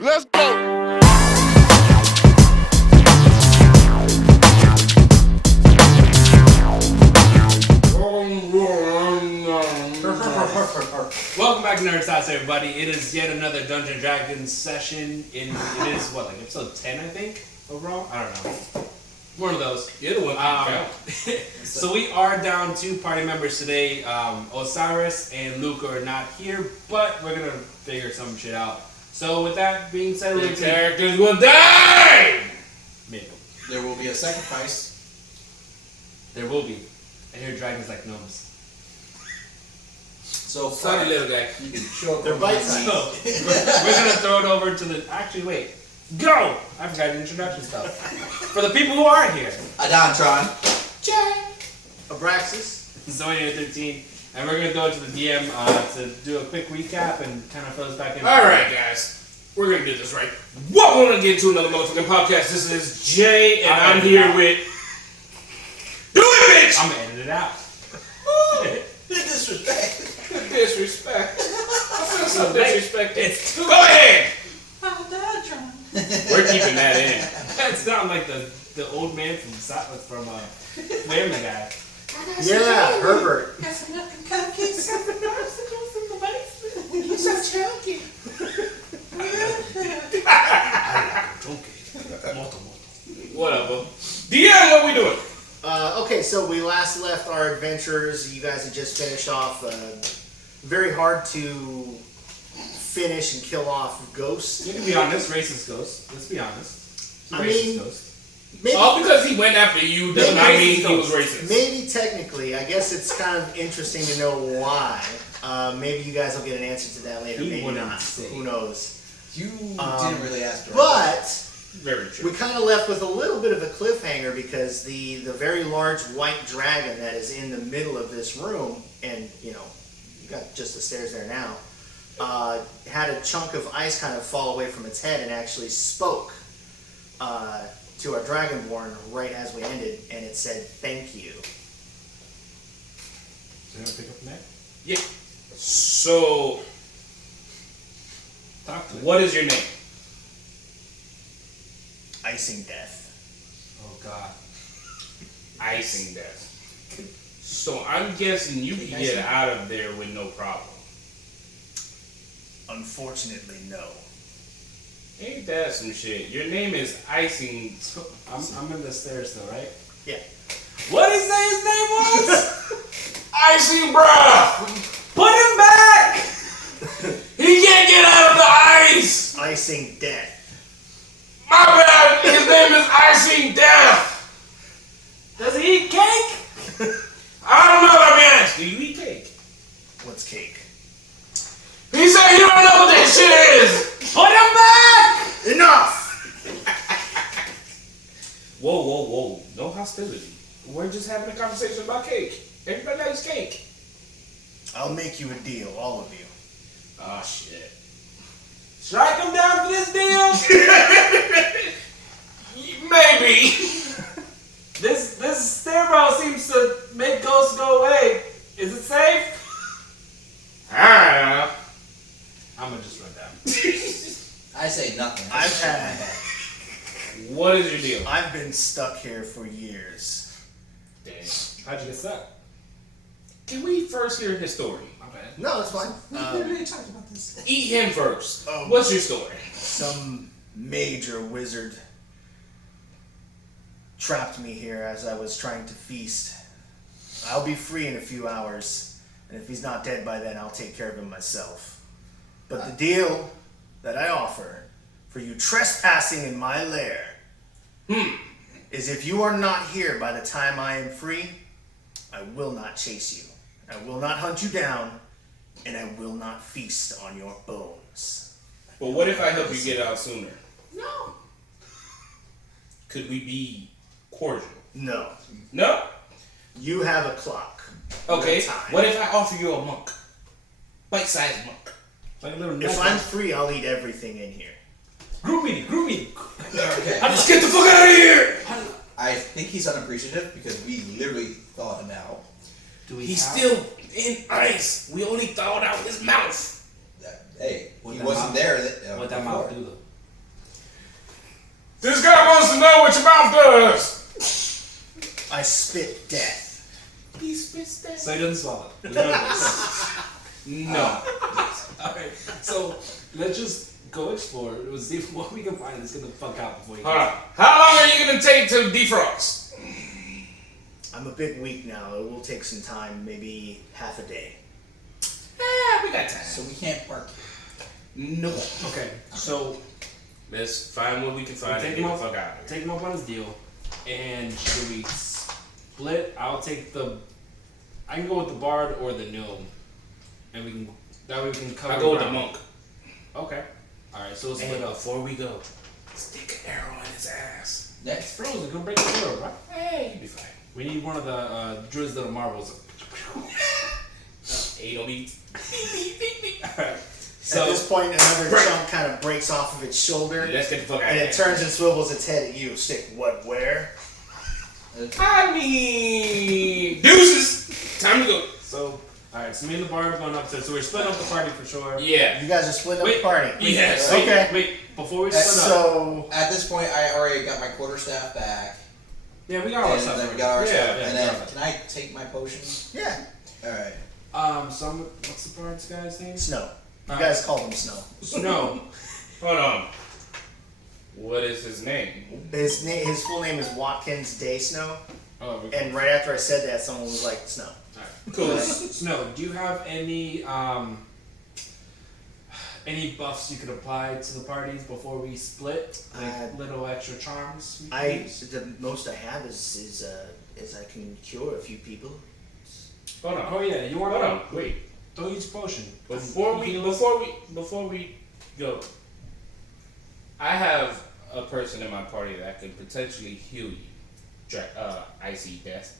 Let's go. Welcome back to NerdTots, everybody. It is yet another Dungeons & Dragons session. It is what, like episode 10, I think, overall? I don't know. One of those. You're the one So we are down 2 party members today. Osiris and Luke are not here, but we're going to figure some shit out. So with that being said, the characters will die! Maybe. There will be a sacrifice. There will be. I hear dragons like gnomes. So Sorry, little guy. You can show up. They're bite-sized. So we're going to throw it over to the... Actually, wait. Go! I forgot the introduction stuff. For the people who aren't here. Adontron. Abraxas. Zoe 13, and we're going to go to the DM to do a quick recap and kind of fill us back in. Alright, guys. We're going to do this right. What we're going to get into another motherfucking podcast. This is Jay, and I'm here with... Do it, bitch! I'm going to edit it out. Disrespect. Disrespect. I feel so disrespected. Go ahead! We're keeping that in. That sounds like the old man from Family Guy. Yeah, Herbert. Whatever. DM, what we doing? Okay, so we last left our adventures. You guys had just finished off very hard to finish and kill off ghosts. You can be honest, racist ghost. Let's be honest. I mean, ghost. maybe, All because he went after you does not mean he was racist. maybe technically, I guess it's kind of interesting to know why. Maybe you guys will get an answer to that later. He maybe wouldn't not. say. Who knows? You didn't really ask. But Very true. we kind of left with a little bit of a cliffhanger because the very large white dragon that is in the middle of this room, and you got just the stairs there now, had a chunk of ice kind of fall away from its head and actually spoke to our dragonborn right as we ended, and it said, "Thank you." So you want to pick up from there? Yeah. So, Talk to it. what is your name? Icing death. Oh, God. Icing death. So I'm guessing you can get out of there with no problem. Unfortunately, no. Ain't that some shit? Your name is Icing. I'm in the stairs still, right? Yeah. What did he say his name was? Icing, bruh! Put him back! He can't get out of the ice! Icing death. My bad! His name is Icing Death! Does he eat cake? I don't know, let me ask. Do you eat cake? What's cake? He said he don't know what this shit is! Put him back! Enough! Whoa. No hostility. We're just having a conversation about cake. Everybody likes cake. I'll make you a deal, all of you. Oh, shit. Strike him down for this deal? Maybe. This stairwell seems to make ghosts go away. Is it safe? I I'm gonna just run down. I say nothing. What is your deal? I've been stuck here for years. Damn. How'd you get stuck? Can we first hear his story? My bad. No, it's fine. talked about this. Eat him first. Oh. What's your story? Some major wizard trapped me here as I was trying to feast. I'll be free in a few hours, and if he's not dead by then, I'll take care of him myself. But the deal that I offer for you trespassing in my lair is if you are not here by the time I am free, I will not chase you. I will not hunt you down, and I will not feast on your bones. But what if I help you get out sooner? No. Could we be cordial? No. No? You have a clock. Okay. No time. What if I offer you a monk? Bite-sized monk. Like a little If I'm free, I'll eat everything in here. Group meeting. Okay. Let's get the fuck out of here! I think he's unappreciative because we literally thawed him out. Do we He's have... still in ice. We only thawed out his mouth. Hey, What he that wasn't mouth- there. What that before. mouth do though? This guy wants to know what your mouth does. I spit death. He spits that. So he doesn't swallow. We know this. No. Alright, so let's just go explore. We'll see what we can find that's gonna fuck out before you Hold on. How long are you gonna take to defrost? I'm a bit weak now. It will take some time, maybe half a day. We got time. So we can't park. No. Okay, so Let's find what we can find and take get him the off, fuck out of here. take him up on his deal, and should we split? I'll take the. I can go with the bard or the gnome, and we can. That way we can cover. I'll go with the ground. monk. Okay. All right, so we'll And split up. before we go, stick an arrow in his ass. It's Next. frozen. Gonna break the door, right? Hey, you'll be fine. We need one of the druid's little marbles. Hey, don't be. Alright. At So this point, another chunk kind of breaks off of its shoulder, Let's get the fuck out and of it here. turns and swivels its head at you. Stick what, where? I mean, deuces. Time to go. alright, so me and the bard are going up to so we're splitting up the party for sure. Yeah. You guys are splitting up Wait, the party. Yes. Okay. Wait, before we split up. So, At this point, I already got my quarterstaff back. Yeah, we got all our And stuff. then we got our Yeah, stuff. yeah, And we then, got it. can I take my potion? yeah, Alright. What's the bard's guy's name? Snow. You Alright. guys call him Snow. Snow. Hold on. What is his name? His full name is Watkins Day Snow. Oh, we And right after I said that, someone was like, Snow. Cool. Snow, do you have any buffs you could apply to the parties before we split? Like little extra charms? We can use? The most I have is I can cure a few people. Hold on. Oh yeah, you want Hold to on. Wait. don't use potion. Before we go, I have a person in my party that could potentially heal you. Icy death.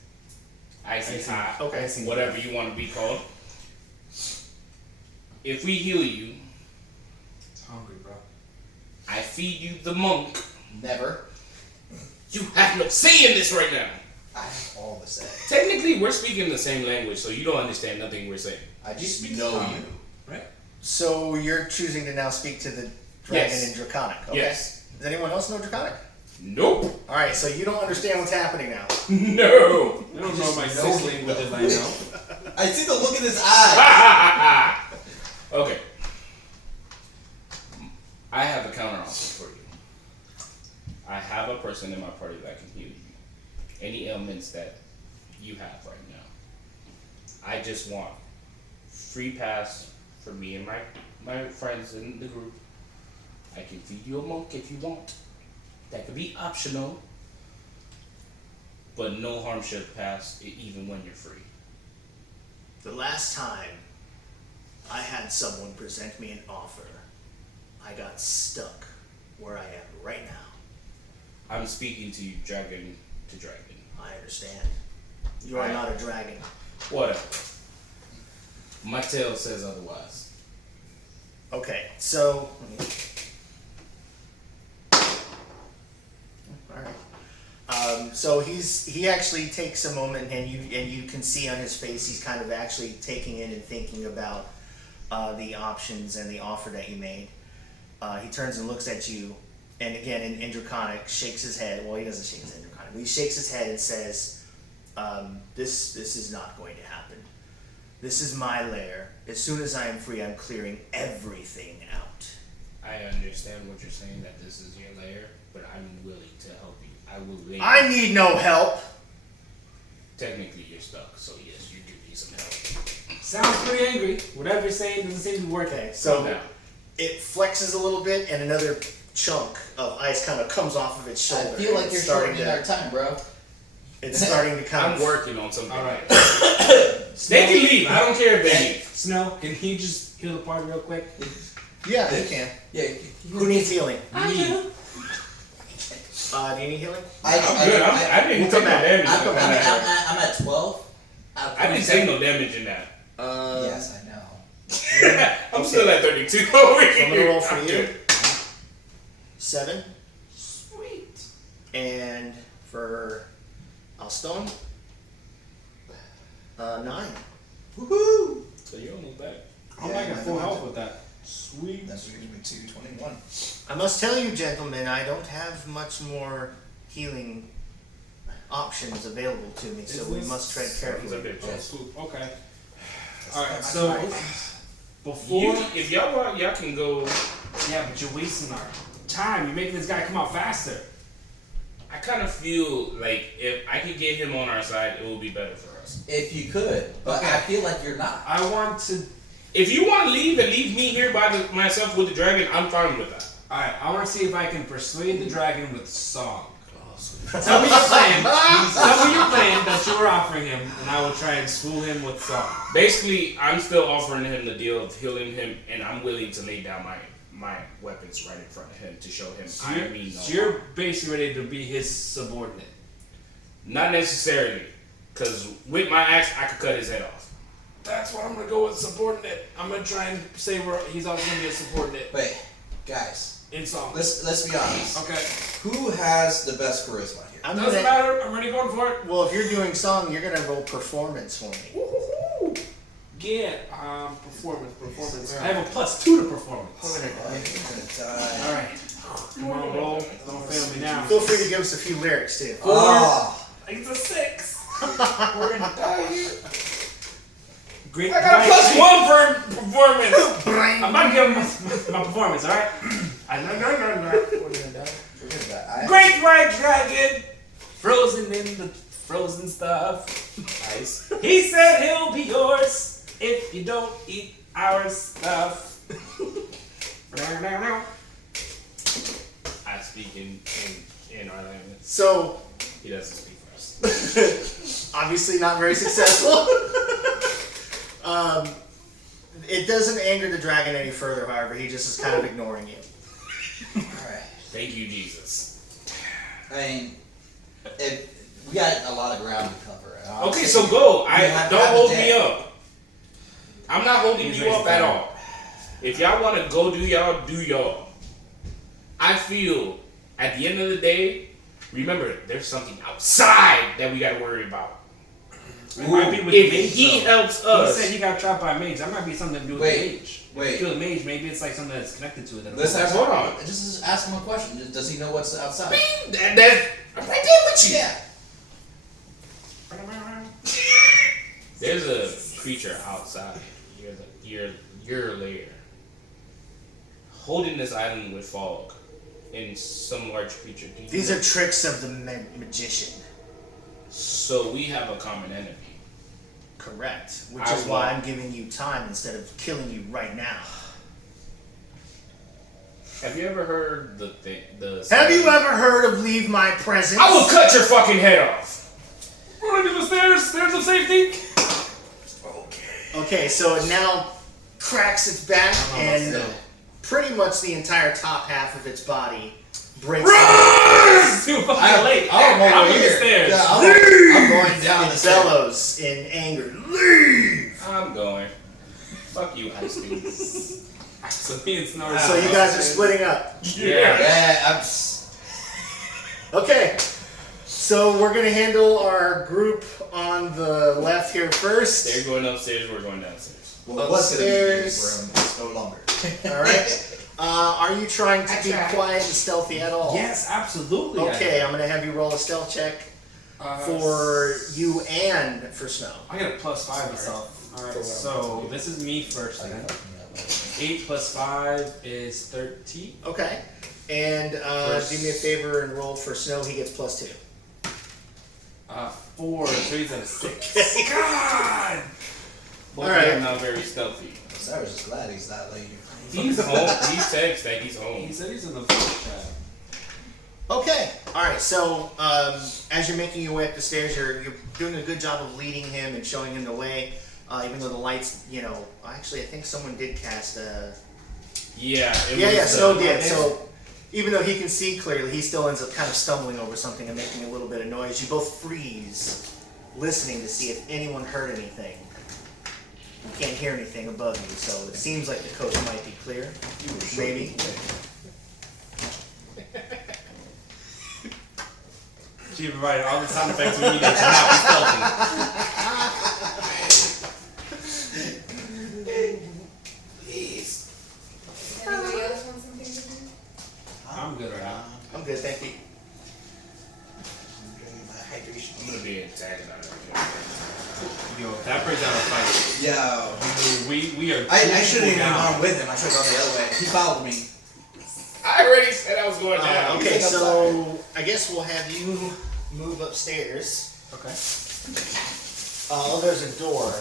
Icy hot. Okay. Whatever you want to be called. If we heal you, It's hungry, bro. I feed you the monk. Never. You have no say in this right now. I have all the say. Technically, we're speaking the same language, so you don't understand nothing we're saying. I just Speak know common. you. Right? So you're choosing to now speak to the dragon Yes. in Draconic. Okay. Yes. Does anyone else know Draconic? Nope. All right, so you don't understand what's happening now. No. I don't know just my know six it, languages though. I know. I see the look in his eye. Okay. I have a counter offer for you. I have a person in my party that can heal you. Any ailments that you have right now. I just want free pass for me and my friends in the group. I can feed you a monk if you want. That could be optional. But no harm should pass even when you're free. The last time I had someone present me an offer, I got stuck where I am right now. I'm speaking to you, dragon to dragon. I understand. You are not a dragon. Whatever. My tail says otherwise. Okay, so alright. So he actually takes a moment, and you can see on his face he's kind of actually taking in and thinking about the options and the offer that you made. He turns and looks at you, and again in Draconic shakes his head. Well, he doesn't shake his head in Draconic, but he shakes his head and says, "This is not going to happen. This is my lair. As soon as I am free, I'm clearing everything out." I understand what you're saying, that this is your lair, but I'm willing to help you. I will lay. I need no help. Technically, you're stuck, so yes, you do need some help. Sounds pretty angry. Whatever you're saying doesn't seem to be working. Okay, Calm so down. it flexes a little bit, and another chunk of ice kind of comes off of its shoulder. I feel like and you're it's starting shortening our to. time, bro. It's starting to kind I'm of. working on something. Alright. They can leave. I don't care if they leave. Snow, can you just heal the party real quick? Yeah, you can. Yeah. Who needs healing? I do. Do you need healing? I'm good. I didn't We'll take come no back. damage. I'll come in that. back. I'm at 12. Out of I didn't 27. take no damage in that. Yes, I know. I'm still at 32 over here. So I'm gonna roll for I'm you. good. 7, Sweet. and for Alstone, 9. Woohoo! So you're almost back. I'm Yeah, like at I full know. health with that. Sweet. That brings me to 21. I must tell you, gentlemen, I don't have much more healing options available to me, so we must tread carefully. Okay. Alright, so before If y'all want, y'all can go. yeah, but you're wasting our time. You're making this guy come out faster. I kind of feel like if I could get him on our side, it would be better for us. If you could, but Okay. I feel like you're not. I want to. If you want to leave and leave me here by myself with the dragon, I'm fine with that. Alright, I want to see if I can persuade the dragon with song. Tell me your plan. Tell me your plan that you were offering him, and I will try and school him with song. Basically, I'm still offering him the deal of healing him, and I'm willing to lay down my weapons right in front of him to show him So I you're, mean no. so you're basically ready to be his subordinate. Not necessarily, because with my axe, I could cut his head off. That's what I'm gonna go with subordinate. I'm gonna try and say he's also gonna be a subordinate Wait, guys, in song. let's be honest. Okay. Who has the best charisma here? I'm Doesn't gonna, matter. I'm already going for it. well, if you're doing song, you're gonna roll performance for me. Woo-hoo-hoo. Yeah. Performance. I have a +2 to performance. Oh, you're gonna die. All right. Come on, roll. Don't fail me now. Feel free to give us a few lyrics too. Oh, It's a 6. we're gonna die here. Great. I got a +1 for performance. I'm not giving my performance. All right. No. We're gonna die. We're gonna die. Great white dragon, frozen in the frozen stuff. Nice. He said he'll be yours if you don't eat our stuff. I speak in our language. So, He doesn't speak for us. obviously not very successful. It doesn't anger the dragon any further, however, he just is kind of ignoring you. Alright. Thank you, Jesus. I mean, we got a lot of ground to cover. Okay, so go. You have to Don't have a hold me deck. up. I'm not holding He's you up raising at the all. If y'all want to go do y'all. I feel at the end of the day, remember, there's something outside that we got to worry about. It might be with If the mage, he though. helps He us, said he got trapped by a mage. That might be something to do with the mage. If wait. you kill the mage, maybe it's like something that's connected to it. Let's ask Hold on. Just ask him a question. Does he know what's outside? that I'm right there with you. Yeah. There's a creature outside your lair, holding this island with fog, and some large creature. These are tricks of the magician. So we have a common enemy. Correct. Which I is why won't. I'm giving you time instead of killing you right now. Have you ever heard the Have you ever heard of Leave My Presence? I will cut your fucking head off. We're gonna do the stairs of safety. Okay, so it now cracks its back and pretty much the entire top half of its body breaks. Too fucking late. I'm over I'm in the here. stairs. Yeah, I'm going down the It stairs. bellows in anger. Leave! I'm going. Fuck you, high school. So me and Snorri. So you guys are splitting up. Yeah. Yeah, Okay, so we're gonna handle our group on the left here first. They're going upstairs. We're going downstairs. well, what's gonna be Upstairs. room is no longer. All right. Are you trying to be quiet and stealthy at all? Yes, absolutely. Okay, I'm gonna have you roll a stealth check for you and for Snow. I got a +5 myself. Alright, so this is me first then. 8 + 5 is 13. Okay. And do me a favor and roll for Snow. He gets +2. 4, so he's at a 6. God! Both Alright. of them not very stealthy. I was just glad he's not letting you. He's home. He texts that he's He home. said he's in the first chat. Okay. All right. So as you're making your way up the stairs, you're doing a good job of leading him and showing him the way. Even though the lights, actually, I think someone did cast a. Yeah. Snow did. So even though he can see clearly, he still ends up kind of stumbling over something and making a little bit of noise. You both freeze, listening to see if anyone heard anything. You can't hear anything above you, so it seems like the coast might be clear. Maybe. She provided all the sound effects we needed to not be stealthy. Please. I'm good right now. I'm good, thank you. I'm drinking my hydration. I'm gonna be antagonized. Yo, that brings out a fight. Yo. We are. I shouldn't even down. have gone with him. I should have gone the other way. He followed me. I already said I was going down. Okay, I'm so I guess we'll have you move upstairs. Okay. Oh, there's a door.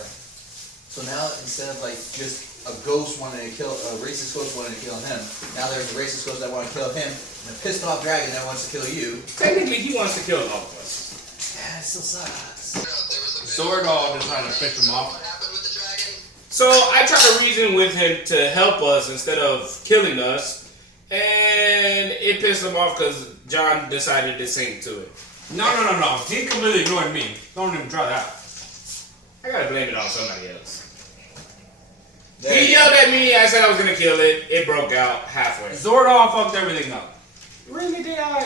So now instead of like just a ghost wanting to kill, a racist ghost wanting to kill him, now there's a racist ghost that want to kill him, and a pissed off dragon that wants to kill you. Technically, he wants to kill all of us. Yeah, it still sucks. Swordall decided to piss him off. So I try to reason with him to help us instead of killing us, and it pissed him off because John decided to sing to it. No. He completely ignored me. Don't even try that. I gotta blame it on somebody else. There He you go. yelled at me. I said I was gonna kill it. It broke out halfway. Zordal fucked everything up. Really did I?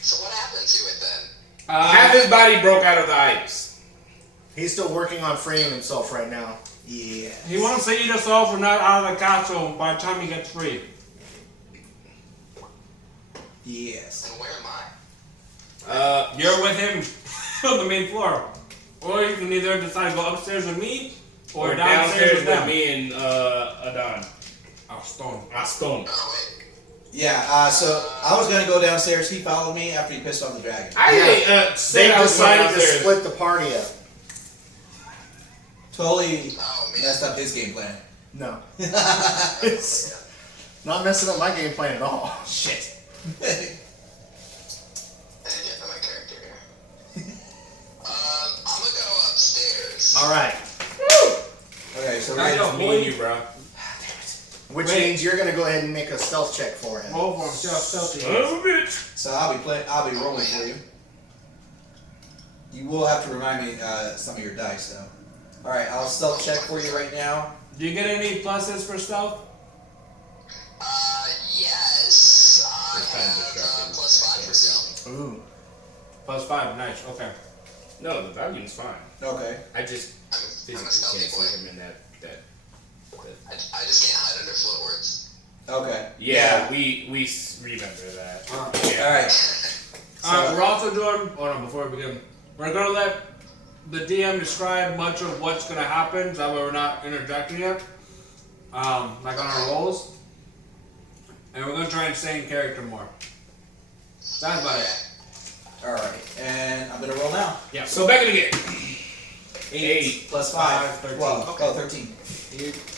So what happened to it then? Half his body broke out of the ice. He's still working on freeing himself right now. Yeah. He wants to eat us all for not out of the castle by the time he gets free. Yes. And where am I? You're with him on the main floor. Or you can either decide to go upstairs with me or downstairs with them. me and Adon. Oh, stone. Aston. Oh wait. Yeah, so I was gonna go downstairs. He followed me after he pissed off the dragon. I said They I was going decided to downstairs. split the party up. Totally Oh man. messed up his game plan. No. It's not messing up my game plan at all. Shit. I didn't get to my character here. I'm gonna go upstairs. Alright. Okay, so Back we're up, Me and you, bro. Which Wait. means you're gonna go ahead and make a stealth check for him. Roll for him. See how stealthy he Son is. of a bitch. So I'll be rolling for you. You will have to remind me some of your dice though. Alright, I'll stealth check for you right now. Do you get any pluses for stealth? Yes. I You're kind of have distracted. +5 for stealth. Ooh. +5. Nice. Okay. No, the volume's fine. Okay. I just I'm physically a can't stealthy boy. see him in that. I just can't hide under floatworks. Okay. Yeah, we remember that. Yeah. Alright. We're also doing. Hold on, before we begin, we're gonna let the DM describe much of what's gonna happen. That way, we're not interjecting it. Like on our rolls, and we're gonna try and stay in character more. That's about it. Alright. And I'm gonna roll now. Yeah. So back in the game. 8. Plus 5. 13. 12. Okay. Oh, 13.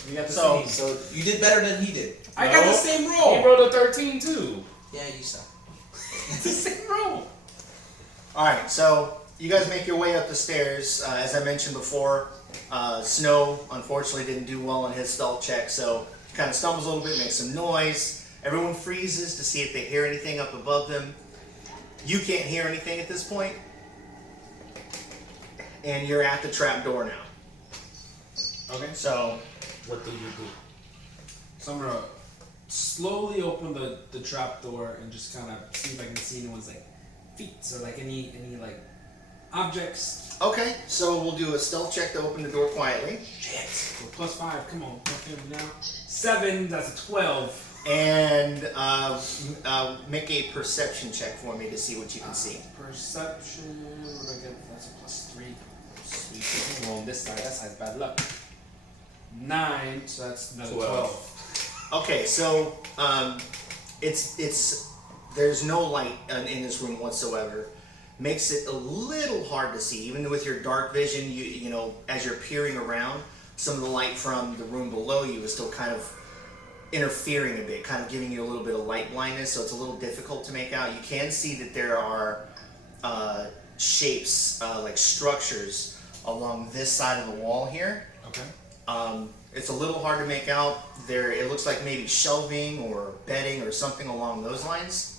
We got the So- same. So you did better than he did. I got the No. same He roll. rolled a 13 too. Yeah, you suck. It's the same roll. Alright, so you guys make your way up the stairs. As I mentioned before, Snow unfortunately didn't do well on his stealth check, so he kind of stumbles a little bit, makes some noise. Everyone freezes to see if they hear anything up above them. You can't hear anything at this point. And you're at the trapdoor now. Okay. So, What do you do? So I'm gonna slowly open the trap door and just kind of see if I can see anyone's like feet or like any like objects. okay, so we'll do a stealth check to open the door quietly. Shit. So +5. Come on. Okay, now 7. That's a 12. And make a perception check for me to see what you can see. Perception. What do I get? That's a +3. Sweet. Well, on this side, that side's bad luck. 9. So that's another 12. Okay, so it's there's no light in this room whatsoever. Makes it a little hard to see, even with your dark vision. You know, as you're peering around, some of the light from the room below you is still kind of interfering a bit, kind of giving you a little bit of light blindness. So it's a little difficult to make out. You can see that there are shapes, like structures, along this side of the wall here. Okay. It's a little hard to make out. There, it looks like maybe shelving or bedding or something along those lines.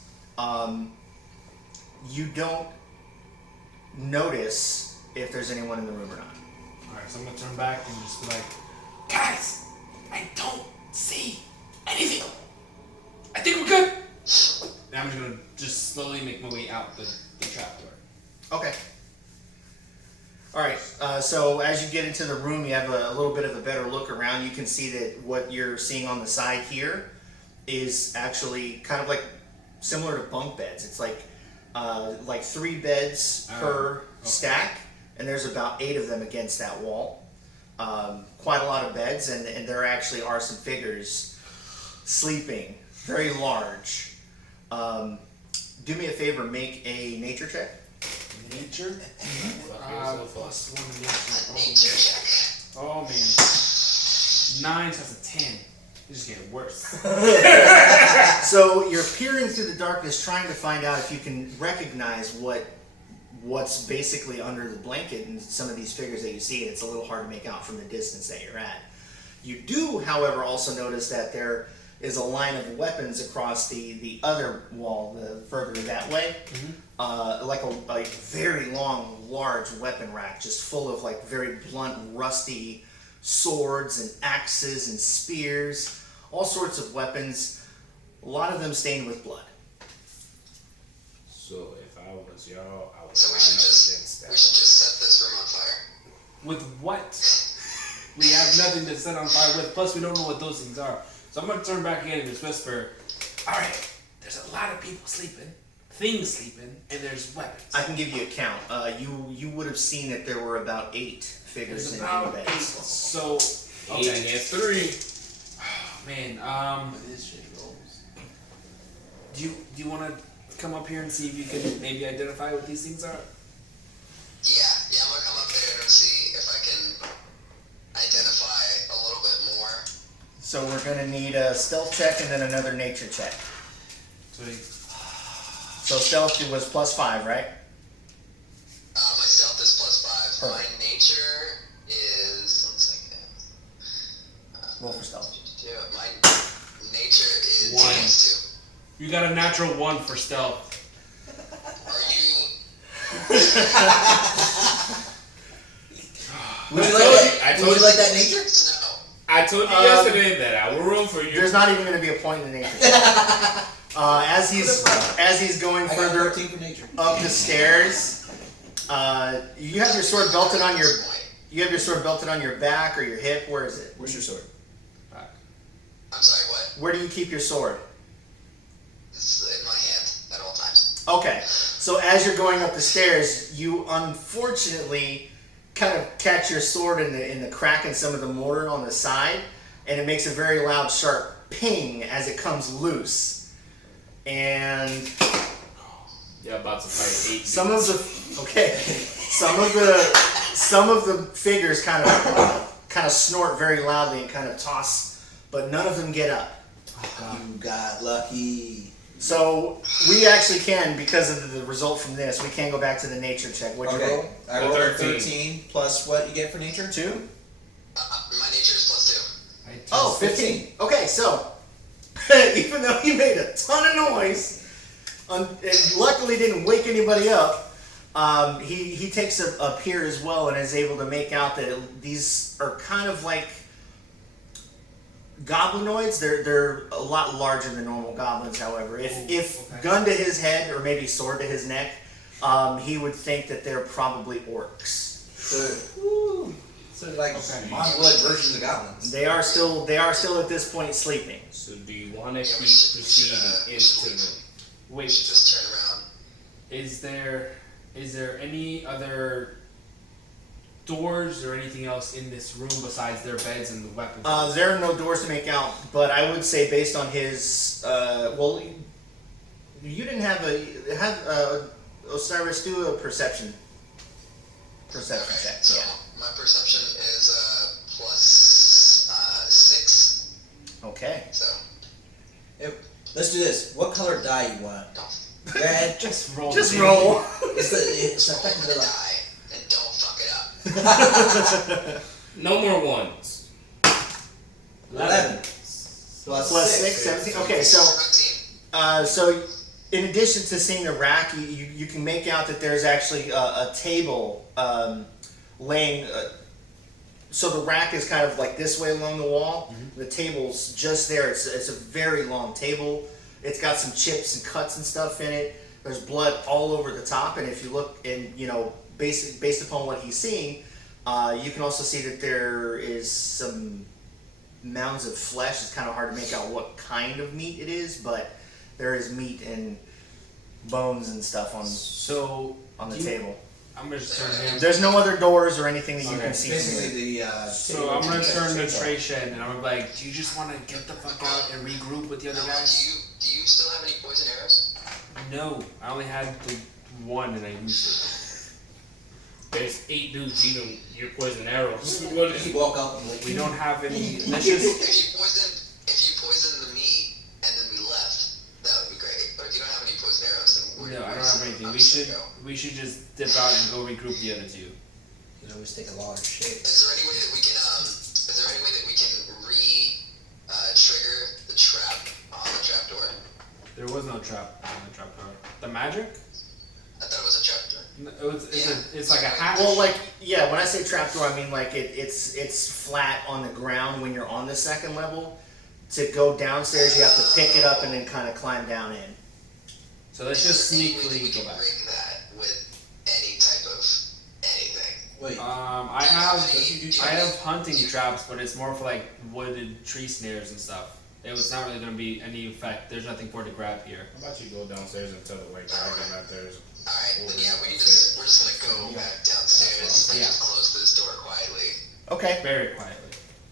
You don't notice if there's anyone in the room or not. Alright, so I'm gonna turn back and just be like, guys, I don't see anything. I think we're good. And I'm just gonna just slowly make my way out the trap door. Okay. Alright, so as you get into the room, you have a little bit of a better look around. You can see that what you're seeing on the side here is actually kind of like similar to bunk beds. It's like 3 beds per stack, and there's about 8 of them against that wall. Quite a lot of beds, and there actually are some figures sleeping, very large. Do me a favor, make a nature check. Nature? Plus 1 nature. Nature check. Oh man. 9 plus a 10. It's just getting worse. So you're peering through the darkness, trying to find out if you can recognize what's basically under the blanket and some of these figures that you see. It's a little hard to make out from the distance that you're at. You do, however, also notice that there is a line of weapons across the other wall, the further that way. Like a very long, large weapon rack, just full of like very blunt, rusty swords and axes and spears, all sorts of weapons, a lot of them stained with blood. So if I was y'all, I would So we line should up against that. just set this room on fire. With what? We have nothing to set on fire with, plus we don't know what those things are. So I'm going to turn back in and just whisper, alright, there's a lot of people sleeping, things sleeping, and there's weapons. I can give you a count. You would have seen that there were about 8 figures There's in about the 8. beds. So, 8 okay. against 3. Oh, man, This shit rolls. do you want to come up here and see if you can maybe identify what these things are? Yeah, I'm gonna come up there and see if I can identify a little bit more. So we're going to need a stealth check and then another nature check. Sweet. So stealth was +5, right? My stealth is +5. Perfect. My nature is 1 second. Roll for stealth. My nature is 1. -2. You got a natural 1 for stealth. Are you? Would you like that nature? No. I told you yesterday that I will roll for you. There's not even going to be a point in the nature check. As he's going I got further 13 for nature. up the stairs, you have your sword belted on your back or your hip. Where is it? Where's your sword? I'm sorry. What? Where do you keep your sword? It's in my hand at all times. Okay, so as you're going up the stairs, you unfortunately kind of catch your sword in the crack in some of the mortar on the side, and it makes a very loud, sharp ping as it comes loose. And You're about to fight 8. some of the figures kind of snort very loudly and kind of toss, but none of them get up. You got lucky. So we actually can, because of the result from this, we can go back to the nature check. What'd you roll? I rolled a 13 plus what you get for nature? 2? My nature is +2. Oh, 15. Okay, so even though he made a ton of noise, and luckily didn't wake anybody up, he takes a peer as well and is able to make out that these are kind of like goblinoids. They're a lot larger than normal goblins, however. If gun to his head or maybe sword to his neck, he would think that they're probably orcs. So like Mongoloid versions of goblins. They are still at this point sleeping. So do you want to keep we should proceeding into the... We should just turn around. Is there any other doors or anything else in this room besides their beds and the weapons? There are no doors to make out, but I would say based on his, you didn't have Osiris do a perception Okay, check. so my perception is +6. Okay. So Let's do this. What color die you want? Red. Just roll. Just roll. It's roll effectively the like die and don't fuck it up. No more ones. 11 Plus 6, 17. Okay, so 17. so in addition to seeing the rack, you can make out that there's actually a table laying. So the rack is kind of like this way along the wall. Mm-hmm. The table's just there. It's a very long table. It's got some chips and cuts and stuff in it. There's blood all over the top, and if you look and based upon what he's seeing, you can also see that there is some mounds of flesh. It's kind of hard to make out what kind of meat it is, but there is meat and bones and stuff on the table. I'm gonna just turn him. There's no other doors or anything that you Okay. can see. Basically, So I'm gonna turn to Trey Shed and I'm gonna be like, do you just want to get the fuck out and regroup with the other guys? Do you still have any poison arrows? No, I only had the one and I used it. There's 8 dudes eating your poison arrows. What is you walk up and like, We don't have any. Let's If just. you poison the meat and then we left, that would be great. But if you don't have any poison arrows, then No, I don't have anything. We should just dip out and go regroup the other two. you can always take a lot of shit. Is there any way that we can trigger the trap on the trapdoor? There was no trap on the trap door. The magic? I thought it was a trapdoor. It's like a hatch. Well, like, yeah, when I say trapdoor, I mean like it's flat on the ground when you're on the second level. To go downstairs, you have to pick it up and then kind of climb down in. So let's just Is there any way sneakily we go can back. rig that with any type of anything? Wait, I have hunting traps, but it's more for like wooded tree snares and stuff. It's not really gonna be any effect. There's nothing for it to grab here. How about you go downstairs and tell the white dragon that there's. Alright, then yeah, we're just gonna go back downstairs and just close this door quietly. Okay. Very quietly.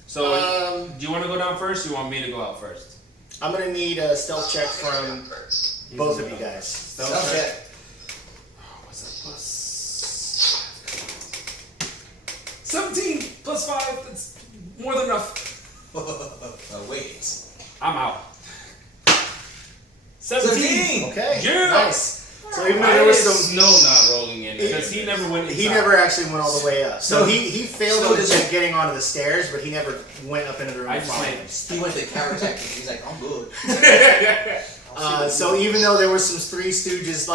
So, do you want to go down first? Or you want me to go out first? I'm gonna need a stealth check I'm gonna go from first. both of you guys. Stealth check. What's that plus? 17 plus 5. That's more than enough. wait. I'm out. 17. Okay. Yeah. Nice. So even though there was some, Snow not rolling in Because he never went inside. he never actually went all the way up. So he failed So at just- getting onto the stairs, but he never went up into the room. I just following went. him. He went to counter tactics. He's like, I'm good. So even though there was some Three Stooges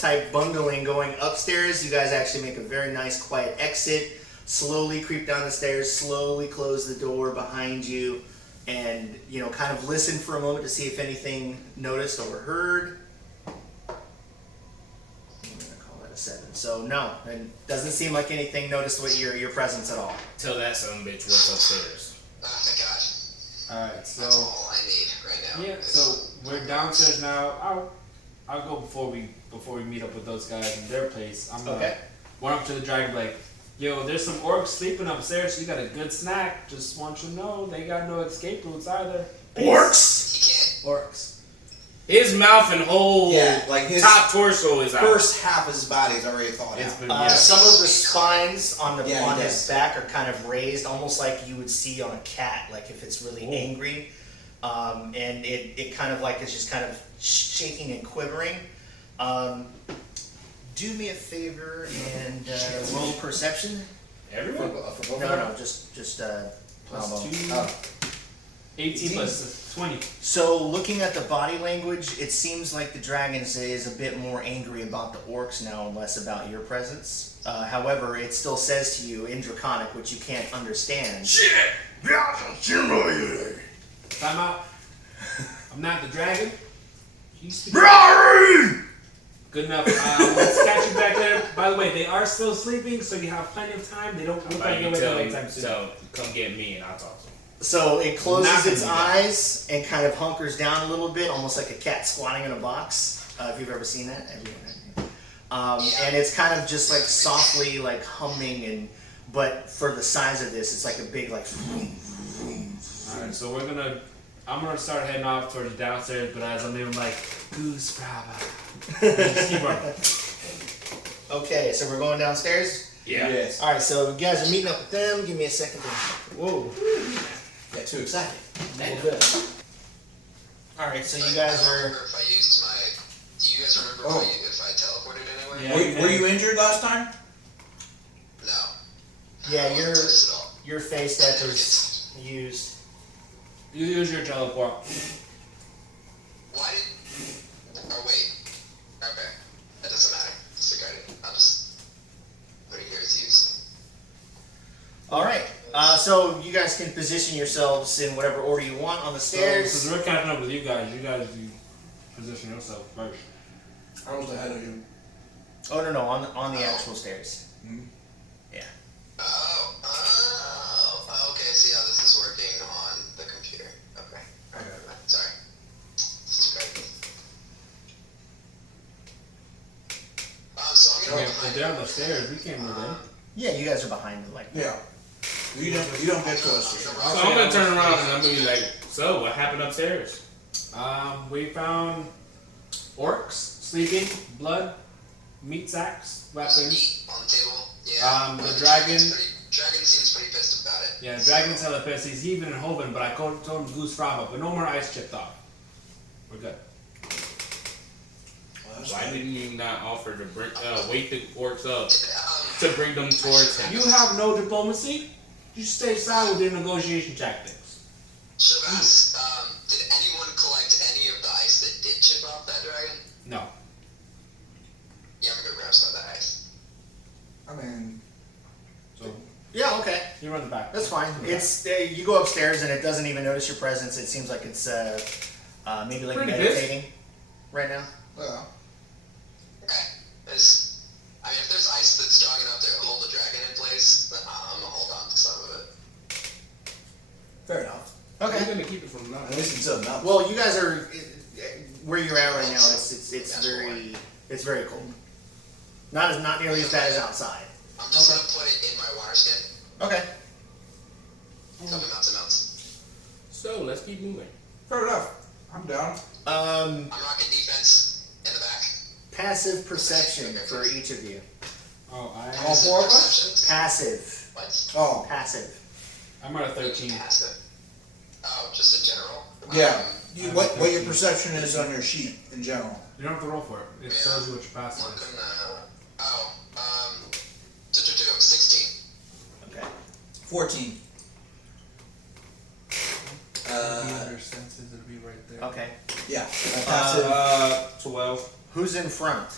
type bundling going upstairs, you guys actually make a very nice quiet exit. Slowly creep down the stairs. Slowly close the door behind you, and kind of listen for a moment to see if anything noticed or heard. I'm gonna call that a 7. So no, it doesn't seem like anything noticed with your presence at all. Tell that son of a bitch what's upstairs. Oh thank God. Alright, That's so all I need right now. yeah, so we're downstairs now. I'll go before we meet up with those guys in their place. I'm gonna run up to the dragon like, yo, there's some orcs sleeping upstairs, so you got a good snack. Just want you to know they got no escape routes either. Orcs. He can't. Orcs. His mouth and whole Yeah, like his top torso is out. first half of his body's already thawed It's out. been Some of the spines on Yeah, he his does. back are kind of raised, almost like you would see on a cat, like if it's really angry. And it kind of like is just kind of shaking and quivering. Do me a favor and roll perception. Everyone? For both No, of them? no, just plus Bravo. 2, Oh. 18 plus 20. So looking at the body language, it seems like the dragon is a bit more angry about the orcs now and less about your presence. However, it still says to you in Draconic, which you can't understand. Time out. I'm not the dragon. You used to be- Good enough. Let's catch you back there. By the way, they are still sleeping, so you have plenty of time. They don't look like they're waking up anytime soon. So come get me and I'll talk to him. So it closes Not gonna its do that. eyes and kind of hunkers down a little bit, almost like a cat squatting in a box. If you've ever seen that, and it's kind of just like softly like humming, but for the size of this, it's like a big like. Alright, so I'm gonna start heading off towards downstairs, but as I'm even like, Goose Brava. Just keep running. Okay, so we're going downstairs. Yeah. Yes. All right, so you guys are meeting up with them. Give me a second. Whoa. Got too excited. All right, so you guys I don't are. remember if I used my. Do you guys remember Oh. if I teleported anywhere? Yeah. Were you injured last time? No. Yeah, I wasn't your touched at all. your face step is used. You use your teleport. Why did? Oh wait. Okay. That doesn't matter. Disregard it. I'll just put it here as used. All right. So you guys can position yourselves in whatever order you want on the stairs. So we're catching up with you guys. You guys position yourself first. I was ahead of you. Oh no, on the actual stairs. Oh. Okay. See how this is working on If they're on the stairs, we can't move in. Yeah, you guys are behind it, like. Yeah. You don't get to us. So I'm gonna turn around and I'm gonna be like, so what happened upstairs? We found orcs sleeping, blood, meat sacks, weapons. Meat on the table. Yeah. The dragon. Dragon seems pretty pissed about it. Yeah, dragon's hella pissed. He's heaving and hoving, but I told him goose fraba, but no more ice chipped off. We're good. Why didn't you not offer to bring wake the orcs up to bring them towards him? You have no diplomacy. You stay silent with your negotiation tactics. Should have asked, did anyone collect any of the ice that did chip off that dragon? No. Yeah, I'm gonna grab some of that ice. I mean, So Yeah, okay. you run the back. That's fine. It's you go upstairs and it doesn't even notice your presence. It seems like it's maybe like Pretty meditating right now. well, Okay. I mean, if there's ice that's strong enough to hold the dragon in place, then I'm gonna hold on to some of it. fair enough. We're Okay. gonna keep it from now. At least until now. Well, you guys are where you're at right now. It's very cold. Not nearly as bad as outside. I'm just gonna put it in my water skin. Okay. Tell me melts. So let's keep moving. Fair enough. I'm down. I'm rocking defense in the back. Passive perception for each of you. Oh, All four of us? Perceptions? Passive. What? Oh, Passive. I'm at a 13. Passive. Oh, just in general? yeah. What your perception is on your sheet in general. You don't have to roll for it. It tells you what your passive One is. can, 16. Okay. 14. Other senses would be right there. Okay. Yeah. Passive. 12. Who's in front?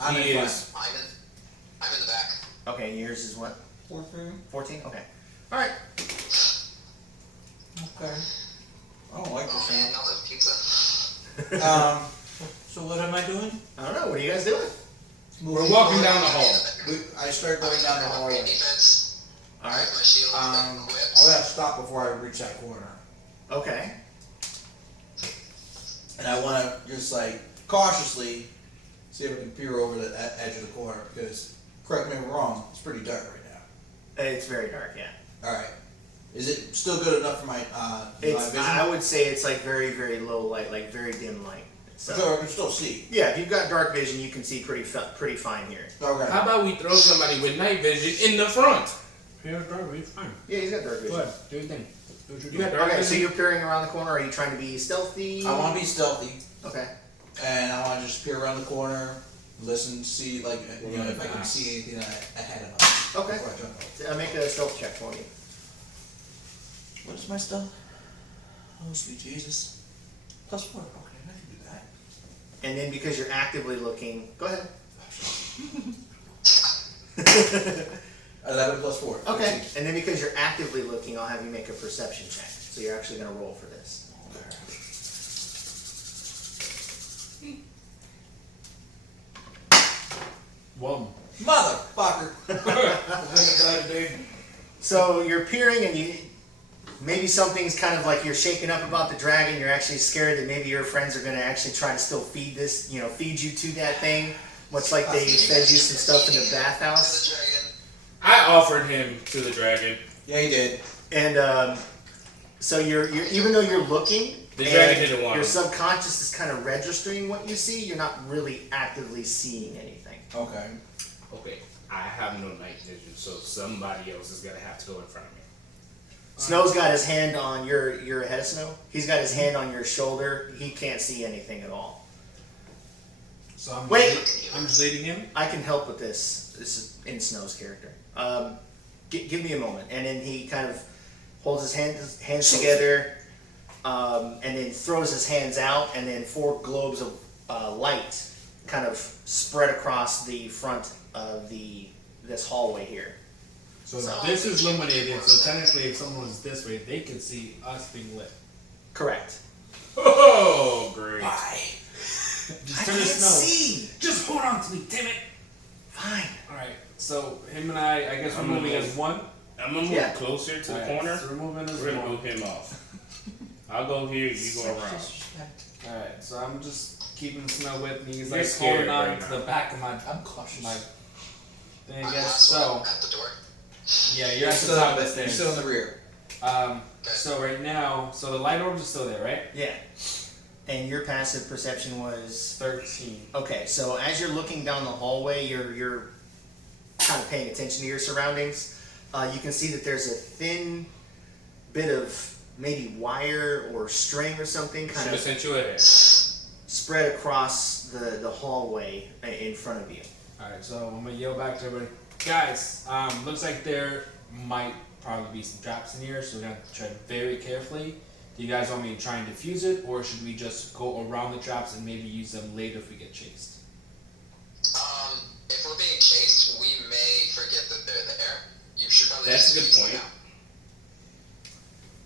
I'm He in is. I'm in the back. Okay, yours is what? 14. 14? Okay. Alright. Okay. I don't like Oh this man, y'all have pizza. now. So what am I doing? I don't know. What are you guys doing? We're walking down the hall. I start going down the hallway. Defense. I Alright. have my shield, I'm whips. gonna stop before I reach that corner. Okay. And I wanna just like cautiously see if I can peer over the edge of the corner because, correct me if I'm wrong, it's pretty dark right now. It's very dark, yeah. Alright. Is it still good enough for my It's vision? I would say it's like very, very low light, like very dim light. So So I can still see. yeah, if you've got dark vision, you can see pretty fine here. Okay. How about we throw somebody with night vision in the front? Here's dark, it's fine. Yeah, he's got dark Go vision. ahead, do your thing. Do what you're You doing. got dark Okay, so vision? you're peering around the corner. Are you trying to be stealthy? I want to be stealthy, Okay. and I want to just peer around the corner, listen, see like if I can Ah. see anything ahead of us. Okay. Before I jump out. Make a stealth check for me. What is my stealth? Oh sweet Jesus! +4. Okay, I can do that. And then because you're actively looking, go ahead. 11 + 4. Okay. And then because you're actively looking, I'll have you make a perception check. So you're actually going to roll for this. One. Motherfucker! I'm gonna die today. So you're peering and you maybe something's kind of like you're shaken up about the dragon. You're actually scared that maybe your friends are going to actually try to still feed this, feed you to that thing. Much like they fed you some stuff in the bathhouse. The dragon. I offered him to the dragon. Yeah, he did. And so you're even though you're looking, The and dragon didn't want your him. subconscious is kind of registering what you see. You're not really actively seeing anything. Okay. Okay, I have no night vision, so somebody else is gonna have to go in front of me. Snow's got his hand on you're ahead of Snow. He's got his hand on your shoulder. He can't see anything at all. So I'm Wait. I'm just leading him. I can help with this. This is in Snow's character. Give me a moment. And then he kind of holds his hands together, and then throws his hands out, and then 4 globes of light kind of spread across the front of this hallway here. So this is illuminated, so technically if someone was this way, they could see us being lit. Correct. Oh, great. Why? Just I turn can't to snow. see. Just hold on to me, damn it! Fine. Alright, so him and I guess we're I'm moving moving. as one. I'm gonna move Yeah. closer to the Alright, corner. so we're moving as We're gonna one. move him off. I'll go here, you go around. Alright, so I'm just keeping Snow with me. He's You're like scared holding on right to now. the back of my I'm cautious. my Then I I'm guess last so. one at the door. Yeah, you're at the top of the You're stairs. still in the rear. So right now, so the light orbs are still there, right? Yeah. And your passive perception was 13. okay. So as you're looking down the hallway, you're kind of paying attention to your surroundings. You can see that there's a thin bit of maybe wire or string or something kind Should have of sent you a hit. spread across the hallway in front of you. Alright, so I'm gonna yell back to everybody. Guys, looks like there might probably be some traps in here, so we're gonna tread very carefully. Do you guys want me to try and defuse it, or should we just go around the traps and maybe use them later if we get chased? If we're being chased, we may forget that they're there. You should probably That's just a good defuse them point. now.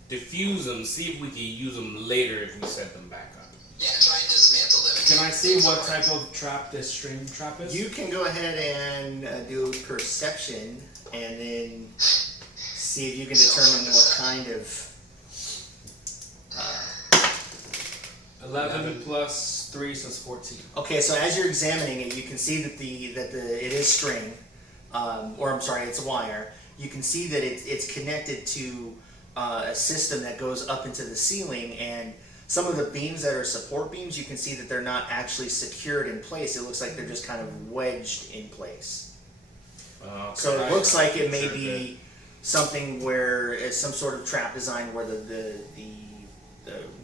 Diffuse them, see if we can use them later if we set them back up. Yeah, try and dismantle them. and Can I keep see things what apart. type of trap this string trap is? You can go ahead and do perception, and then see if you can determine what kind of. 11 plus 3, so it's 14. Okay, so as you're examining it, you can see that it is string, or I'm sorry, it's wire. You can see that it's connected to a system that goes up into the ceiling, and some of the beams that are support beams, you can see that they're not actually secured in place. It looks like they're just kind of wedged in place. So it looks like it may be something where it's some sort of trap design where the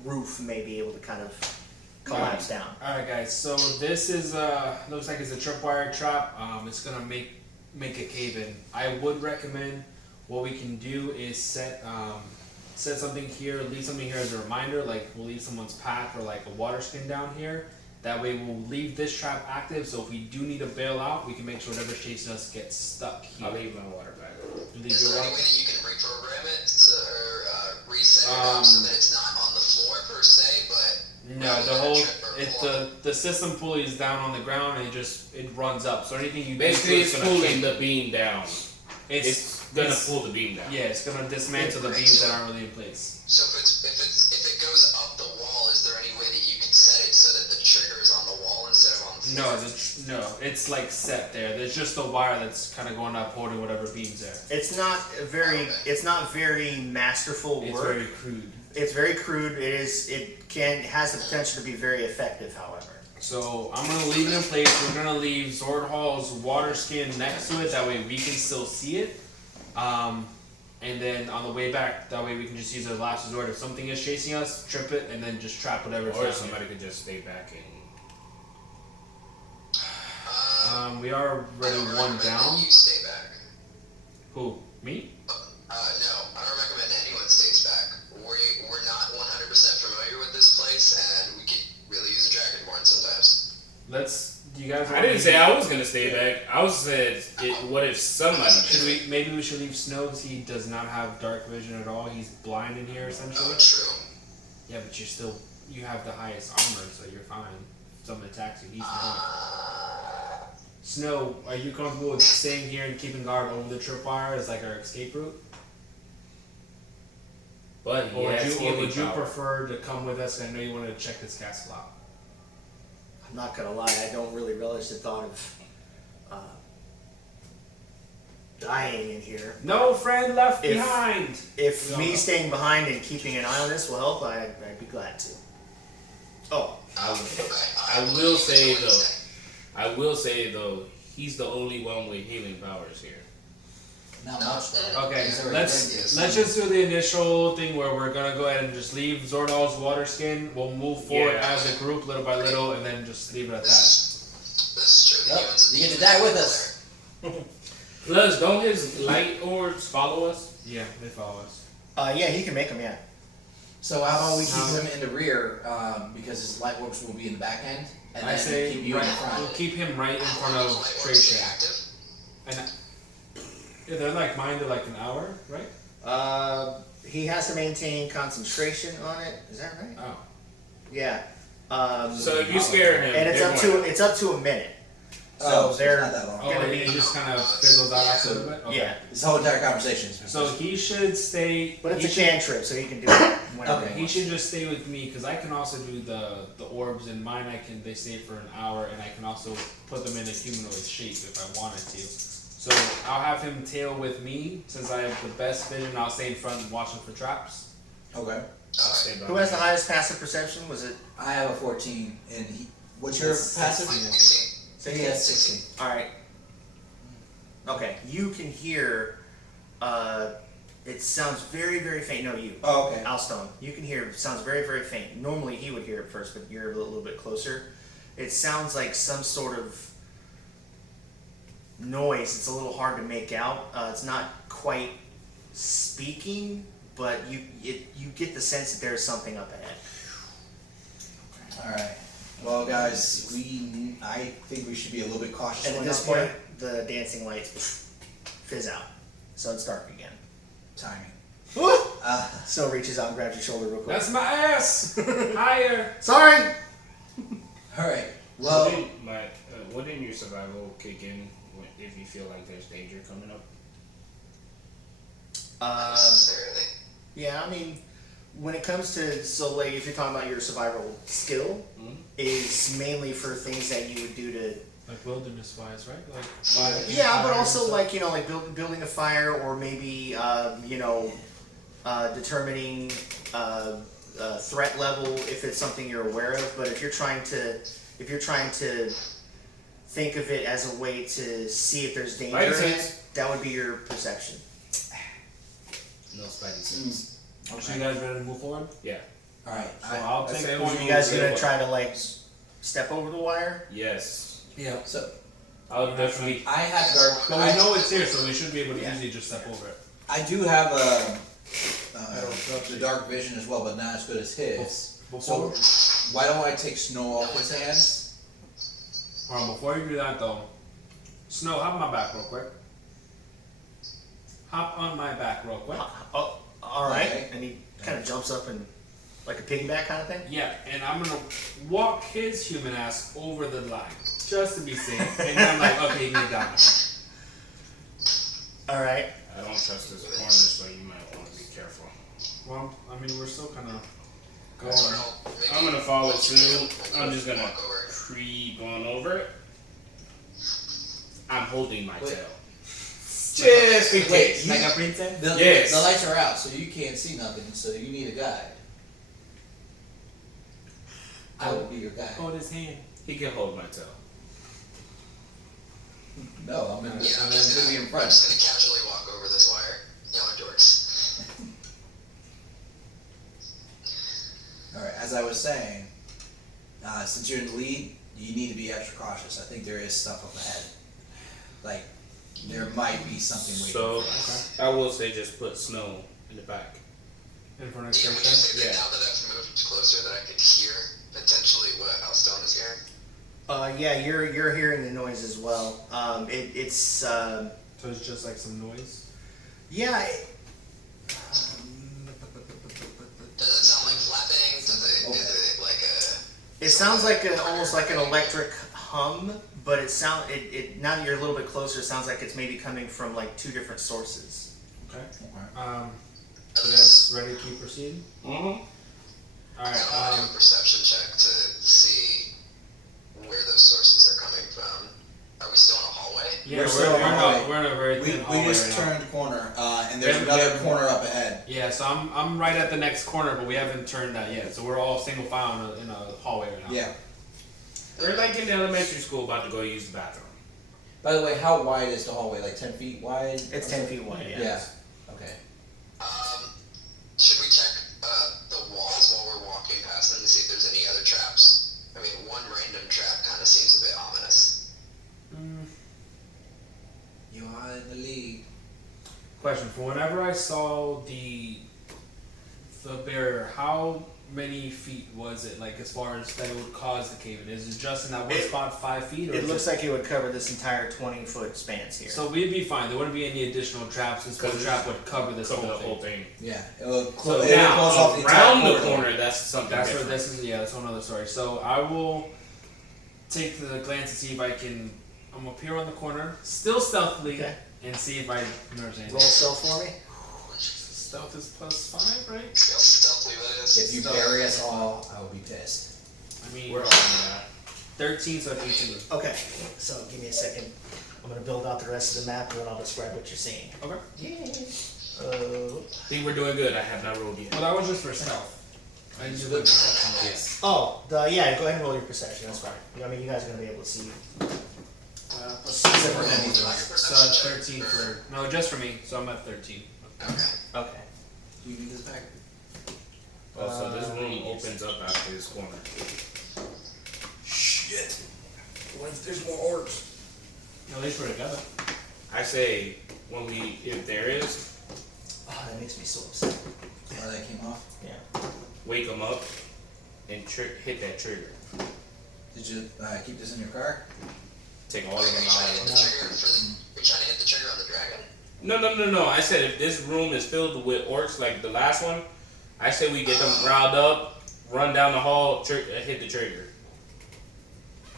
roof may be able to kind of collapse down. Alright guys, so this is looks like it's a tripwire trap. It's gonna make a cave in. I would recommend what we can do is set something here, leave something here as a reminder, like we'll leave someone's pack or like a water skin down here. That way we'll leave this trap active, so if we do need to bail out, we can make sure whatever's chasing us gets stuck here. I'll leave my water back. You leave Is your there any water- way that you can reprogram it or reset it up so that it's not on the floor per se, but No, rather the than a whole trip or fall? the system pulley is down on the ground and it runs up. So anything you Basically, do it's to gonna pulling kick- the beam down. It's gonna pull the beam down. Yeah, it's gonna dismantle the beams that aren't really in place. So if it goes up the wall, is there any way that you can set it so that the trigger is on the wall instead of on the floor? No, it's like set there. There's just a wire that's kind of going up, holding whatever beams there. It's not very masterful It's work. very crude. It's very crude. It has the potential to be very effective, however. So I'm gonna leave it in place. We're gonna leave Zord Hall's water skin next to it. That way we can still see it. And then on the way back, that way we can just use it as last resort. If something is chasing us, trip it and then just trap whatever's Or down somebody could just stay back and. We are I already don't one recommend down. that you stay back. Who? Me? No, I don't recommend anyone stays back. We're not 100% familiar with this place, and we could really use a dragonborn sometimes. Do you guys? I didn't say I was gonna stay back. I was said, what if somebody? Maybe we should leave Snow because he does not have dark vision at all. He's blind in here essentially. Oh, true. Yeah, but you have the highest armor, so you're fine. If someone attacks you, he's not. Snow, are you comfortable with staying here and keeping guard over the tripwire as like our escape route? But Or he would you prefer to come with us? I know you wanted to check this castle out. I'm not gonna lie, I don't really relish the thought of dying in here. No friend left If- behind. If No, me no. staying behind and keeping an eye on this will help, I'd be glad to. Oh, I will say though. I will say though, he's the only one with healing powers here. Not much though. Okay, He's already let's dead. just do the initial thing where we're gonna go ahead and just leave Zordal's water skin. We'll move forward Yeah. as a group, little by little, and then just leave it at that. This is true. The Yep, humans- you get to die with us. Plus, don't his light orbs follow us? Yeah, they follow us. yeah, he can make them, yeah. So how about we keep No. him in the rear because his light orbs will be in the back end, and I then say keep you in the we'll front. keep him right in How front long of does light Trade orb stay Shack. active? And yeah, they're like mine. They're like an hour, right? He has to maintain concentration on it. Is that right? Oh, Yeah. So if you scare him, and it's up to a minute. So it's they're not that long. oh, Gonna and be- it just kind of fizzles out after a little bit. Okay. yeah. This whole entire conversation is So he should stay. But it's he a should- cantrip, so he can do it whenever Okay. he He wants. should just stay with me because I can also do the orbs in mine. They stay for an hour, and I can also put them in a humanoid shape if I wanted to. So So I'll have him tail with me since I have the best vision. I'll stay in front and watching for traps. Okay. I'll stay Who behind. has the highest passive perception? Was it I have a 14, and what's your passive? 16. He has 16. all right? Okay, you can hear. It sounds very, very faint. No, you. Oh, okay. Alstone. You can hear. It sounds very, very faint. Normally he would hear it first, but you're a little bit closer. It sounds like some sort of noise. It's a little hard to make out. It's not quite speaking, but you get the sense that there's something up ahead. All right. Well, guys, I think we should be a little bit cautious. And at going this up point, here. the dancing lights fizz out, so it's dark again. Timing. So reaches out and grabs your shoulder real quick. That's my ass. Higher. Sorry. All right. Well, Wouldn't your survival kick in if you feel like there's danger coming up? Not necessarily. Yeah, I mean, when it comes to, so like if you're talking about your survival skill, is mainly for things that you would do to. Like wilderness wise, right? Like fire, Yeah, but fire also and like like building a fire, or maybe determining threat level if it's something you're aware of. But if you're trying to think of it as a way to see if there's danger Spidey in sense. it, that would be your perception. No spidey sense. stuff. So you guys ready to move forward? Yeah. all right. So I'll take say point. we You guys move gonna it. try to like step over the wire? Yes. Yeah. So I'll definitely. I have dark. But we know it's here, so we should be able to Yeah. easily just step over it. I do have the dark vision as well, but not as good as his. Before, So why don't I take Snow off his hands? before you do that though, Snow, hop on my back real quick. Hop on my back real quick. Oh, all right. Okay. And he kind of jumps up and like a piggyback kind of thing. Yeah, and I'm gonna walk his human ass over the line just to be safe. And then I'm like, okay, you can get down. All right. I don't trust this corner, so you might want to be careful. Well, I mean, we're still kind of I going. don't know. Maybe I'm gonna follow we'll through. I'm just gonna walk over. creep on over it. I'm holding my Wait. tail. Just in Wait, case. you- Like a princess? The, Yes. the lights are out, so you can't see nothing. So you need a guide. I will be your guide. Hold his hand. He can hold my tail. No, I'm gonna. Yeah, I'm just gonna be in I'm front. just gonna casually walk over this wire. You know how it works. All right. As I was saying, since you're in the lead, you need to be extra cautious. I think there is stuff up ahead. Like there might be something waiting. So for us. I will say just put Snow in the back. In front of Yeah, would you him. say that Yeah. now that I've moved closer that I could hear potentially what Alstone is hearing? Yeah, you're hearing the noise as well. It's So it's just like some noise. yeah. Does it sound like flapping? Is it like a... It sounds like almost like an electric hum, but it now that you're a little bit closer, it sounds like it's maybe coming from like two different sources. Okay. Okay. You guys ready to keep proceeding? Mm-hmm. All I right. want to do a perception check to see where those sources are coming from. Are we still in a hallway? Yeah, We're still on the hallway. we're in a very We thin hallway just right now. turned the corner, and there's Yeah, another yeah. corner up ahead. Yeah, so I'm right at the next corner, but we haven't turned that yet. So we're all single file in a hallway right now. Yeah. We're like in elementary school about to go use the bathroom. By the way, how wide is the hallway? Like 10 feet wide? It's 10 feet wide. Yeah. Yeah. Okay. Should we check the walls while we're walking past them to see if there's any other traps? I mean, one random trap kind of seems a bit ominous. You are in the lead. Question: for whenever I saw the barrier, how many feet was it? Like as far as that it would cause the cave in? Is it just in that one spot 5 feet? Or It is looks like it would cover this entire 20-foot spans here. so we'd be fine. There wouldn't be any additional traps. This one trap would cover this Cover the whole whole thing. thing. Yeah. It'll So close off the entire around the corridor. corner, that's something That's where different. this is. Yeah, that's a whole other story. So I will take the glance to see if I can. I'm up here on the corner, still stealthily, Okay. and see if I notice anything. Roll stealth for me. Stealth is +5, right? See how stealthily that is. If you bury us all, I will be pissed. I mean, We're all in that. 13, so 18. Okay. So give me a second. I'm gonna build out the rest of the map and then I'll describe what you're seeing. Okay. I think we're doing good. I have not rolled yet. Well, that was just for stealth. I just did perception. Yes. Oh, yeah, go ahead and roll your perception, that's fine. I mean, you guys are gonna be able to see. Except for anything. So 13 for no, just for me. So I'm at 13. Okay. Okay. Do you need this back? Oh, so this room opens up after this corner. Shit. What if there's more orcs? At least we're together. I say if there is, Oh, that makes me so upset. Where that came off? Yeah. wake them up and hit that trigger. Did you keep this in your car? Take all of Are them you trying to hit the out. trigger for the? You're trying to hit the trigger on the dragon? No. I said if this room is filled with orcs like the last one, I say we get them riled up, run down the hall, hit the trigger.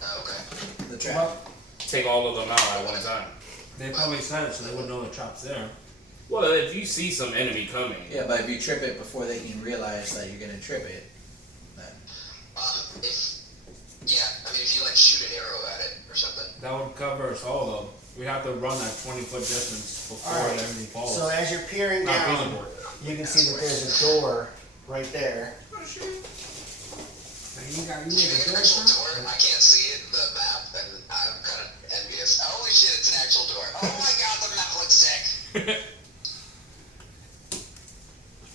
Oh, okay. The trap. Take all of them out at one time. They probably said it so they wouldn't know the trap's there. Well, if you see some enemy coming, Yeah, but if you trip it before they can realize that you're gonna trip it, then If you like shoot an arrow at it or something. That would cover us all though. We have to run that 20-foot distance before Alright, everything falls. So as you're peering Not down, feasible. you can see that there's a door right there. You got You make an actual door? I can't see it, the map, and I'm kind of envious. Holy shit, it's an actual door. Oh my god, the map looks sick.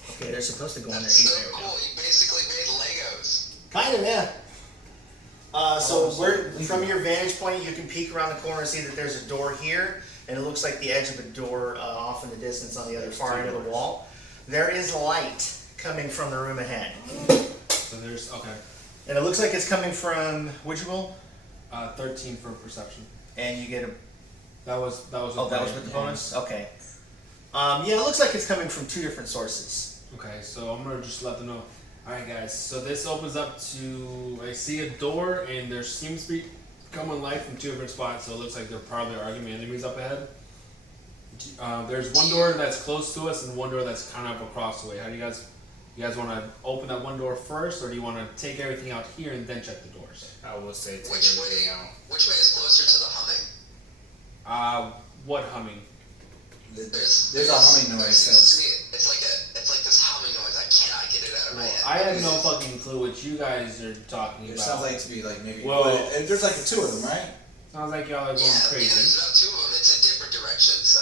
Okay, they're supposed to go in there That's so either. cool. You basically made Legos. Kind of, yeah. So from your vantage point, you can peek around the corner and see that there's a door here, and it looks like the edge of a door off in the distance on the other far end of the wall. There is light coming from the room ahead, So there's okay. and it looks like it's coming from which roll? 13 for perception. And you get a That was oh, that was with the bonus. Okay. Yeah, it looks like it's coming from two different sources. Okay, so I'm gonna just let them know. Alright guys, so this opens up to, I see a door and there seems to be coming light from two different spots, so it looks like there probably are gonna be enemies up ahead. There's one door that's close to us and one door that's kind of across the way. How do you guys want to open that one door first, or do you want to take everything out here and then check the doors? I would say take Which everything way? out. Which way is closer to the humming? What humming? there's a humming noise. It's like this humming noise. I cannot get it out of my Well, head. I have no fucking clue what you guys are talking It about. sounds like to be like maybe. Well- but there's like two of them, right? Sounds like y'all are going Yeah, crazy. there's not two of them. It's in different directions.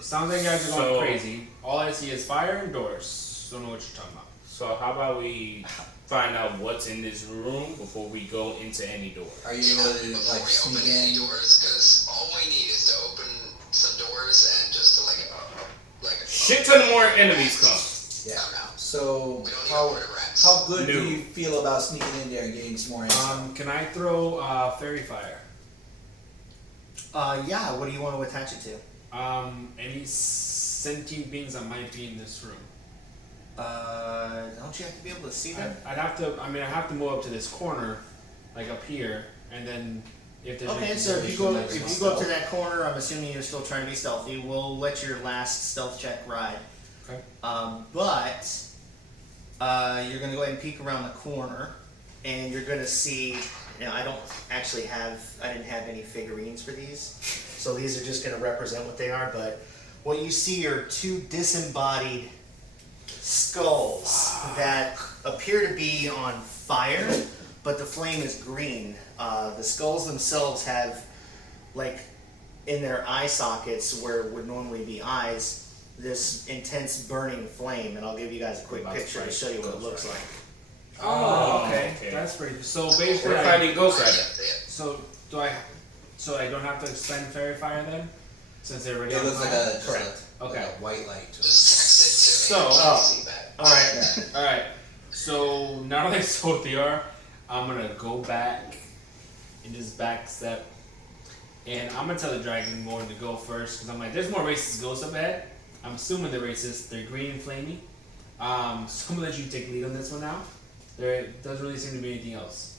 Sounds like you guys are going So- crazy. All I see is fire and doors. Don't know what you're talking about. So how about we find out what's in this room before we go into any door? Are you able to Before like we sneak open any in? doors, because all we need is to open some doors and just to like Shit ton more enemies come. Yeah. Come out. So We don't need how to order rats. how good No. do you feel about sneaking in there and getting some more insight? Can I throw fairy fire? Yeah. What do you want to attach it to? Any sentient beings that might be in this room. Don't you have to be able to see them? I'd have to. I mean, I have to move up to this corner, like up here, and then if there's Okay, anything so there, if you should go let if us you know. go up to that corner, I'm assuming you're still trying to be stealthy. We'll let your last stealth check ride. Okay. But you're gonna go ahead and peek around the corner, and you're gonna see. Now I didn't have any figurines for these, so these are just gonna represent what they are. But what you see are two disembodied skulls that appear to be on fire, but the flame is green. The skulls themselves have, like, in their eye sockets where would normally be eyes, this intense burning flame, and I'll give you guys a quick picture to show you what it looks like. Oh, okay. okay. That's pretty. So basically, We're fighting Ghost I Rider. can't see it. so do I? So I don't have to expend fairy fire then, since they already. It on looks like fire? a just Correct. like Okay. a white light to it. Just text it to me. So- I can't see that. All right. Yeah. All right. So now that I saw what they are, I'm gonna go back and just back step, and I'm gonna tell the dragon lord to go first because I'm like, there's more racist ghosts up ahead. I'm assuming they're racist. They're green and flamey. So I'm gonna let you take lead on this one now. There doesn't really seem to be anything else.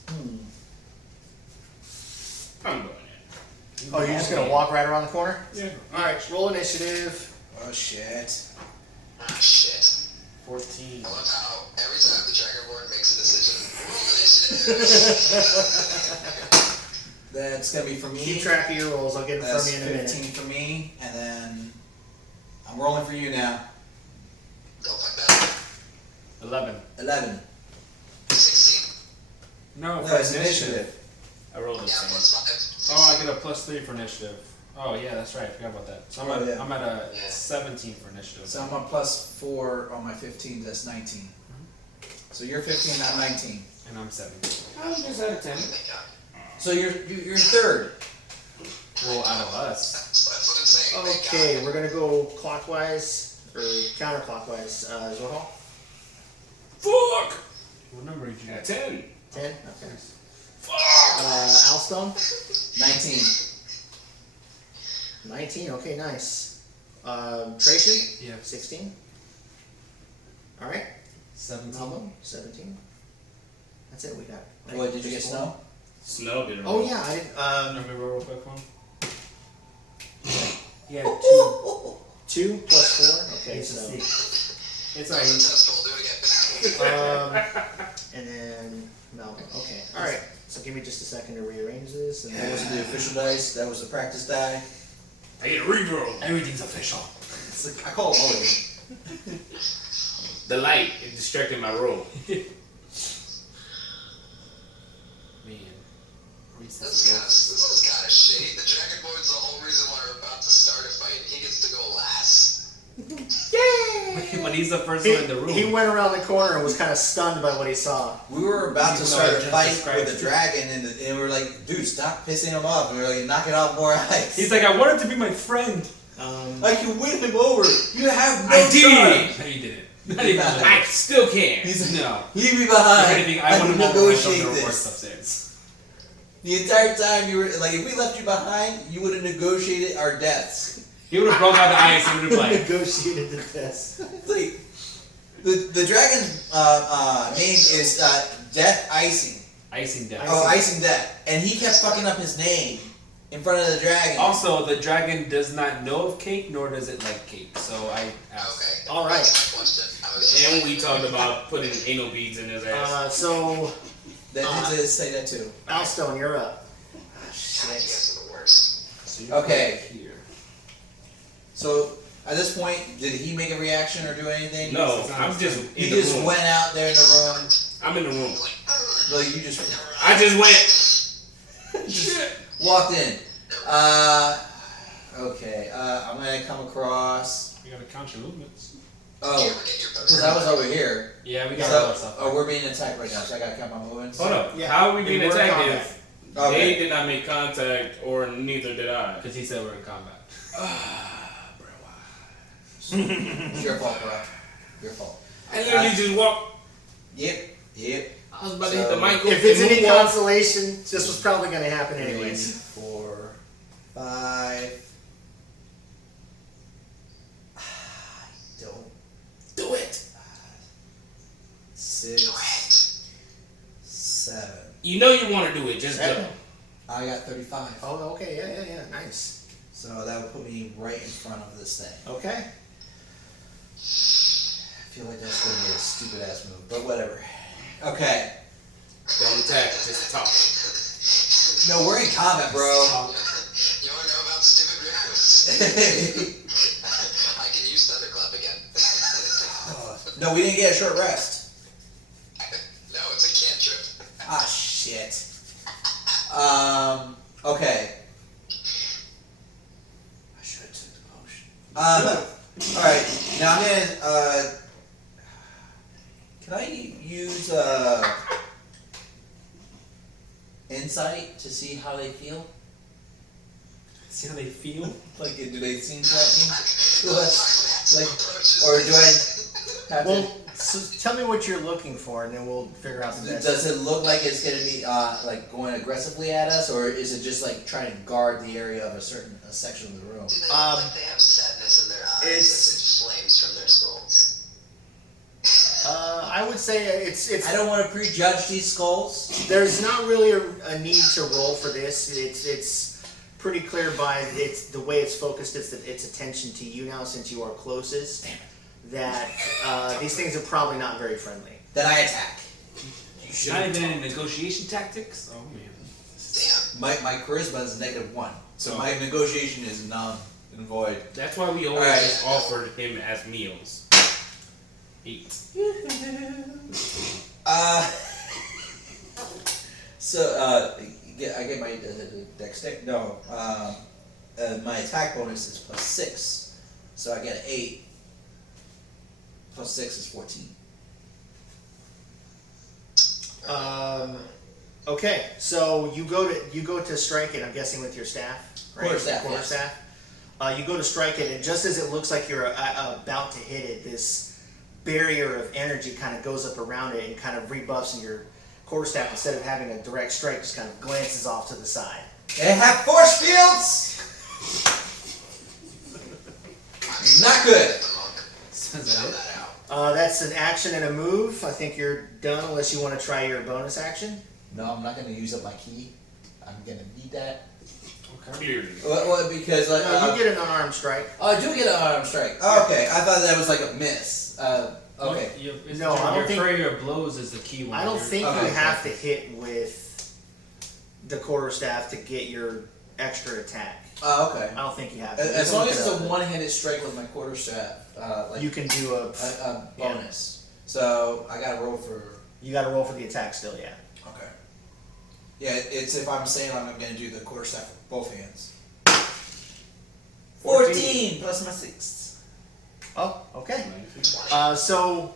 I'm doing it. Oh, you're just gonna walk right around the corner? Yeah. All right. Roll initiative. Oh shit. Ah, shit. 14. I love how every time the dragon board makes a decision, roll initiative. That's gonna be for me. Keep track of your rolls. I'll get them That's from you in a 15 minute. for me, and then I'm rolling for you now. Don't fuck that. 11. 11. 16. No, No, for it's initiative. initiative. I rolled the Yeah, same. plus 5. Oh, I get a +3 for initiative. Oh yeah, that's right. I forgot about that. So Oh, yeah. I'm at a Yeah. 17 for initiative. So I'm on +4 on my 15. That's 19. So you're 15, I'm 19. And I'm 17. I'm just out of 10. Thank God. So you're third. Well, out of us. That's what I'm saying. Thank Okay, God. we're gonna go clockwise or counterclockwise. Zohal? Fuck! What number did you At get? 10. 10. Okay. Fuck! Alstone? 19. 19. Okay, nice. Tracy? Yeah. 16. All right. 17. Malmo? 17. That's it. We got. right? What, did you get Just snow? Snow didn't Oh roll. yeah, I didn't. Let me roll real quick one. Yeah, 2 plus 4. Okay, It's a so. 6. It's That was a alright. test. We'll do it again. And then Malcolm. Okay. All right. So give me just a second to rearrange this. And That wasn't the official dice. That was the practice die. I get a reroll. Everything's official. It's like, I call it mulligan. The light, it distracted my roll. Man. This is kind of shady. The Dragon Board's the whole reason why we're about to start a fight. He gets to go last. But he's the first one in the room. he went around the corner and was kind of stunned by what he saw. We were about to Even though start I a just fight described with it. the dragon, and we were like, dude, stop pissing him off. And we were like, knock it off more ice. He's like, I wanted to be my friend. I can win him over. You have no I did! time. No, you didn't. Not even a little. I still can. He's like, No. leave me If behind. anything, I want can him over and negotiate show the worst this. upstairs. The entire time you were like, if we left you behind, you would have negotiated our deaths. He would have broke out the ice and would have been like, Negotiated the test. It's like the dragon name is Death Icing. icing death. Oh, Icing Death, and he kept fucking up his name in front of the dragon. Also, the dragon does not know of cake, nor does it like cake. So I asked. Okay. All right. That's my question. I was And we talked about putting anal beads in his ass. So That did say that too. Alstone, you're up. God, you guys are the worst. So you're Okay. here. So at this point, did he make a reaction or do anything? No, I'm just in He the just room. went out there in the room. I'm in the room. Like you just I just went. walked in. Okay. I'm gonna come across. You gotta count your movements. Oh, because I was over here. Yeah, we got all that So, stuff. oh, we're being attacked right now, so I gotta count my movements. Hold up. Yeah. How are we being We're in attacked combat. if Okay. they did not make contact or neither did I? Because he said we're in combat. It's your fault, bro. Your fault. I literally just walked. Yep. I was about to hit the mic. If it's and any moonwalk. consolation, this was probably going to happen anyways. 4, 5. Don't. Do it. 6, 7. You know you want to do it. Just go. I got 35. Oh, okay. Yeah. Nice. So that would put me right in front of this thing. Okay. I feel like that's gonna be a stupid ass move, but whatever. Okay. Don't attack. Just talk. No, we're in combat, bro. You wanna know about stupid moves? I can use Thunderclap again. No, we didn't get a short rest. No, it's a cantrip. Ah, shit. Okay. I should have took the potion. Alright, now I'm gonna, can I use, insight to see how they feel? See how they feel? Like, do they seem threatening? Like, Approaches. or do I have Well, so tell me what you're looking for, and then we'll figure out the best. Does it look like it's gonna be like going aggressively at us, or is it just like trying to guard the area of a certain section of the room? Do they look like they have sadness in their eyes it's- as it flames from their skulls? I would say it's. I don't want to prejudge these skulls. There's not really a need to roll for this. It's pretty clear by the way it's focused. It's its attention to you now, since you are closest. That these things are probably not very friendly. Then I attack. You should. Not even in negotiation tactics? Oh man. Damn. My charisma is -1, so Oh. my negotiation is null and void. That's why we always Alright. just offered him as meals. 8. So I get my dex deck. No, my attack bonus is +6, so I get an 8. +6 is 14. Okay, so you go to strike it. I'm guessing with your staff, right? Quarterstaff, yes. Quarterstaff. You go to strike it, and just as it looks like you're about to hit it, this barrier of energy kind of goes up around it and kind of rebuffs, and your quarterstaff, instead of having a direct strike, just kind of glances off to the side. They have force fields. Not good. Found that out. That's an action and a move. I think you're done unless you want to try your bonus action. No, I'm not going to use up my key. I'm going to need that. Clearly. Well, because No, you get an unarmed strike. Oh, I do get an unarmed strike. Oh, okay, I thought that was like a miss. Okay. No, I don't think- Your prayer blows is the key one. I don't think Okay. you have to hit with the quarterstaff to get your extra attack. Oh, okay. I don't think you have to. You As can long look as it it's a up. one-handed strike with my quarterstaff, You can do a. a yeah. bonus. So I got to roll for. You got to roll for the attack still, yeah. Okay. Yeah, it's if I'm saying I'm going to do the quarterstaff with both hands. 14 plus my 6. Oh, okay. So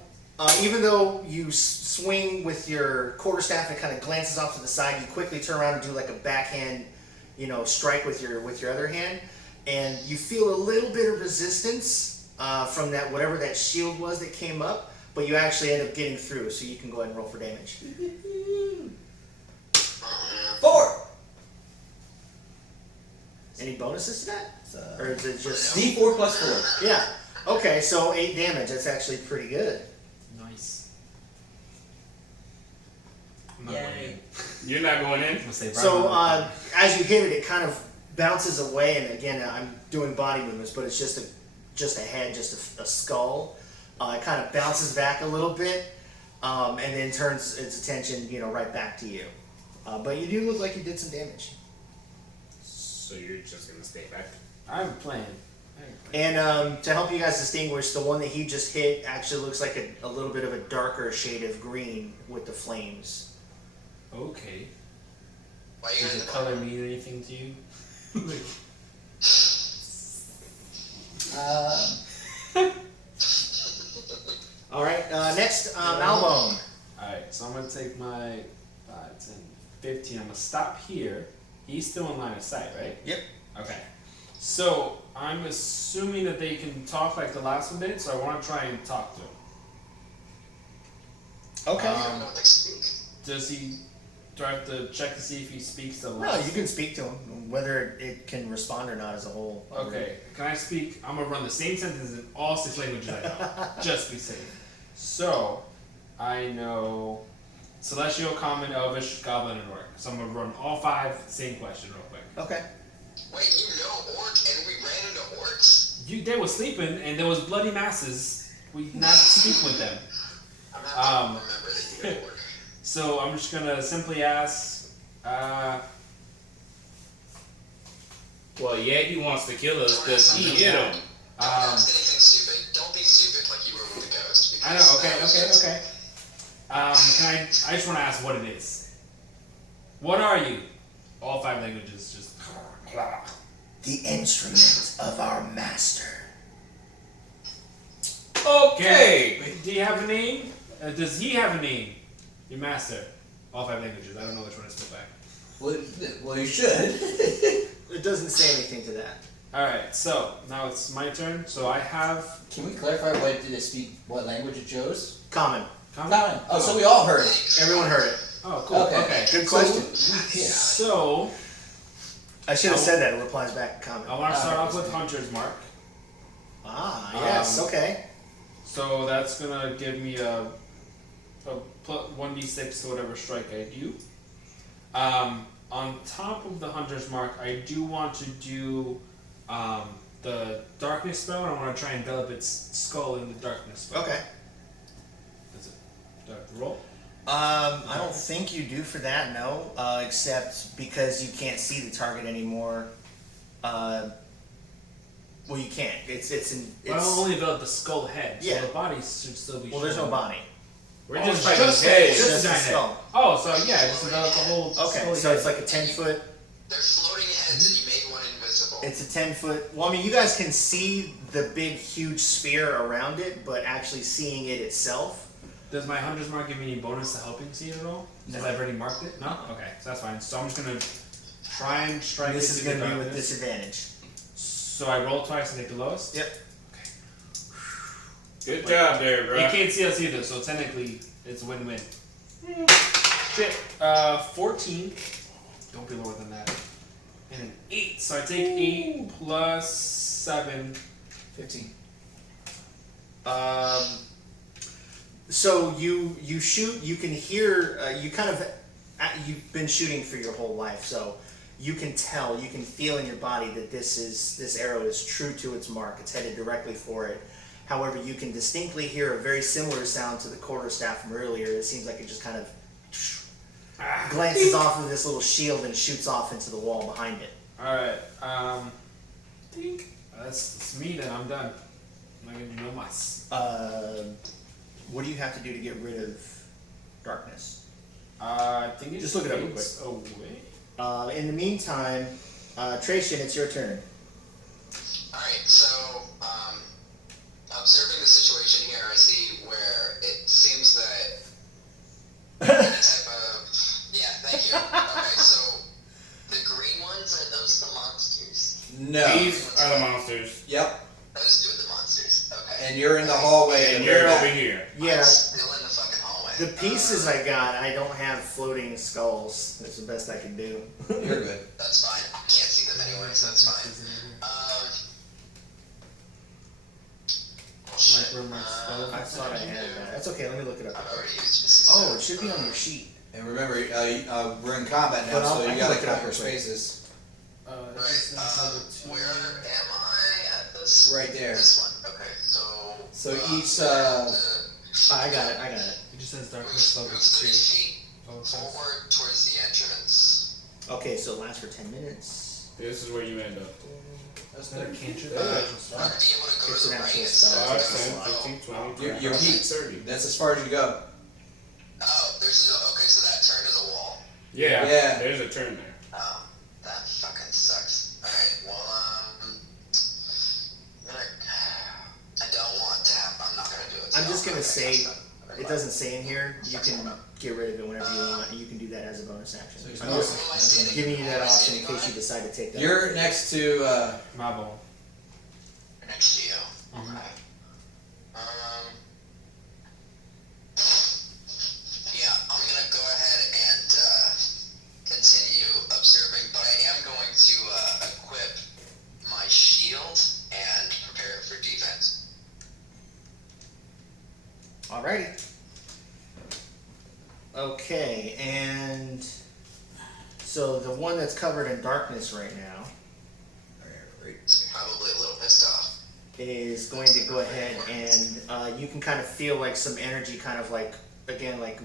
even though you swing with your quarterstaff and it kind of glances off to the side, you quickly turn around and do like a backhand, strike with your other hand, and you feel a little bit of resistance from that whatever that shield was that came up, but you actually end up getting through. So you can go ahead and roll for damage. 4. Any bonuses to that, or is it just D4 plus 4. Yeah. Okay, so 8 damage. That's actually pretty good. Nice. Yay. You're not going in? So as you hit it, it kind of bounces away, and again, I'm doing body movements, but it's just a head, just a skull. It kind of bounces back a little bit, and then turns its attention, right back to you. But you do look like you did some damage. So you're just gonna stay back? I have a plan. And to help you guys distinguish, the one that he just hit actually looks like a little bit of a darker shade of green with the flames. Okay. Why you Does in the the color mean anything to you? All right, next, Malbone. Alright, so I'm going to take my 5, 10, 15. I'm going to stop here. He's still in line of sight, right? Yep. Okay. So I'm assuming that they can talk like the last one did, so I want to try and talk to him. Okay. I don't know what they speak. Do I have to check to see if he speaks the No, last you can speak to him. Whether it can respond or not as a whole. Okay, can I speak? I'm gonna run the same sentence in all 6 languages I know, just to be safe. So, I know Celestial, Common, Elvish, Goblin, and Orc. So I'm gonna run all 5, same question real quick. Okay. Wait, you know Orc and we ran into Orcs? They were sleeping, and there was bloody masses. We did not speak with them. I'm happy to remember that you know Orc. So I'm just gonna simply ask, Well, yeah, he wants to kill us because he hit him. Don't ask anything stupid. Don't be stupid like you were with the ghost. I know, okay. I just wanna ask what it is. What are you? All 5 languages, just. The instrument of our master. Okay. Do you have a name? Does he have a name? Your master. All 5 languages. I don't know which one to spit back. Well, you should. It doesn't say anything to that. Alright, so now it's my turn. So I have. Can we clarify what language it chose? Common. Common. Oh, so we all heard it. Everyone heard it. Oh, cool. Okay. Good question. So I should have said that. It replies back in common. I want to start off with Hunter's Mark. Ah, yes. Okay. So that's gonna give me a 1d6 to whatever strike I do. On top of the Hunter's Mark, I do want to do the Darkness spell, and I want to try and envelop its skull in the Darkness spell. Okay. That's it. Do I have to roll? I don't think you do for that, no. Except because you can't see the target anymore. Well, you can't. It's only about the skull head. So Yeah. the body should still be. well, there's no shown. body. We're Oh, just it's fighting just head. just Just a the giant skull. head. Oh, so yeah, just about the whole. Okay, skull so head. it's like a 10-foot. They're floating heads, and you made one invisible. It's a 10-foot. Well, I mean, you guys can see the big, huge sphere around it, but actually seeing it itself. Does my hunter's mark give me any bonus to helping see it at all? Because I've already marked it. No. Okay, so that's fine. So I'm just gonna try and strike. This it is to going the to be with darkness. disadvantage. So I roll twice and take the lowest. Yep. Good job there, bro. It can't see us either, so technically it's a win-win. Shit. 14. Don't be lower than that. And an 8. So I take 8 plus 7. 15. So you shoot. You can hear. You kind of. You've been shooting for your whole life, so you can tell. You can feel in your body that this arrow is true to its mark. It's headed directly for it. However, you can distinctly hear a very similar sound to the quarterstaff from earlier. It seems like it just kind of glances off of this little shield and shoots off into the wall behind it. Alright, that's me then, I'm done. I'm not gonna do no mas. What do you have to do to get rid of darkness? I think it Just look it up real fades away. In the meantime, Tracian, it's your turn. Alright, so, observing the situation here, I see where it seems that any type of... Yeah, thank you. Okay, so, the green ones, are those the monsters? No. These are the monsters. Yep. Those two are the monsters, okay. And you're in the hallway. And in the you're very over back. here. Yeah, I'm still in the fucking hallway. the pieces I got, I don't have floating skulls. That's the best I can do. You're good. That's fine. I can't see them anywhere, so that's fine. Oh, shit. Like where my spell- I thought I had that. That's okay, let me look it up. I've already used Mrs. Oh, it should be on your sheet. And remember, we're in combat now, But I so you can gotta look it count up your real quick. spaces. it Right, just says number 2. where am I at this? Right there. This one, okay, so... So each, I got it. It just says Move darkness level 2. 30 feet Oh, it says. forward towards the entrance. Okay, so it lasts for 10 minutes. This is where you end up. That's Is that a 30. cantrip? Yeah. I'd be able to go It's to an the right actual and spell. 5, It's 10, a 15, 20, Your 25, peak. 30. That's as far as you go. Oh, there's a, okay, so that turn is a wall. Yeah, Yeah. there's a turn there. Oh, that fucking sucks. Alright, well, I don't want to have, I'm not gonna do it. I'm just so gonna say, cast it doesn't say in here, you can get rid of it whenever you want, and you can do that as a bonus action. So I'm you're just What am I standing? giving you that Am I option in standing case you by? decide to take that. You're next to, My ball. Next to you. Mhm. Okay. Yeah, I'm gonna go ahead and continue observing, but I am going to equip my shield and prepare for defense. Alrighty. Okay, and so the one that's covered in darkness right now Probably a little pissed off. is going to go ahead and you can kind of feel like some energy kind of like, again, like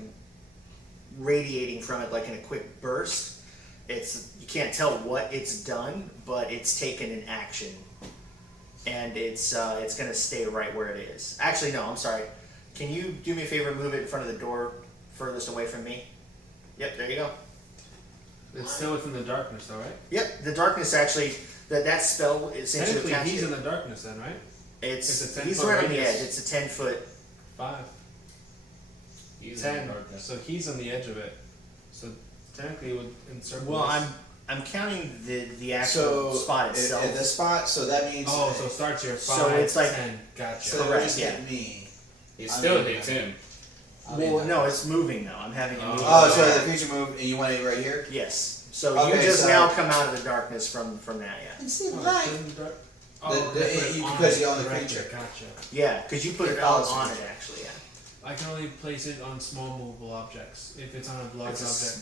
radiating from it like in a quick burst. You can't tell what it's done, but it's taken an action. And it's gonna stay right where it is. Actually, no, I'm sorry. Can you do me a favor and move it in front of the door furthest away from me? Yep, there you go. It's still within the darkness, though, right? Yep, the darkness actually, that spell is essentially Technically, attached he's to in the darkness then, right? it's it's a he's 10-foot right on the radius. edge. It's a 10-foot. 5. He's in 10. the darkness. So he's on the edge of it. So technically, it would encircle. Well, us. I'm counting the actual so spot itself. at the spot, so that means. Oh, so it starts here. 5, So it's like- 10. Gotcha. So Correct, just yeah. hit me. It still hits him. Well, no, it's moving now. I'm having it move. Oh, so the creature moved, and you want it right here? Yes. So Okay, you just so- now come out of the darkness from that, yeah. And see Oh, it's in the dark. The- they put it because you it own the directly. creature. Gotcha. Yeah, because you put It it all follows on the it creature. actually, yeah. I can only place it on small movable objects. If it's on a large It's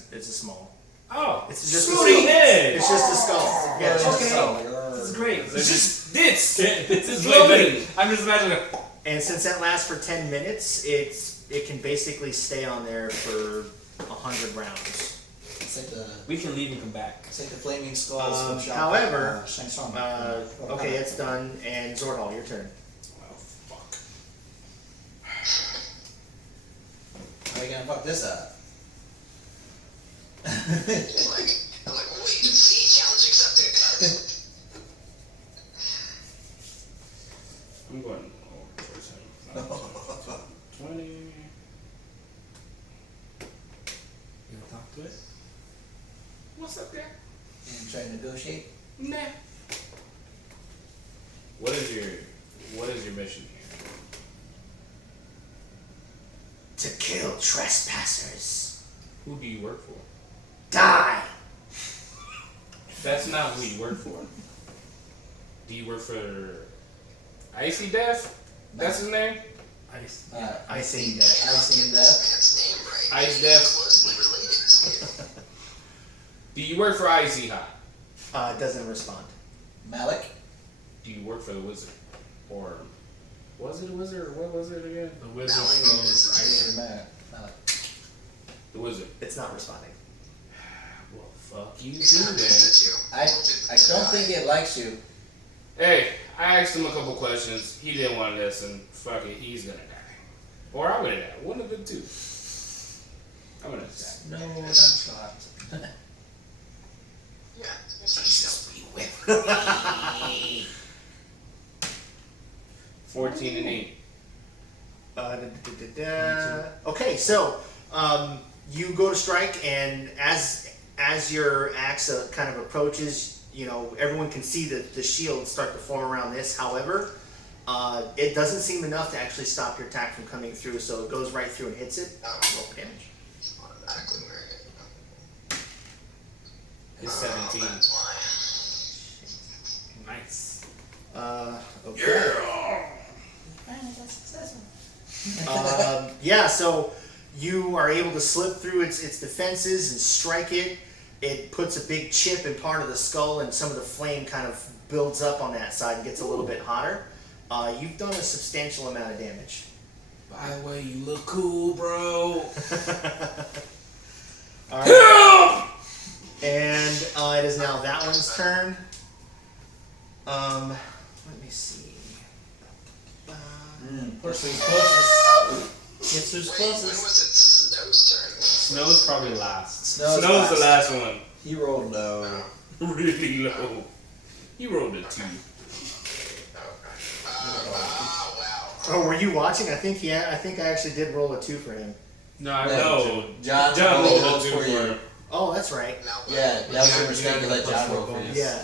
object. a small. Oh, It's just a floating skull. head. It's just a skull. Yeah, it's just a Okay. skull. This is great. It's just this. This is floating. way better. I'm just imagining. And since that lasts for 10 minutes, it's it can basically stay on there for 100 rounds. It's like the We can leave and come back. flaming skulls from Shao. However, Shang Tsung. okay, it's done, and Zordhall, your turn. Oh, fuck. How are you gonna fuck this up? I'm like, wait and see, challenge accepted. I'm going over towards him. 20. You gonna talk to it? What's up there? And try to negotiate. Nah. What is your mission here? To kill trespassers. Who do you work for? Die! That's not who you work for. Do you work for Icy Death? That's his name? Ice. I see that. I seen This that. man's name right. Ice He's Death. closely related to you. Do you work for Icy Hot? Doesn't respond. Malik. Do you work for the Wizard? Or was it a Wizard or what was it again? The wizard Malik throws is ice. Malik. The Wizard. It's not responding. Well, fuck you He's too not then. pissed at you. I don't think it likes you. Hey, I asked him a couple questions. He didn't want to listen. Fuck it, he's gonna die. Or I'm gonna die. One of the two. I'm gonna die. No, I'm shot. Yeah. Jesus be with me. 14 and 8. Okay, so you go to strike, and as your axe kind of approaches, you know, everyone can see the shield start to form around this. However, it doesn't seem enough to actually stop your attack from coming through, so it goes right through and hits it. Roll for damage. Automatically where it. It's 17. That's why. Nice. Okay. Yeah, so you are able to slip through its defenses and strike it. It puts a big chip in part of the skull, and some of the flame kind of builds up on that side and gets a little bit hotter. You've done a substantial amount of damage. By the way, you look cool, bro. Alright. And it is now that one's turn. Let me see. Push who's closest. Guess who's Wait, when closest? was it Snow's turn? Snow's probably last. Snow's Snow's the last one. He rolled low. Really low. He rolled a 2. Wow. Oh, were you watching? I think I actually did roll a 2 for him. No, I No, know. John rolled rolled a 2 for you. him. Oh, that's right. Yeah, that was a mistake to let John roll for you. Yeah.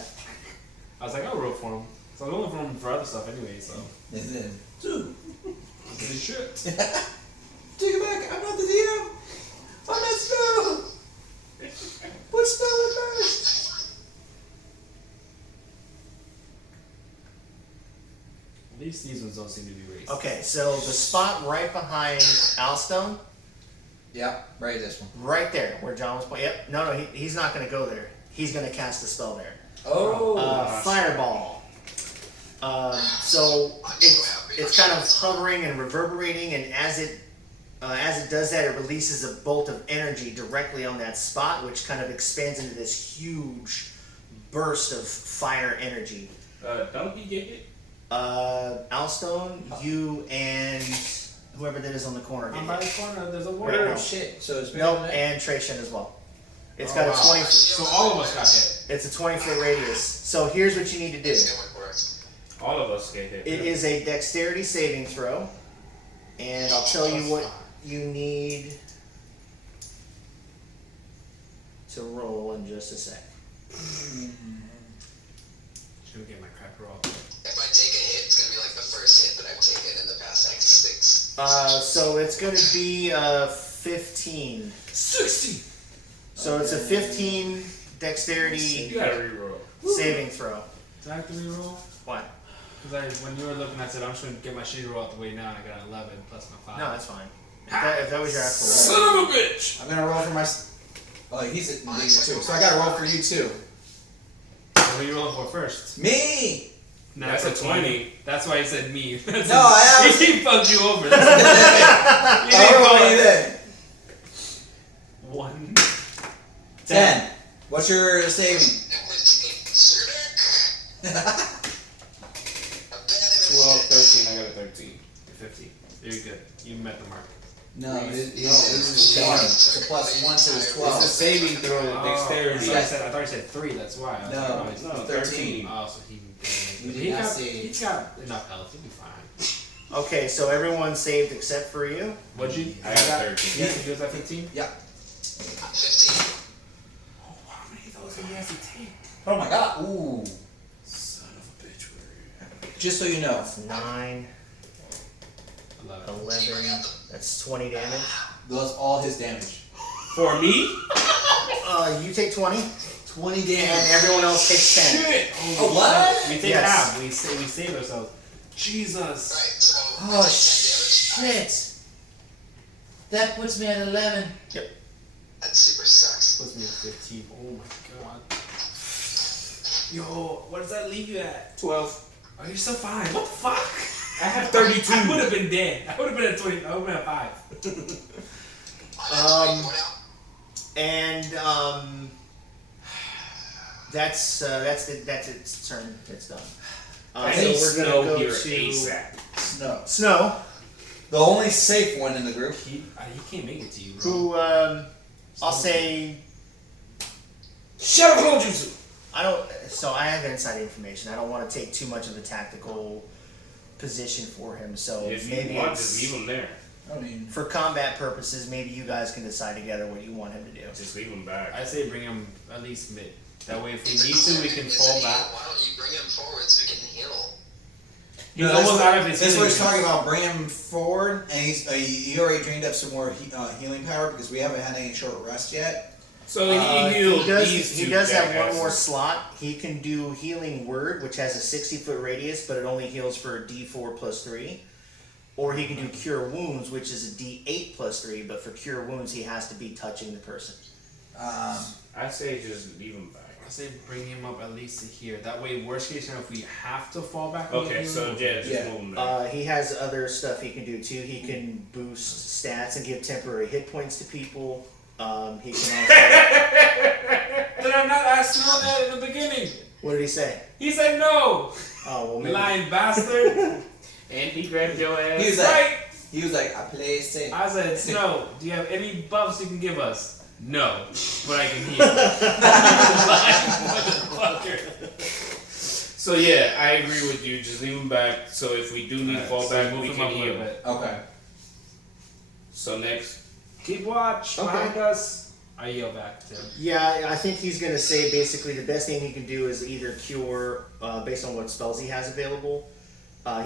I was like, I'll roll for him. So I'm rolling for him for other stuff anyway, so. And then, dude, Good shit. take it back. I'm not the DM. I'm not Snow. Put Snow in first. At least these ones don't seem to be racist. Okay, so the spot right behind Alstone, Yep, right this one. right there where John was pointing. Yep. No, he's not going to go there. He's going to cast a spell there. Oh. Fireball. So it's kind of hovering and reverberating, and as it does that, it releases a bolt of energy directly on that spot, which kind of expands into this huge burst of fire energy. Don't he get hit? Alstone, you and whoever that is on the corner. I'm get by hit. the corner, there's a Right warrior. now. Oh shit. So it's Nope, bigger than that? and Trayshen as well. It's Oh, got wow. a 20. So all of us got hit. It's a 20-foot radius. So here's what you need to do. It's going for us. All of us get hit. It is a dexterity saving throw, and I'll tell you what you need to roll in just a sec. Just gonna get my crap roll. If I take a hit, it's going to be like the first hit that I've taken in the past like 6. So it's going to be 15. 60! So it's a 15 dexterity You gotta reroll. saving throw. Do I have to reroll? What? Because when you were looking, I said I'm just gonna get my shitty roll out the way now, and I got an 11 plus my 5. No, that's fine. If that was your actual roll. Son of a bitch! I'm gonna roll for my. Oh, he's at -2, so I gotta roll for you too. What are you rolling for first? Me. That's a 20. That's why he said me. That's No, I have. he fucked you over. That's he How didn't old call are you it. then? 1. 10. What's your saving? 12, 13. I got a 13. 50. You're good. You met the mark. No, this is 20. It's a plus 1 to his It's a 12. saving throw, dexterity. I thought you said 3. That's why. I was No, like, oh, it's no, 13. Oh, so he You did he not got, see. he's got enough health. He'll be fine. Okay, so everyone saved except for you. What'd you? I got 13. Yeah, he was at 15. Yeah. 15. Oh, how many of those did he have to take? Oh my god. Ooh. Son of a bitch, where are you? Just so you know. 9, 11. 11. That's 20 damage. That's all his damage. For me? You take 20, 20 and damage. everyone else takes 10. Shit! Oh, what? We take Yes. half. We save ourselves. Jesus. Right, so. Oh, 10 damage. shit. That puts me at 11. That super sucks. Puts me at 15. Oh my god. Yo, what does that leave you at? 12. Oh, you're still fine. What the fuck? I have 32. I would have been dead. I would have been at 20. I would have been at 5. And that's its turn. It's done. I So need we're gonna snow go here to ASAP. Snow. Snow, The only safe one in the group. He can't make it to you, bro. who I'll say Shadow Clone Jutsu! I don't. So I have inside information. I don't want to take too much of a tactical position for him. So If maybe you want, it's, just leave him there. I mean, for combat purposes, maybe you guys can decide together what you want him to do. Just leave him back. I say bring him at least mid. That way, if we need to, we can fall back. Why don't you bring him forward so we can heal? He's almost out of his That's what he's healing. talking about. Bring him forward, and he already drained up some more healing power because we haven't had any short rest yet. So he healed He does, these he two does have one jackasses. more slot. He can do Healing Word, which has a 60-foot radius, but it only heals for a D4 plus 3. Or he can do Cure Wounds, which is a D8 plus 3, but for Cure Wounds, he has to be touching the person. I say just leave him back. I say bring him up at least to here. That way, worst case scenario, if we have to fall back. Okay, so yeah, just Yeah. move him back. He has other stuff he can do too. He can boost stats and give temporary hit points to people. He can also. Did I not ask you that in the beginning? What did he say? He said no. Oh well, maybe. Lying bastard. And he grabbed your ass. He was Right. like, I play safe. I said no. Do you have any buffs you can give us? No, but I can heal. Motherfucker. So yeah, I agree with you. Just leave him back. So if we do need to fall back, move we him can up a little heal. bit. Okay. So next, Keep watch Okay. behind us. I yell back to him. Yeah, I think he's gonna say basically the best thing he can do is either cure, based on what spells he has available.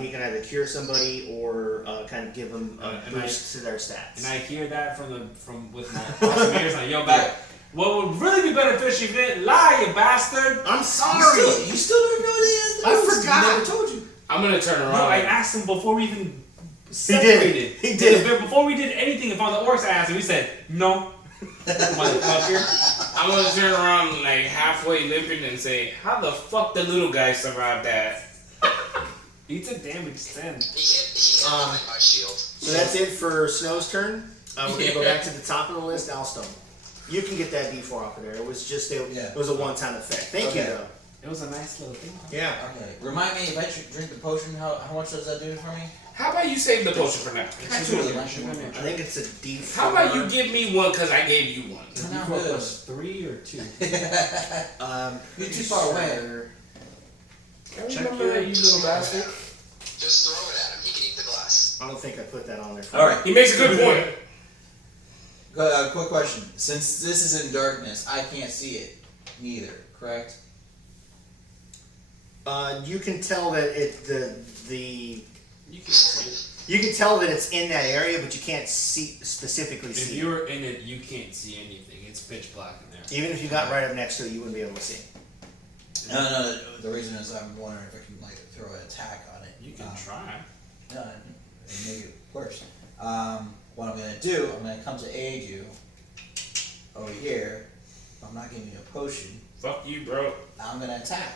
He can either cure somebody or kind of give them a And boost to their stats. And I hear that from with my awesome ears. And I yell back. What would really be beneficial if you didn't lie, you bastard? I'm You sorry. still don't know the I answer. forgot. He never told you. I'm gonna turn around. No, I asked him before we even did. separated. He did. Before we did anything and found the orcs, I asked him. He said, no. Motherfucker. I'm gonna turn around like halfway limping and say, "How the fuck the little guy survived that?" He took damage 10. He hit behind my shield. So that's it for Snow's turn. We're gonna go back to the top of the list. Alstone, you can get that D4 off of there. It was just it was a one-time effect. Thank you Okay. though. It was a nice little thing. Yeah. Okay. Remind me, if I drink the potion, how much does that do for me? How about you save the potion for now? I two of them. I should I think it's a D4. How about you give me one because I gave you one? Is it No, D4 it plus 3 or 2? You're too far away. Check your, you little bastard. Just throw it at him. He can eat the glass. I don't think I put that on there. All right. He makes a good point. Quick question. Since this is in darkness, I can't see it neither. Correct? You can tell that You can see it. you can tell that it's in that area, but you can't specifically If see. it. you're in it, you can't see anything. It's pitch black in there. Even if you got right up next to it, you wouldn't be able to see. No. The reason is I'm wondering if I can like throw an attack on it. You can try. No, and make it worse. What I'm gonna do, I'm gonna come to aid you over here. I'm not giving you a potion. Fuck you, bro. I'm gonna attack.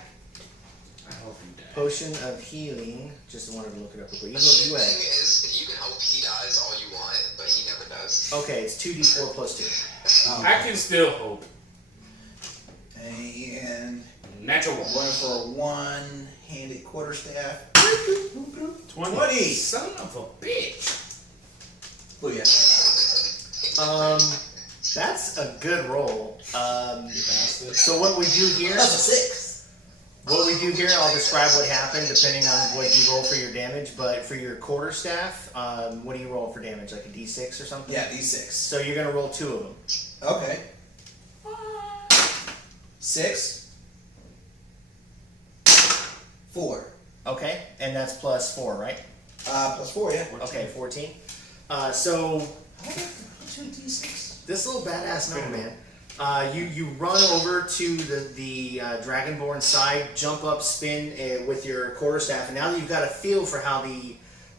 I hope you die. Potion of healing. Just wanted to look it up real quick. The shit thing is, you can hope he dies all you want, but he never does. Okay, it's 2d4 plus 2. I can still hope. And Natural I'm going for a one-handed quarterstaff. 20. Son of a bitch. Oh yeah. That's a good roll. So what we do here, That's a 6. I'll describe what happened depending on what you roll for your damage. But for your quarterstaff, what do you roll for damage? Like a d6 or something? Yeah, D6. So you're gonna roll 2 of them. Okay. 6. 4. Okay, and that's plus 4, right? Plus 4, yeah. Okay, 14. So I got 2 D6. this little badass man, you run over to the Dragonborn side, jump up, spin with your quarterstaff, and now that you've got a feel for how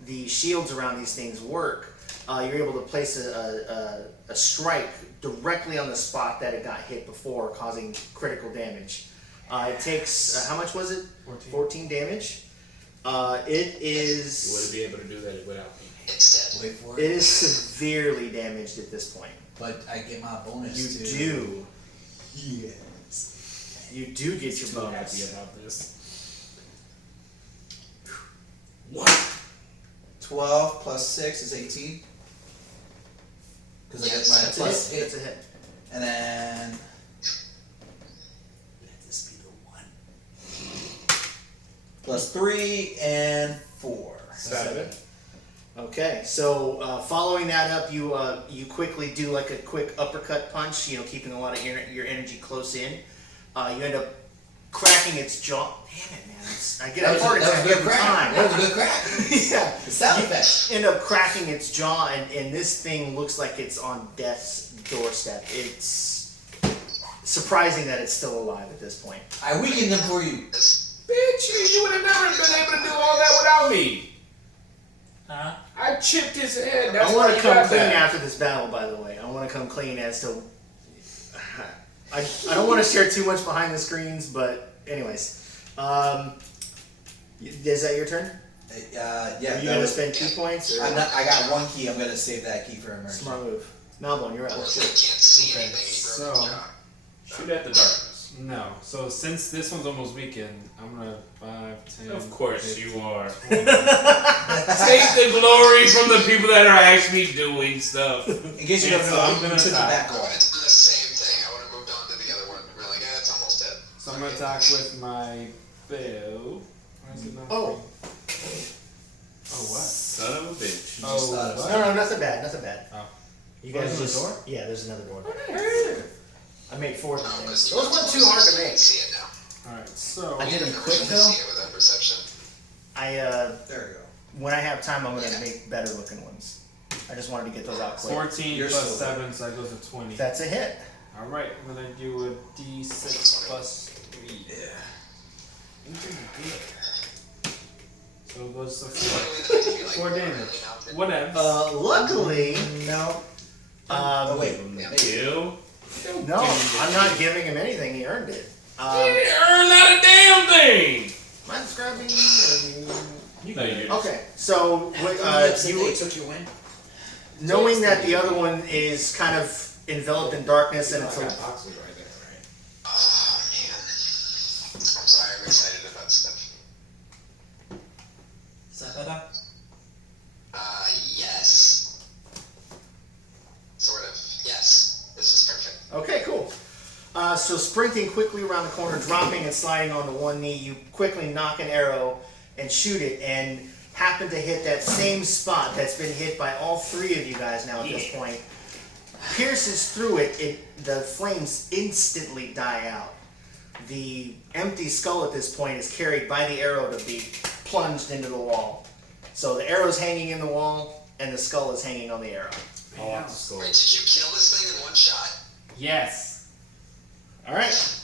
the shields around these things work, you're able to place a strike directly on the spot that it got hit before, causing critical damage. It takes, how much was it? 14 damage. It is... You wouldn't be able to do that without me. Instead. Wait for It it. is severely damaged at this point. But I get my bonus You too. do. Yes. You do get your Too happy bonus. about this. What? 12 plus 6 is 18. Because I get my That's plus a hit. That's a hit. And then let this be the 1. Plus 3 and 4. 7. Okay, so following that up, you quickly do like a quick uppercut punch, keeping a lot of your energy close in. You end up cracking its jaw. Damn it, man. I get a heart attack every time. That was a good crack. Yeah. The sound effect. End up cracking its jaw, and this thing looks like it's on death's doorstep. It's surprising that it's still alive at this point. I weakened them for you. Bitch, you would have never been able to do all that without me. Huh? I chipped his head. That's I why want you to come got clean that. after this battle, by the way. I want to come clean as to... I don't want to share too much behind the screens, but anyways. Is that your turn? Yeah. Are you going to spend 2 points? Or? I got 1 key. I'm gonna save that key for emergency. Smart move. Malbone, you're up. You can't see Okay, anything when you so- broke his jaw. Shoot at the darkness. No. So since this one's almost weakened, I'm gonna 5, 10. Of course 15, you are. 20. Take the glory from the people that are actually doing stuff. In case you And don't so know, I'm you gonna took the attack. back I wall. would have done the same thing. I would have moved on to the other one. We're like, it's almost dead. So I'm gonna attack with my bow. Why is it not? Oh. Oh what? Son of a bitch. You just thought of what? No, nothing bad, nothing bad. Oh. You Oh, guys there's a just... door? Yeah, there's another door. Oh, I made 4 of them. No, Those 'cause you weren't went too close, hard to you can make. see it now. Alright, so I did them You can quick, really though. see it with that perception. There we go. When I have time, I'm gonna make better looking ones. I just wanted to get those out quick. 14 You're plus still 7, so that goes to 20. That's a hit. Alright, I'm gonna do a d6 plus 3. Yeah. You're doing good. So it goes to 4. Like, 4 damage. Whatever. Luckily, No. um, Wait. You? no, I'm not giving him anything. He earned it. You didn't earn not a damn thing. Am I describing? You know you Okay, so You took your win. knowing that the other one is kind of enveloped in darkness and it's boxes right there, right? Oh, man. I'm sorry, I'm excited about stuff. Is that better? Yes. Sort of. Yes. This is perfect. okay, cool. So sprinting quickly around the corner, dropping and sliding onto one knee, you quickly knock an arrow and shoot it, and happen to hit that same spot that's been hit by all 3 of you guys now at this point. Pierces through it, the flames instantly die out. The empty skull at this point is carried by the arrow to be plunged into the wall. So the arrow's hanging in the wall, and the skull is hanging on the arrow. I'll have to score. Wait, did you kill this thing in one shot? Yes. All right.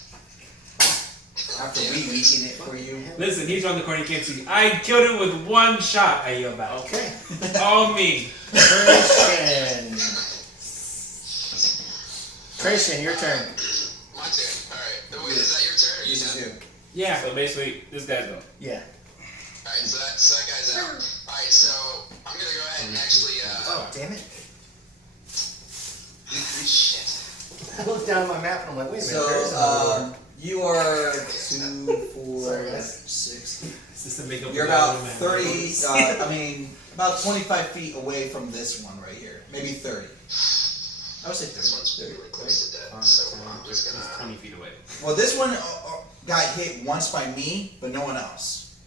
After we weaken it for you. Listen, he's on the corner, you can't see. I killed it with 1 shot, I yelled out. Okay. All me. Christian. Christian, your turn. My turn. Alright. Wait, is that your turn? Or you This is done? you. Yeah. So basically, this guy's going. Yeah. Alright, so that guy's out. Alright, so I'm gonna go ahead and actually, Oh, damn it. shit. I looked down at my map and I'm like, wait a minute. So, there's another you are 2, 4, Sorry, guys. 6. It's just to make up. You're for about the 30, about 25 feet away from this one right here. Maybe 30. I would say 30. This one's 30, really close to death, so I'm just It's gonna. 20 feet away. Well, this one got hit once by me, but no one else.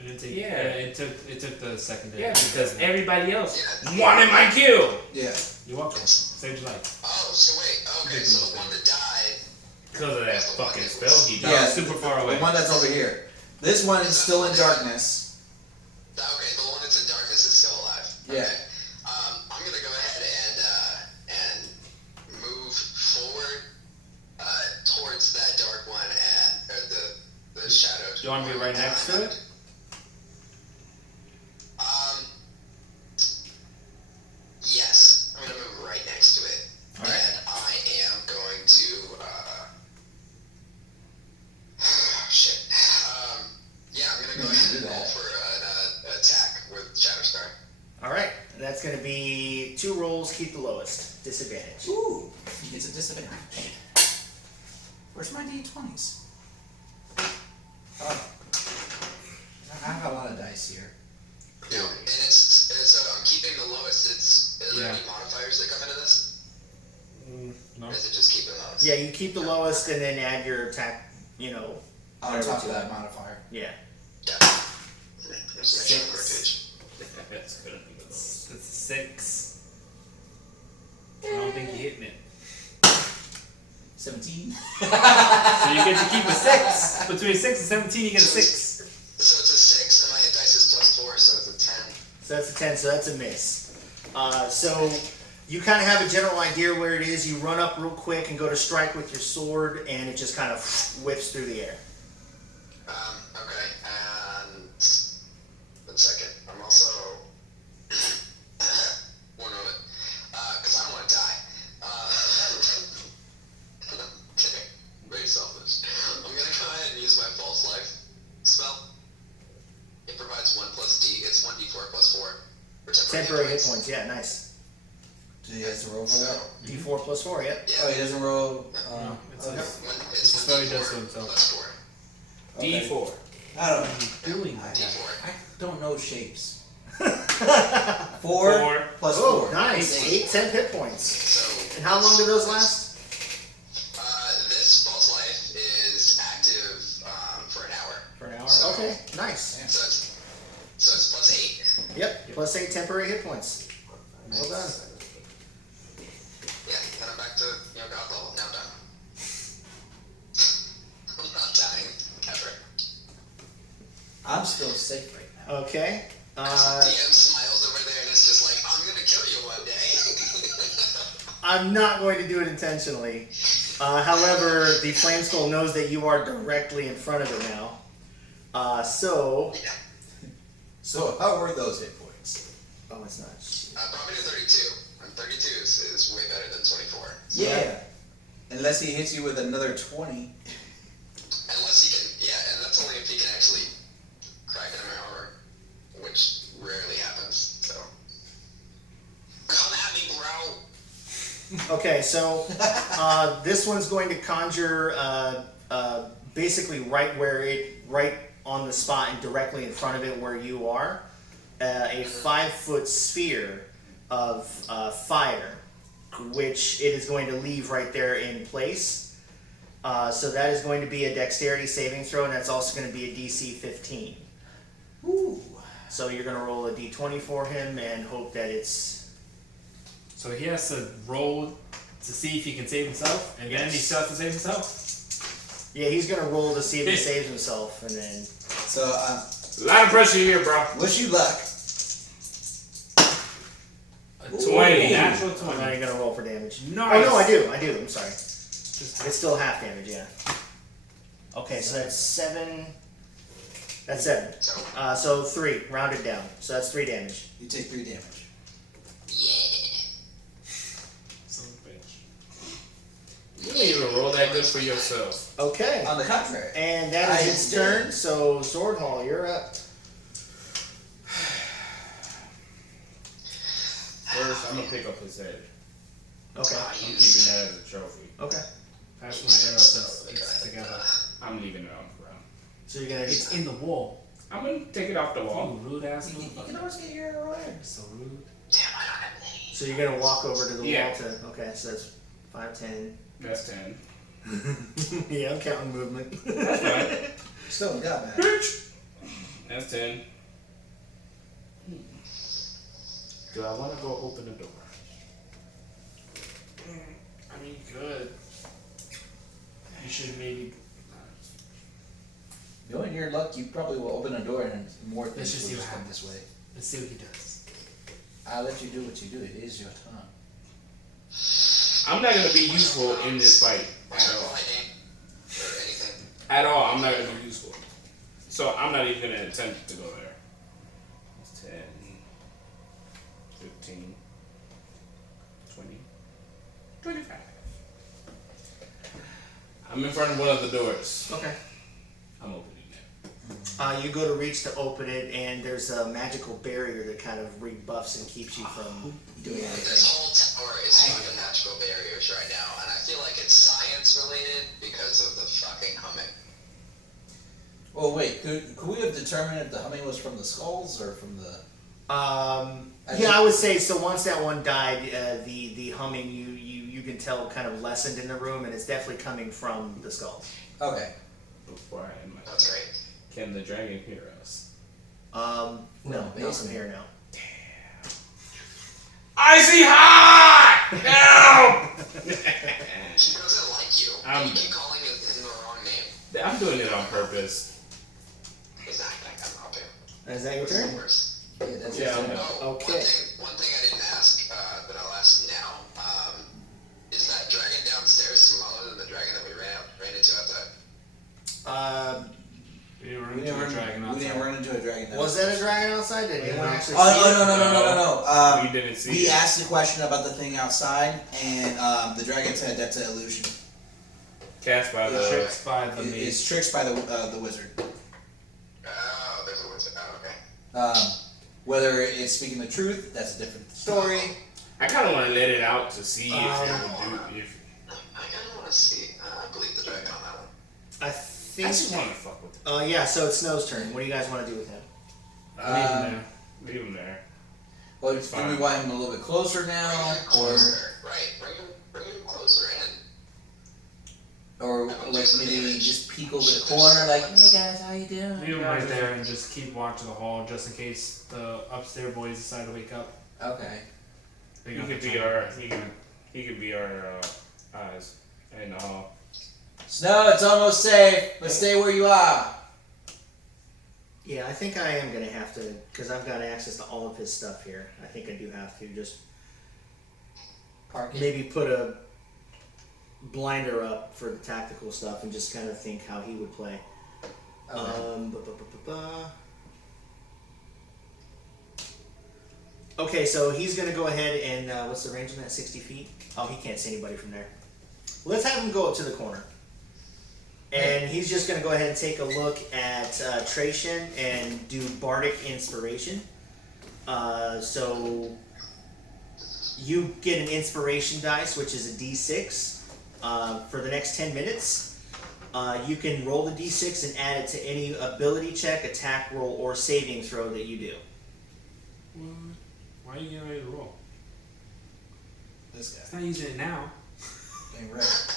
It didn't take. Yeah. It took the second day. Yeah, because everybody else Yeah. wanted my kill. Yeah. You're welcome. Saved your life. Oh, so wait, okay, so the one that died. Because of that fucking spell he did. Yeah, super far away. The one that's over here. This one is still in darkness. Okay, the one that's in darkness is still alive. Yeah. Okay. I'm gonna go ahead and move forward towards that dark one or the shadow. Do you want to be right next to it? Yes, I'm gonna move right next to it. Alright. And I am going to shit. Yeah, I'm gonna go ahead and roll for an attack with Shatterstar. Alright, and that's going to be 2 rolls, keep the lowest. Disadvantage. Ooh, he gets a disadvantage. Where's my d20s? Oh. I have a lot of dice here. No, and it's I'm keeping the lowest. Are there Yeah. any modifiers that come into this? No. Or is it just keeping the lowest? Yeah, you keep the lowest and then add your attack, On top of that modifier. yeah. Yeah. There's an extra page. That's gonna be the lowest. It's 6. I don't think you're hitting it. 17. So you get to keep a 6. Between 6 and 17, you get a 6. So it's a 6, and my hit dice is +4, so it's a 10. So that's a 10, so that's a miss. So you kind of have a general idea where it is. You run up real quick and go to strike with your sword, and it just kind of whips through the air. Okay, and 1 second. I'm also one of it, because I don't want to die. Okay, very selfish. I'm gonna go ahead and use my false life spell. It provides 1 + D. It's 1d4 + 4 for Temporary hit points, yeah, nice. Do you guys roll for So, that? D4 + 4, yeah. yeah. Oh, he doesn't roll. No, it's okay. It's It's what he 1d4 does to himself. + 4. Okay. D4. I don't know. Doing D4. I don't know shapes. 4 4. plus Oh, 4. nice. 8 temp hit points. So. And how long do those last? This false life is active for an hour. For an hour. So- Okay, nice. So it's +8. Yep, plus 8 temporary hit points. Well done. Yeah, and I'm back to god level. Now I'm done. I'm not dying ever. I'm still safe right now. Okay. DM smiles over there and it's just like, I'm gonna kill you one day. I'm not going to do it intentionally. However, the Flame Skull knows that you are directly in front of it now. So. Yeah. So, how were those hit points? Oh, it's not. Probably to 32. And 32 is way better than 24. Yeah. Unless he hits you with another 20. Unless he can, yeah, and that's only if he can actually crack an armor, which rarely happens, so. Come at me, bro! Okay, so this one's going to conjure basically right on the spot and directly in front of it where you are, a 5-foot sphere of fire, which it is going to leave right there in place. So that is going to be a dexterity saving throw, and that's also going to be a DC 15. Ooh. So you're going to roll a d20 for him and hope that it's... So he has to roll to see if he can save himself, and then he still has to save himself. Yeah, he's going to roll to see if he saves himself, and then... So, A lot of pressure here, bro. wish you luck. A 20, natural I'm not 20. even going to roll for damage. Nice. Oh, no, I do. I'm sorry. It's still half damage, yeah. Okay, so that's 7... That's 7. So 3, rounded down. So that's 3 damage. You take 3 damage. Yeah. Son of a bitch. You didn't even roll that good for yourself. Okay. On the contrary. And that I is its did. turn, so Sword Hall, you're up. First, I'm gonna pick up his head. Okay. I'm keeping that as a trophy. Okay. Pass my arrow since it's together. I'm leaving it on the ground. So you're gonna It's in the wall. I'm gonna take it off the You wall. rude ass You can motherfucker. always get your arrow iron. So rude. Damn, I don't have any. So you're gonna walk over to the Yeah. wall to okay, so that's 5, 10. That's 10. Yeah, I'm counting movement. That's fine. Still got man. Bitch! That's 10. Do I want to go open the door? I mean, good. You should maybe. Knowing your luck, you probably will open a door and more Let's things just will see just what come happens. this way. Let's see what he does. I'll let you do what you do. It is your time. I'm not gonna be useful in this fight What's at your all. lightning? Or anything? At all, I'm not gonna be useful. So I'm not even gonna attempt to go there. That's 10, 15, 20, 25. I'm in front of one of the doors. Okay. I'm opening it. You go to reach to open it, and there's a magical barrier that kind of rebuffs and keeps you from doing anything. This whole tower is fucking magical barriers right now, and I feel like it's science related because of the fucking humming. Oh wait, could we have determined if the humming was from the skulls or from the? Yeah, I would say so. Once that one died, the humming you can tell kind of lessened in the room, and it's definitely coming from the skulls. Okay. Before I end my That's turn. great. Can the dragon hear us? No, No, not from basically. here now. Icy hot! Help! She doesn't like you. You keep calling him the wrong name. I'm doing it on purpose. He's acting. I'm not him. Is that your turn? Worse. Yeah, that's Yeah, his I'm turn. not. Okay. One thing I didn't ask, that I'll ask now, is that dragon downstairs smaller than the dragon that we ran into outside? We didn't run We into a didn't dragon run outside. into a dragon. Was that a dragon outside? Did anyone Yeah. actually Oh, see it? no. We didn't see We it. asked the question about the thing outside, and the dragon said that's an illusion. Cast by Yeah. the. Tricked by the It's maze. tricked by the wizard. Oh, there's a wizard. Oh, okay. Whether it's speaking the truth, that's a different story. I kind of want to let it out to see if it Um, would do. If I kind of want to see. I believe the dragon on that one. I I think. just want to fuck with it. Yeah. So it's Snow's turn. What do you guys want to do with him? Leave him there. Leave him there. Well, do Fine. we want him a little bit closer now, Bring him or closer. Right. Bring him closer in. like maybe just peek over the corner, like, hey guys, how you doing? Leave him right there and just keep watching the hall just in case the upstairs boys decide to wake up. Okay. They He got could the be time. our. He could be our eyes and Snow, it's almost safe, but stay where you are. Yeah, I think I am gonna have to, because I've got access to all of his stuff here. I think I do have to just Park it. maybe put a blinder up for the tactical stuff and just kind of think how he would play. Okay. Okay, so he's gonna go ahead and what's the range on that? 60 feet? Oh, he can't see anybody from there. Let's have him go up to the corner. And he's just gonna go ahead and take a look at Tracian and do Bardic Inspiration. So you get an inspiration dice, which is a D6. For the next 10 minutes, you can roll the D6 and add it to any ability check, attack roll, or saving throw that you do. Why are you getting ready to roll? This It's guy. not using it now. Ain't right.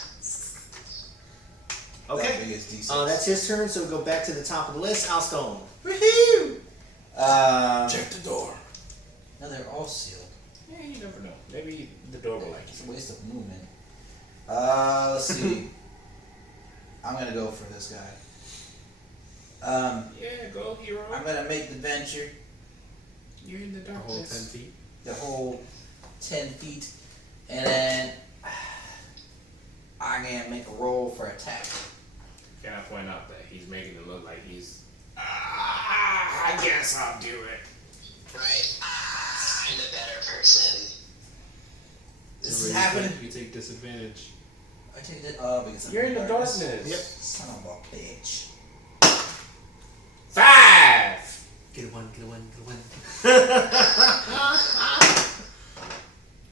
Okay. That big is D6. That's his turn, so we go back to the top of the list. Alstone. Woohoo! the door. Now they're all sealed. Yeah, you never know. Maybe the door will like It's you. a waste of movement. Let's see. I'm gonna go for this guy. Yeah, go hero. I'm gonna make the venture You're in the The whole 10 darkness. feet. the whole 10 feet, and then I'm gonna make a roll for attack. Can I point out that he's making it look like he's. I guess I'll do it. Right? I'm the better person. This is happening. You take disadvantage. I take it because I'm You're in the darkness. Yep. Son of a bitch. 5. Get a one.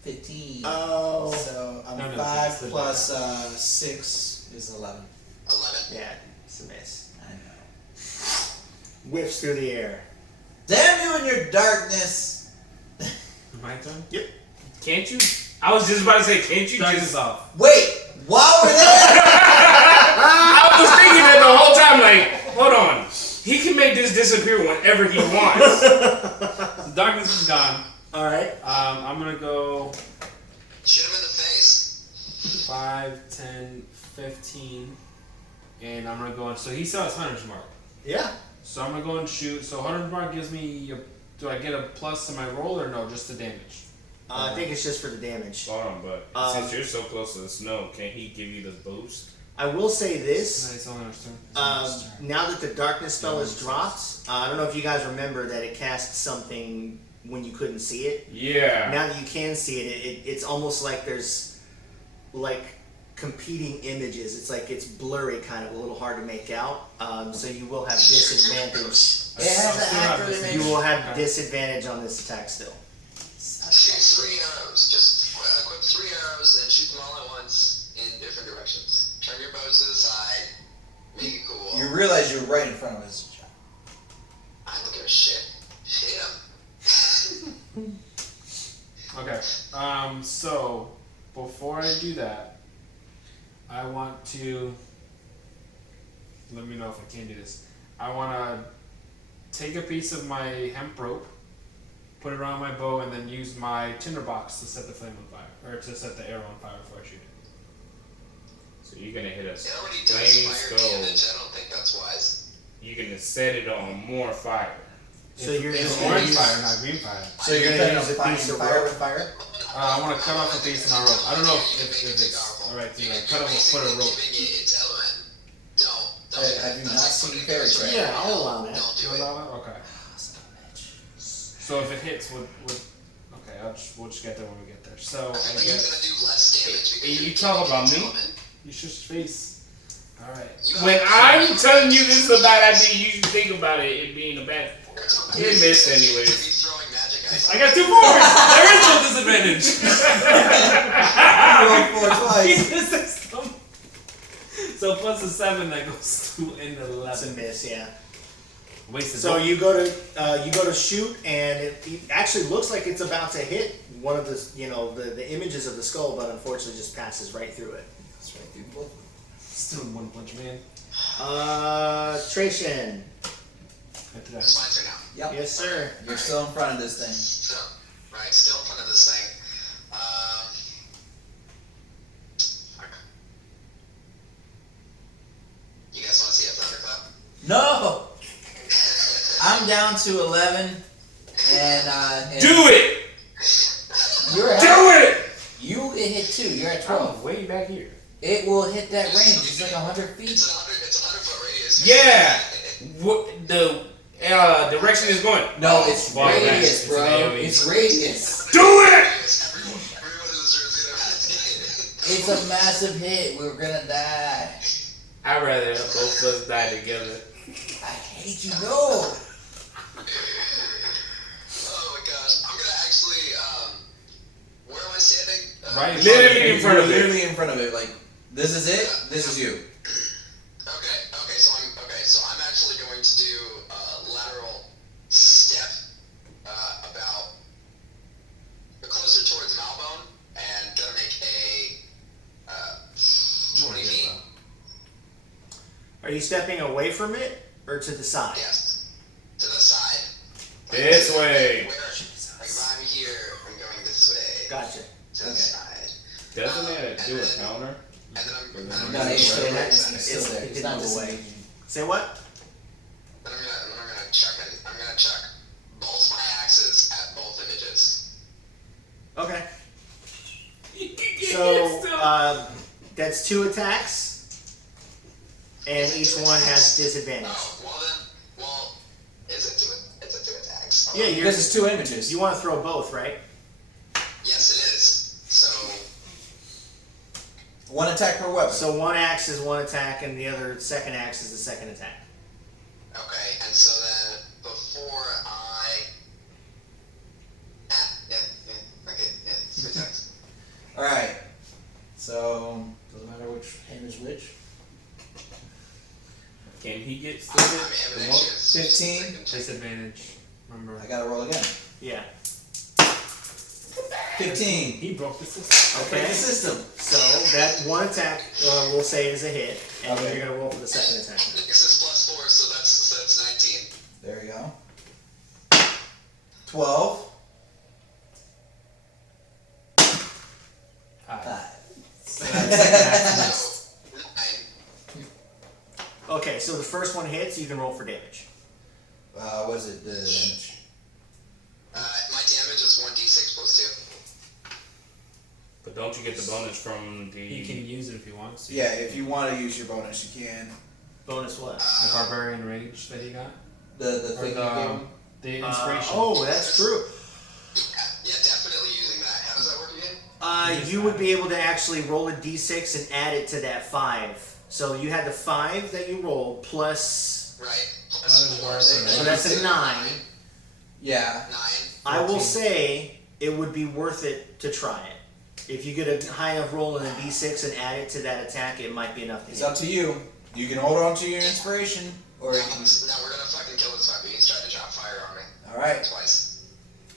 15. Oh. So I'm No, 5 it's plus 6 is 11. 11. Yeah, it's a miss. I know. Whiffs through the air. Damn you and your darkness! My turn? Can't you? I was just about to say, can't you Darkness just... off. Wait! While we're there! I was thinking that the whole time, like, hold on. He can make this disappear whenever he wants. The darkness is gone. Alright. I'm gonna go Shoot him in the face. 5, 10, 15, and I'm gonna go in. So he still has Hunter's Mark. Yeah. So I'm gonna go and shoot. So Hunter's Mark gives me do I get a plus to my roll or no? Just the damage. I think it's just for the damage. Hold on, but since you're so close to the snow, can he give you the boost? I will say this. Nice, only understand. Now that the darkness spell is dropped, I don't know if you guys remember that it cast something when you couldn't see it. Yeah. Now that you can see it, it's almost like there's like competing images. It's like it's blurry, kind of a little hard to make out. So you will have disadvantage. It has an accurate image. You will have disadvantage on this attack still. Shoot 3 arrows. Just equip 3 arrows and shoot them all at once in different directions. Turn your bows to the side. Make it cool. You realize you're right in front of us. I don't give a shit. Hit him. Okay. So before I do that, I want to let me know if I can do this. I want to take a piece of my hemp rope, put it around my bow, and then use my tinderbox to set the flame on fire, or to set the arrow on fire before I shoot it. So you're gonna hit us It already does flaming fire skull. damage. I don't think that's wise. You're gonna set it on more fire. So you're It's gonna orange use, fire, not green fire. So you're gonna gonna use a piece of fire rope? with fire? I want to cut off a piece of my rope. I don't know if it's alright to like cut off a foot of rope. Giving it its element. Don't. Have you not seen Fairy Trail? yeah, I'll allow that. Don't do You it. allow that? Okay. So if it hits, okay, we'll just get there when we get there. So I I think get. he's gonna do less damage because You you're talk giving about its me? element. You should face. All right. When I'm telling you this is a bad idea, you should think about it being a bad. You missed anyways. He's throwing magic ice. I got 2 forwards. There is no disadvantage. Roll 4 twice. So plus a 7 that goes to an That's a 11. miss, yeah. Wasted. So you go to shoot, and it actually looks like it's about to hit one of the the images of the skull, but unfortunately just passes right through it. That's right, people. Still one punch man. Tration. After It's that. my turn now. Yep. Yes, sir. You're still in front of this thing. So, right, still in front of this thing. Fuck. You guys want to see a thunderclap? No! I'm down to 11, and Do it! You're Do it! You hit 2. You're at 12. I'm way back here. It will hit that range. It's like 100 feet. It's a 100 foot radius. Yeah! What the direction is going? No, it's Fuck that. radius, It's bro. an AoE. It's radius. Do it! Everyone in this room is It's a massive hit. We're gonna die. I'd rather both of us die together. I hate you. No. Oh my gosh. I'm gonna actually, where am I standing? Right. Literally in front of it. Literally in front of it. Like, this is it. This is you. Okay, so I'm actually going to do a lateral step, about closer towards Malbone, and gonna make a, 20 feet. Are you stepping away from it or to the side? Yes. To the side. This way. Like if I'm here, I'm going this way. Gotcha. To the side. Doesn't it do a counter? And then I'm No, gonna it's still there. Then It's still there. it It's didn't not move away. disengaging. Say what? I'm gonna chuck both my axes at both images. Okay. So, So that's 2 attacks, and each one has disadvantage. Well, is it two attacks? Yeah, you're, Because it's 2 images. you want to throw both, right? Yes, it is. So, One attack per weapon. So one axe is one attack, and the other second axe is the second attack. Okay, and so then before I. Okay, attacks. Alright. So, doesn't matter which hand is which. Can he get I'm still? ambidextrous. 15. Disadvantage. Remember. I gotta roll again. Yeah. 15. He broke the system. Break Okay. the system. So that one attack we'll say is a hit, and then Okay. you're gonna roll for the second attack. This is +4, so that's 19. There you go. 12. 5. So, 9. Okay, so the first one hits, you can roll for damage. What is it? The damage. My damage is 1d6 +2. But don't you get the bonus from the? He can use it if he wants to. Yeah, if you want to use your bonus, you can. Bonus what? The barbarian rage that he got. The Or thing you gave the him. the inspiration. Oh, that's true. Yeah, definitely using that. How does that work again? You would be able to actually roll a d6 and add it to that 5. So you had the 5 that you rolled plus. Right. So that's a 9. Yeah. 9. I will 14. say it would be worth it to try it. If you get a high enough roll in a d6 and add it to that attack, it might be enough to It's hit. up to you. You can hold on to your inspiration, or No, you can. we're gonna fucking kill this fucker. He's tried to drop fire on me. Alright. Twice.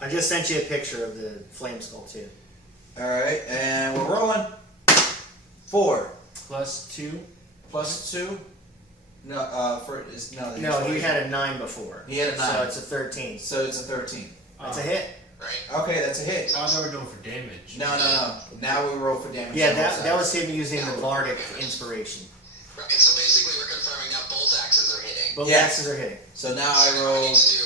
I just sent you a picture of the flame skull too. Alright, and we're rolling. 4 +2. plus 2. No, no. No, he had a 9 before. He had a 9. So it's a 13. So it's a 13. That's a hit. Right? Okay, that's a hit. I thought we were doing for damage. No. Now we roll for damage. Yeah, on both that was sides. him using the bardic inspiration. Right. So basically, we're confirming now both axes are hitting. Both Yeah. axes are hitting. So now So I now we roll. need to do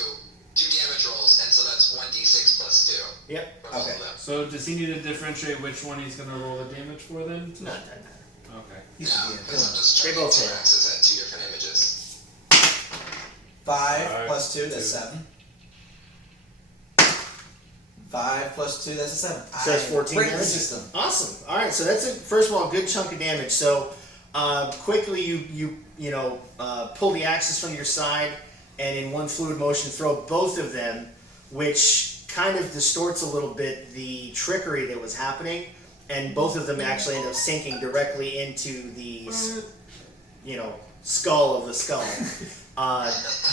2 damage rolls, and so that's 1d6 +2. Yep. For both Okay. of them. So does he need to differentiate which one he's gonna roll the damage for then? No, it doesn't matter. Okay. He's No, yeah, because I'm just They checking both 2 hit. axes at 2 different images. 5 plus 2, 2. that's 7. 5 plus 2, that's a 7. So that's 14 break the damage? system. Awesome. All right, so that's first of all a good chunk of damage. So quickly you pull the axes from your side and in one fluid motion throw both of them, which kind of distorts a little bit the trickery that was happening, and both of them actually end up sinking directly into the skull of the skull,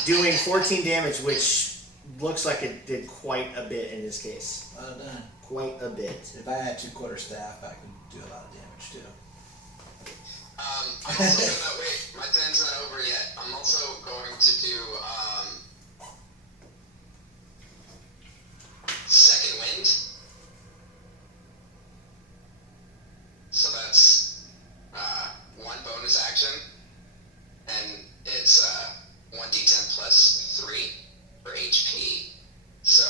doing 14 damage, which looks like it did quite a bit in this case. Well done. Quite a bit. If I had 2-quarter staff, I could do a lot of damage too. I'm also gonna wait. My turn's not over yet. I'm also going to do second wind. So that's 1 bonus action, and it's 1d10 plus 3 for HP. So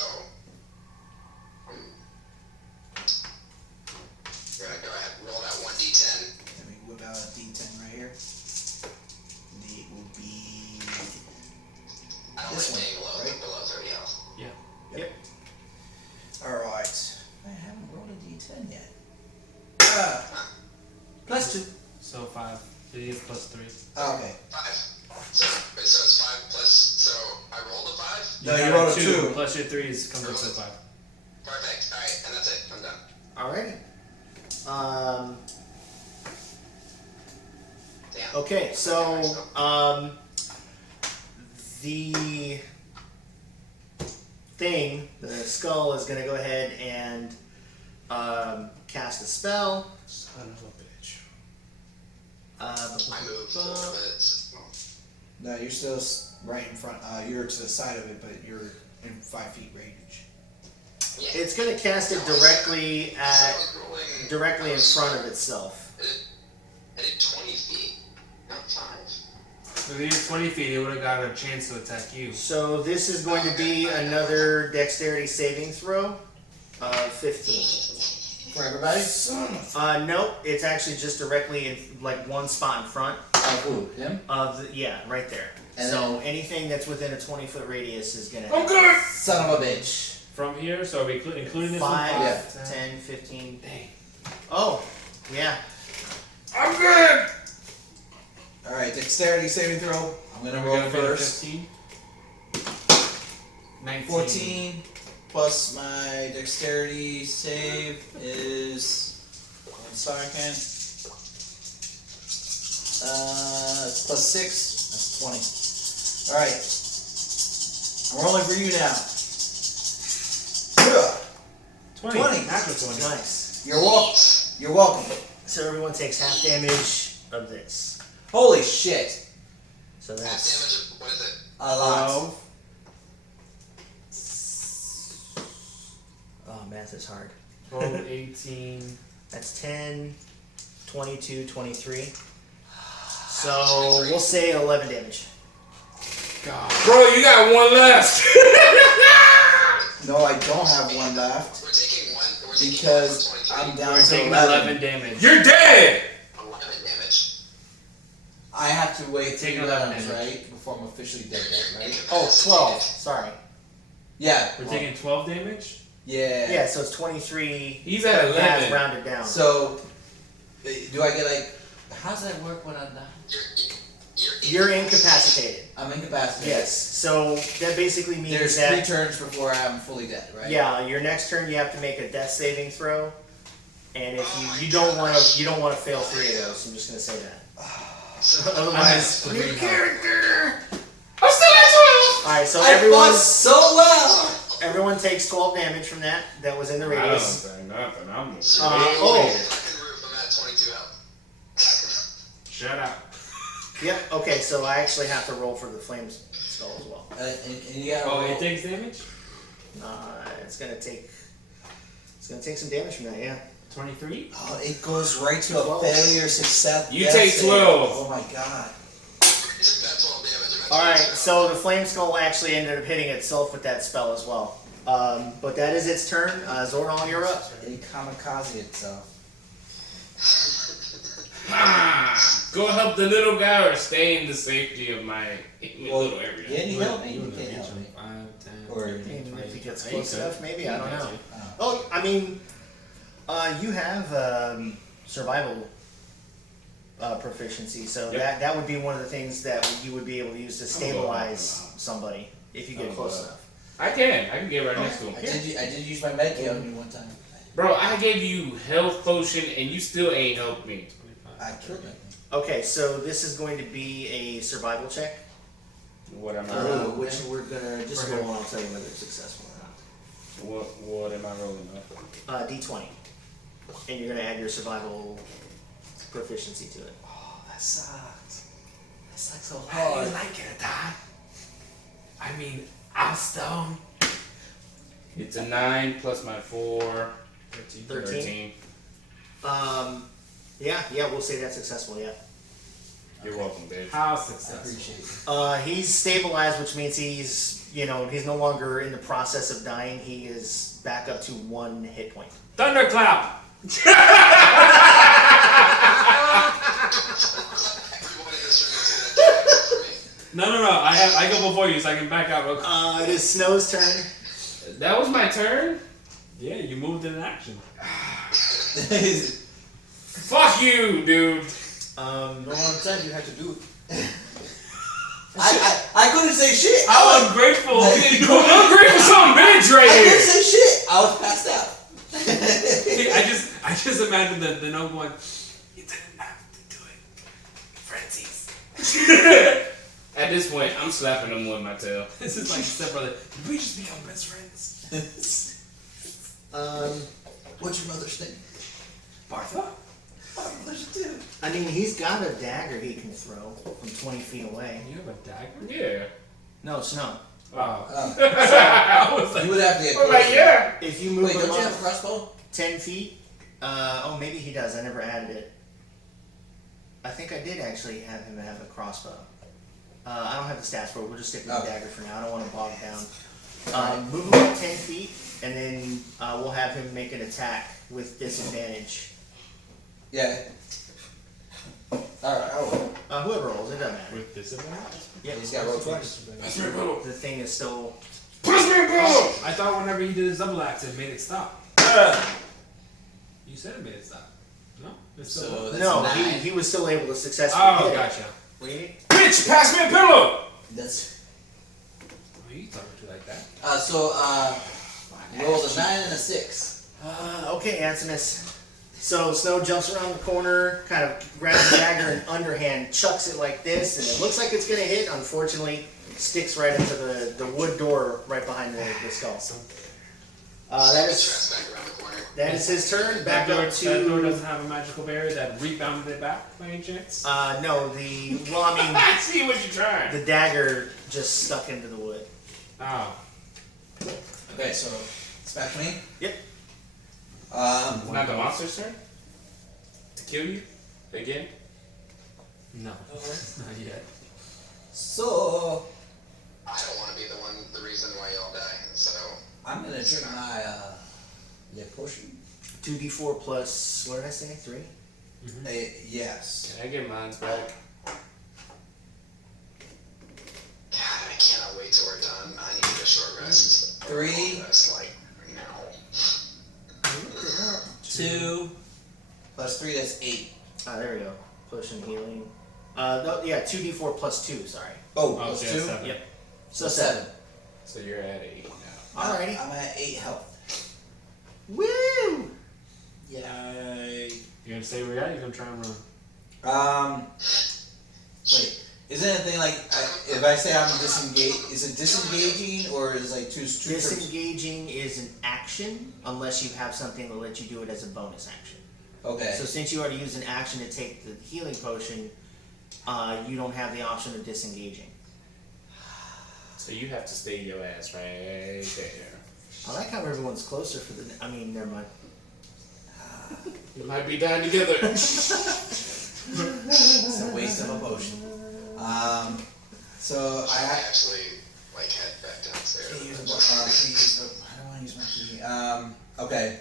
we're gonna go ahead and roll that 1d10. Let me whip out a D10 right here. It will be. I don't This like one, being right? below 30 health. Yeah. Yep. Alright. I haven't rolled a D10 yet. Plus 2. So 5. So he gets +3. Okay. 5. So it's 5 plus. So I rolled a 5. No, you got rolled a 2. Plus your 3s comes up to 5. Perfect. All right, and that's it. I'm done. Alrighty. Damn. Okay, so the thing, the skull, is going to go ahead and cast a spell. Son of a bitch. I moved a little bit. No, you're still right in front. You're to the side of it, but you're in 5 feet range. Yeah. It's going to cast it directly directly in front of itself. I did 20 feet, not 5. So if he did 20 feet, he would have got a chance to attack you. So this is going to be another dexterity saving throw of 15. For everybody? Nope, it's actually just directly in like one spot in front Of who? Him? of right there. And So anything that's within a 20-foot radius is gonna I'm good! Son of a bitch. From here, so are we including this 5, one? Yeah. 10, 15. Dang. Oh, yeah. it! Alright, dexterity saving throw. I'm gonna We're roll gonna be at first. 15. 19. 14 plus my dexterity save is 1 second. Plus 6. That's 20. Alright. I'm rolling for you now. 20. 20. Natural 20. Nice. You're welcome. You're welcome. So everyone takes half damage of this. Holy shit. So Half that's damage of, what is it? A lot. 12. Oh, math is hard. 12, 18. That's 10, 22, 23. So we'll say 11 damage. God. Bro, you got one left. No, I don't have one left We're taking one. We're taking because one for 23. I'm down We're to taking 11. 11 damage. You're dead! 11 damage. I have to wait Take 3 11 rounds, damage. right? Before I'm officially dead, right? Oh, 12. Sorry. Yeah. We're taking 12 damage? Yeah. Yeah, so it's 23. He's at 11. Rounded down. So, do I get like? How does that work when I'm done? You're incapacitated. I'm incapacitated. Yes. So that basically means There's that 3 turns before I'm fully dead, right? yeah, your next turn you have to make a death saving throw, and if you don't want to fail 3 of those. I'm just gonna say that. Otherwise, I'm at new 3 character. I'm still at 12! All right, so I everyone fought so well. everyone takes 12 damage from that. That was in the I don't radius. say nothing. I'm Oh. Fucking roof. I'm at 22 health. Shut up. Yep. Okay, so I actually have to roll for the flame skull as well. And you gotta Oh, roll. it takes damage? It's gonna take some damage from that. Yeah. 23? Oh, it goes right to a 12. failure success. You death take save. 12. Oh my god. You took that 12 damage. I'm at All right. 22 So the flame skull actually ended up hitting itself with that spell as well. But that is its turn. Zordon, you're up. It kamikaze itself. Go help the little guy or stay in the safety of my little area. Can you help me? You can't help me. 5, 10, Or- 15, If 20. he gets Yeah, close you could. enough, maybe. I don't You know. could. Oh, I mean, you have survival proficiency, so Yep. that would be one of the things that you would be able to use to stabilize somebody if you get I'm close going enough. I can get right next to him. I did use my med kit on you one time. Bro, I gave you health potion and you still ain't helped me. 25, I killed him. Okay, so this is going to be a survival check, What am I rolling? which we're gonna just For roll him. and I'll tell you whether it's successful or What am I rolling up? not. D20, and you're gonna add your survival proficiency to it. Oh, that sucks. That sucks so How do hard. you like it, Dad? I mean, I'm stoned. It's a 9 plus my 4. 13. Yeah, we'll say that's successful. Yeah. You're welcome, bitch. How I successful? appreciate it. He's stabilized, which means he's no longer in the process of dying. He is back up to 1 hit point. Thunderclap! Everyone in this room is gonna do it for me. No. I go before you so I can back out real quick. It is Snow's turn. That was my turn? Yeah, you moved in action. Fuck you, dude. No one said you had to do it. I couldn't say shit. How ungrateful. You ungrateful son of a bitch right I couldn't here. say shit. I was passed out. I just imagine the no going, you didn't have to do it. Frenzies. At this point, I'm slapping him with my tail. This is like stepbrother. Did we just become best friends? What's your mother's name? Bartha? I mean, he's got a dagger he can throw from 20 feet away. You have a dagger? Yeah. No, Snow. Wow. I was You would have to get I'm close. like, yeah. If you move Wait, him don't you up have a crossbow? 10 feet, maybe he does. I never added it. I think I did actually have him have a crossbow. I don't have the stats for it. We'll just stick with the Okay. dagger for now. I don't want to bog down. Move him up 10 feet, and then we'll have him make an attack with disadvantage. Yeah. Alright, I will. Whoever rolls, it doesn't matter. With disadvantage? Yeah, He's got roll twice. Pass me a pillow. the thing is still. Pass me a pillow. I thought whenever he did his double axe, it made it stop. You said it made it stop. No? So that's No, 9. he was still able to successfully Oh, hit it. gotcha. What do you need? Bitch, pass me a pillow! That's Why are you talking to like that? rolled a 9 and a 6. Okay, Antinous. So Snow jumps around the corner, kind of grabs the dagger and underhand chucks it like this, and it looks like it's gonna hit. Unfortunately, it sticks right into the wood door right behind the skull. Back around the corner. That is his turn. Back That door up to. doesn't have a magical barrier that rebounded it back by any chance? No, I see what you're trying. the dagger just stuck into the wood. Oh. Okay, so it's back to me. Yep. It's not the monster's turn to kill you again. No. Not yet. So I don't want to be the reason why y'all die. So I'm gonna drink my potion. 2d4 plus, what did I say? 3? Yes. Can I get mine back? God, I cannot wait till we're done. I need a short rest. 3. That's like now. 2 plus 3. That's 8. There we go. Potion healing. No, yeah, 2d4 plus 2. Sorry. Oh, Oh, plus yeah, 2. 7. Yep. So 7. So you're at 8 now. Alrighty. I'm at 8 health. Woo! Yay. You gonna stay where you're at? You're gonna try and run? Wait. Isn't it a thing like if I say I'm disengaged? Is it disengaging or is it like two? Disengaging is an action unless you have something that lets you do it as a bonus action. Okay. So since you already used an action to take the healing potion, you don't have the option of disengaging. So you have to stay your ass right there. I like how everyone's closer for the. I mean, never mind. We might be dying together. It's a waste of a potion. So I I actually like head back downstairs. can't use I don't want to use my key. Okay.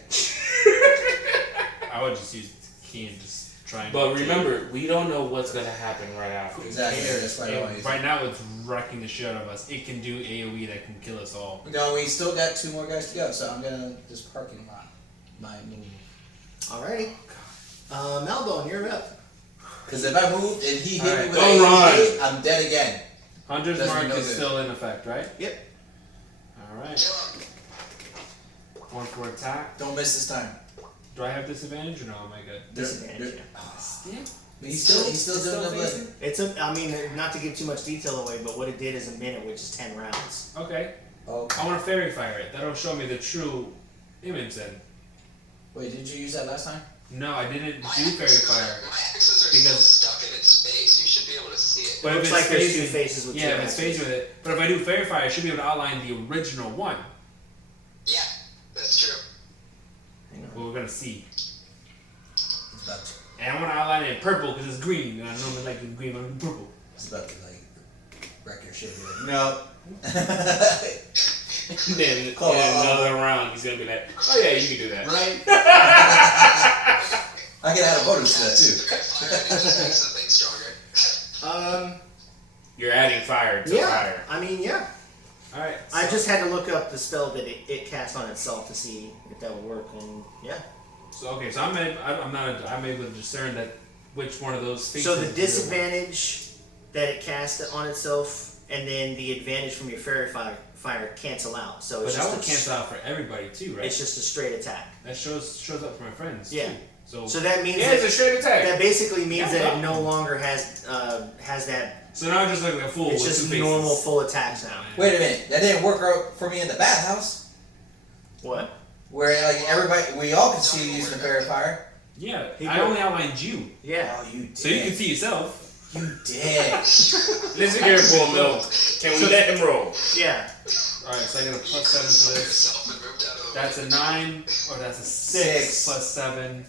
I would just use the key and just try and. But remember, we don't know what's gonna happen right after. Exactly. That's why I don't want to use Right now, it's wrecking the shit out of us. It can do AoE that can kill us all. No, we still got 2 more guys to go, so I'm gonna just parking lot my move. Alrighty. Malbone, you're up. Because if I moved and he hit me Alright, with don't a, I'm dead again. Hunter's Doesn't Mark no is good. still in effect, right? Yep. Alright. Kill him. 1 for attack. Don't miss this time. Do I have disadvantage or no? Am I good? Disadvantage. Yeah. But he's still doing the blessing. It's I mean, not to give too much detail away, but what it did is a minute, which is 10 rounds. Okay. Oh, I want to fairy fire it. That'll show me the true image then. wait, did you use that last time? No, I didn't My do fairy axes fire. are still Because- stuck in its space. You should be able to see it. But if Looks it's like there's 2 phasing- faces with 2 Yeah, if it's axes. phasing with it. But if I do fairy fire, I should be able to outline the original one. Yeah, that's true. Hang on. What we're gonna see. It's about to, And I want to outline it in purple because it's green, and I normally like the green on purple. it's about to like wreck your shit here. No. Then Call in it another round, he's gonna be like, "Oh yeah, you can do that." Right? I can add a bonus to that too. Fire and it just makes the thing stronger. You're adding fire to Yeah. fire. I mean, yeah. All right. I just had to look up the spell that it cast on itself to see if that would work, and yeah. So okay, so I'm able to discern that which one of those faces. So the is disadvantage that it cast on itself, and then the advantage from your fairy fire cancel out. So But it's that just would cancel out for everybody too, right? It's just a straight attack. That shows up for my friends. Yeah. Too. So So that means Yeah, it's a straight attack. that basically means Yeah. that it no longer has that. so now I'm just like a fool. It's with just 2 faces. normal full attacks now. Wait a minute, that didn't work out for me in the bathhouse. What? Where like everybody, we all could see you using the fairy fire. Yeah, He I could- only outlined you, Yeah. Oh, you did. so you can see yourself. You did. Listen here, Bull Milk. Can we let him roll? Yeah. All right, so I get a You plus could 7 have to sucked this. yourself and moved out of the That's way. a 9, or that's a 6, 6. plus 7.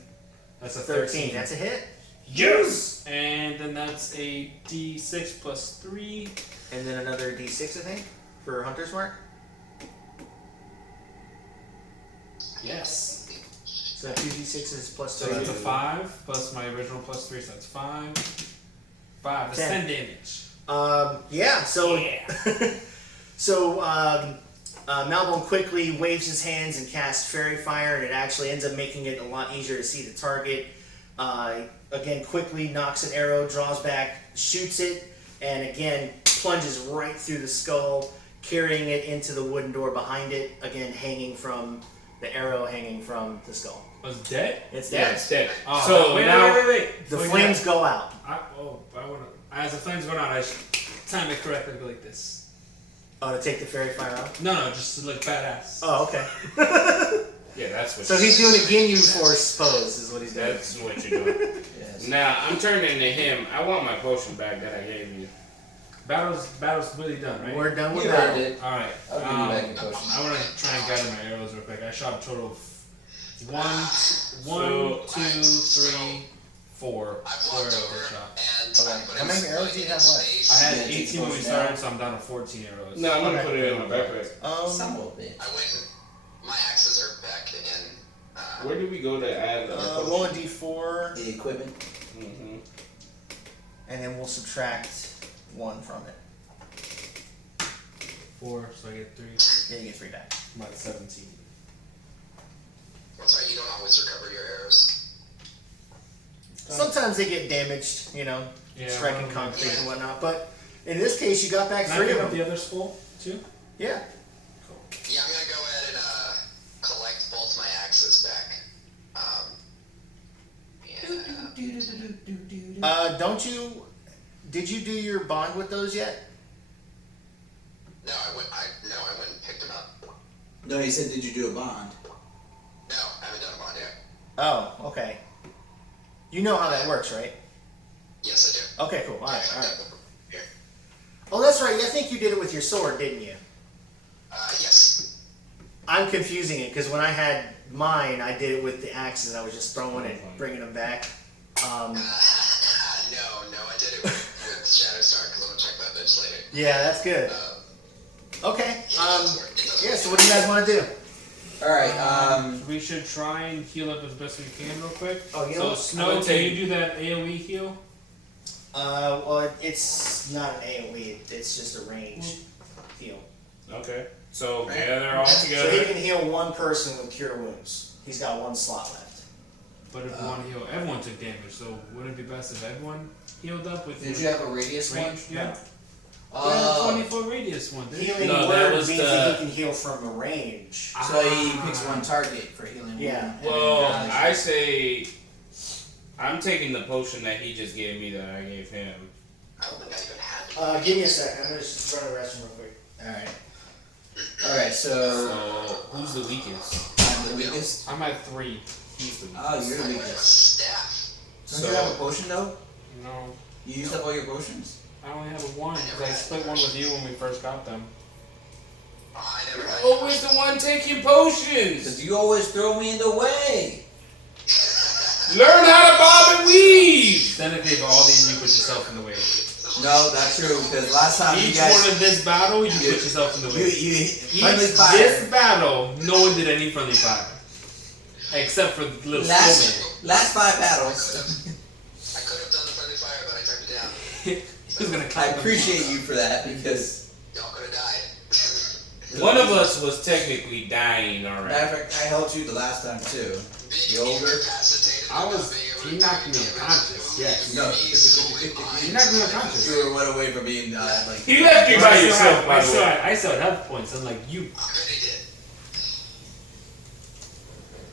That's a 13. That's a hit. Yes! And then that's a d6 plus 3. And then another D6, I think, for Hunter's Mark. Yes. So 2 D6s plus So 3. that's a 5, plus my original plus 3, so that's 5. 5, that's 10 damage. Yeah. So Yeah. so Malbone quickly waves his hands and casts Fairy Fire, and it actually ends up making it a lot easier to see the target. Again, quickly knocks an arrow, draws back, shoots it, and again plunges right through the skull, carrying it into the wooden door behind it. Again, the arrow hanging from the skull. Was it dead? It's Yeah, dead. it's dead. Oh, So wait, now wait. The Before you flames go- go out. I wanna. As the flames go out, I should time it correctly. Go like this. Oh, to take the fairy fire out? No, just to look badass. Oh, okay. yeah, that's what. So he's doing a Ginyu Force pose, is what he's doing. That's what you're doing. Yes. Now I'm turning to him. I want my potion back that I gave you. Battle's really done, right? We're done with You that. earned it. All right. I'll give you back your potion. I want to try and gather my arrows real quick. I shot a total of one, So- 2, 3, 4. I've 4 walked arrows over I shot. and Okay. I'm putting How many some arrows do you in have left? space. I had Yeah, take 18 when we potion started, now. so I'm down to 14 arrows. No, I'm gonna Okay. put it in my backpack. Some will be. I went and my axes are back in. Where did we go to add? Roll a d4, The equipment. Mm-hmm. and then we'll subtract 1 from it. 4, so I get 3. Yeah, you get 3 back. I'm at 17. That's right. You don't always recover your arrows. Sometimes they get damaged, Yeah, striking one of them- concrete and whatnot. But in this case, you got back Can I 3 pick of up them. the others full too? Yeah. Yeah, I'm gonna go ahead and collect both my axes back. Yeah. Don't you? Did you do your bond with those yet? No, I went and picked them up. No, he said, did you do a bond? No, I haven't done a bond yet. Oh, okay. You know how that works, right? Yes, I do. Okay, cool. All right, Yeah, all right. Here. Oh, that's right. I think you did it with your sword, didn't you? Yes. I'm confusing it because when I had mine, I did it with the axes. I was just throwing it, bringing them back. No, I did it with Shatterstar because I'm gonna check that bitch later. Yeah, that's good. Okay. It does work. It does Yeah. work. So what do you guys want to do? All right. We should try and heal up as best we can real quick. Oh, you know So what? Snow, I'm can gonna you do that AOE heal? Well, it's not an AOE. It's just a range heal. Okay. So gather all So he together. can heal one person with cure wounds. He's got 1 slot left. But if you want to heal, everyone took damage. So wouldn't it be best if everyone healed up with? Did you have a radius one? range? Yeah. Oh. 20-foot radius one. Didn't you? Healing No, that word was means the- that he can heal from a range. So he picks one target for healing. Yeah. wound, and Well, then, I say I'm taking the potion that he just gave me that I gave him. I don't think I even had. Give me a second. I'm gonna just run to the restroom real quick. all right. All right. So So who's the weakest? I'm the weakest. I'm at 3. He's the weakest. Oh, you're the I have a weakest. staff. Don't you have a potion though? No, You used up all your potions. I only have a 1 because I split one with you when we first got them. Oh, I never had. Always the one taking potions. Cause you always throw me in the way. Learn how to bob and weave. Technically, for all these, you put yourself in the way. No, not true. Because last time you Each guys, one of this battle, you put yourself in the way. you friendly Each fire. this battle, no one did any friendly fire. Except for the little Last 5 battles. I could have done the friendly fire, but I turned it down. Who's gonna I clap them? appreciate you for that because Y'all could have died. One of us was technically dying already. matter of fact I helped you the last time too. Being older- incapacitated I and was- not being able he to knocked me be able to unconscious, move yes. No. me solely on- You're not doing conscious. You were one away from being like. He left you by I still yourself, had- by the way. I still had health points, unlike you. I bet he did.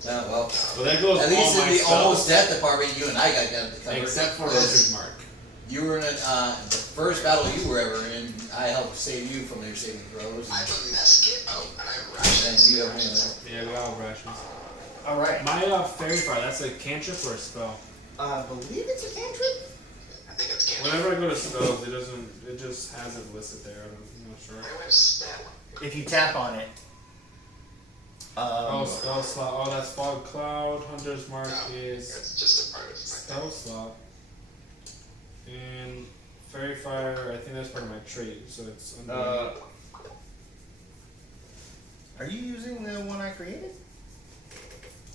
Oh, well. Well, there goes At all least my in the stuff, almost death department, you and I got covered. except for Because Lizard Mark. you were in the first battle you were ever in. I helped save you from your saving throws. I have a mess kit. Oh, and I have And rations. you have Yeah, we all have rations. All right. My fairy fire, that's a cantrip or a spell? I believe it's a cantrip. I think it's candy. Whenever I go to spells, it just has it listed there. I'm not sure. I don't have stat. If you tap on it. Oh, spell slot. Oh, that's fog cloud. Hunter's mark No, is it's just a part of my spell slot. And fairy fire, I think that's part of my trait, so it's under. Are you using the one I created?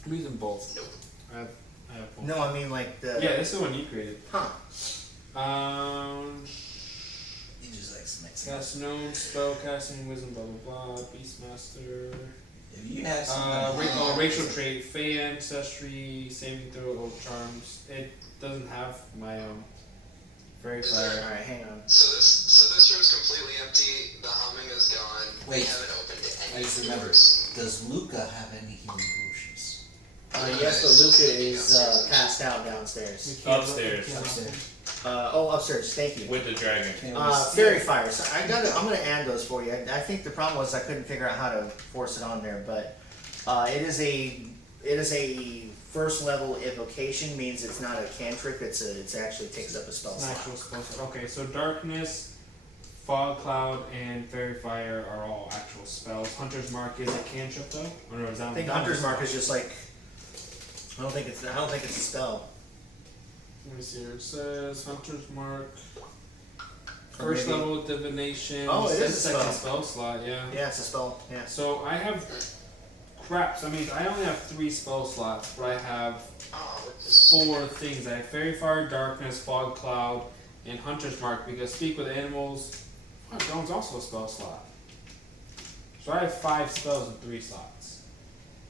I'm using both. Nope. I have both. No, I mean like the. Yeah, this is the one you created. Huh. You just like some Cast known spell casting wisdom, blah blah blah. Beastmaster. If you have something. Racial trait, Fey ancestry, saving throw, or charms. It doesn't have my fairy Is fire. there- Alright, hang on. So this room's completely empty. The humming is gone. Wait. We haven't opened any I just remembered. doors. Does Luca have any healing potions? Yes, but Luca is passed out downstairs. Upstairs. Upstairs. Thank you. With the dragon. Fairy fire. So I'm gonna add those for you. I think the problem was I couldn't figure out how to force it on there, but it is a first level evocation. Means it's not a cantrip. It actually takes up a spell It's an slot. actual spell slot. Okay, so darkness, fog cloud, and fairy fire are all actual spells. Hunter's mark is a cantrip though, or no? Is that I think the Hunter's Mark is just like. I don't think it's a spell. Let me see here. It says Hunter's mark. Or First maybe- level divination. Oh, it is a second spell. spell slot. Yeah. Yeah, it's a spell. Yeah. So I have crap. So that means I only have 3 spell slots, but I have Oh, 4 things. I have fairy fire, darkness, fog cloud, and Hunter's mark because speak with animals. Oh, drone's also a spell slot. So I have 5 spells and 3 slots.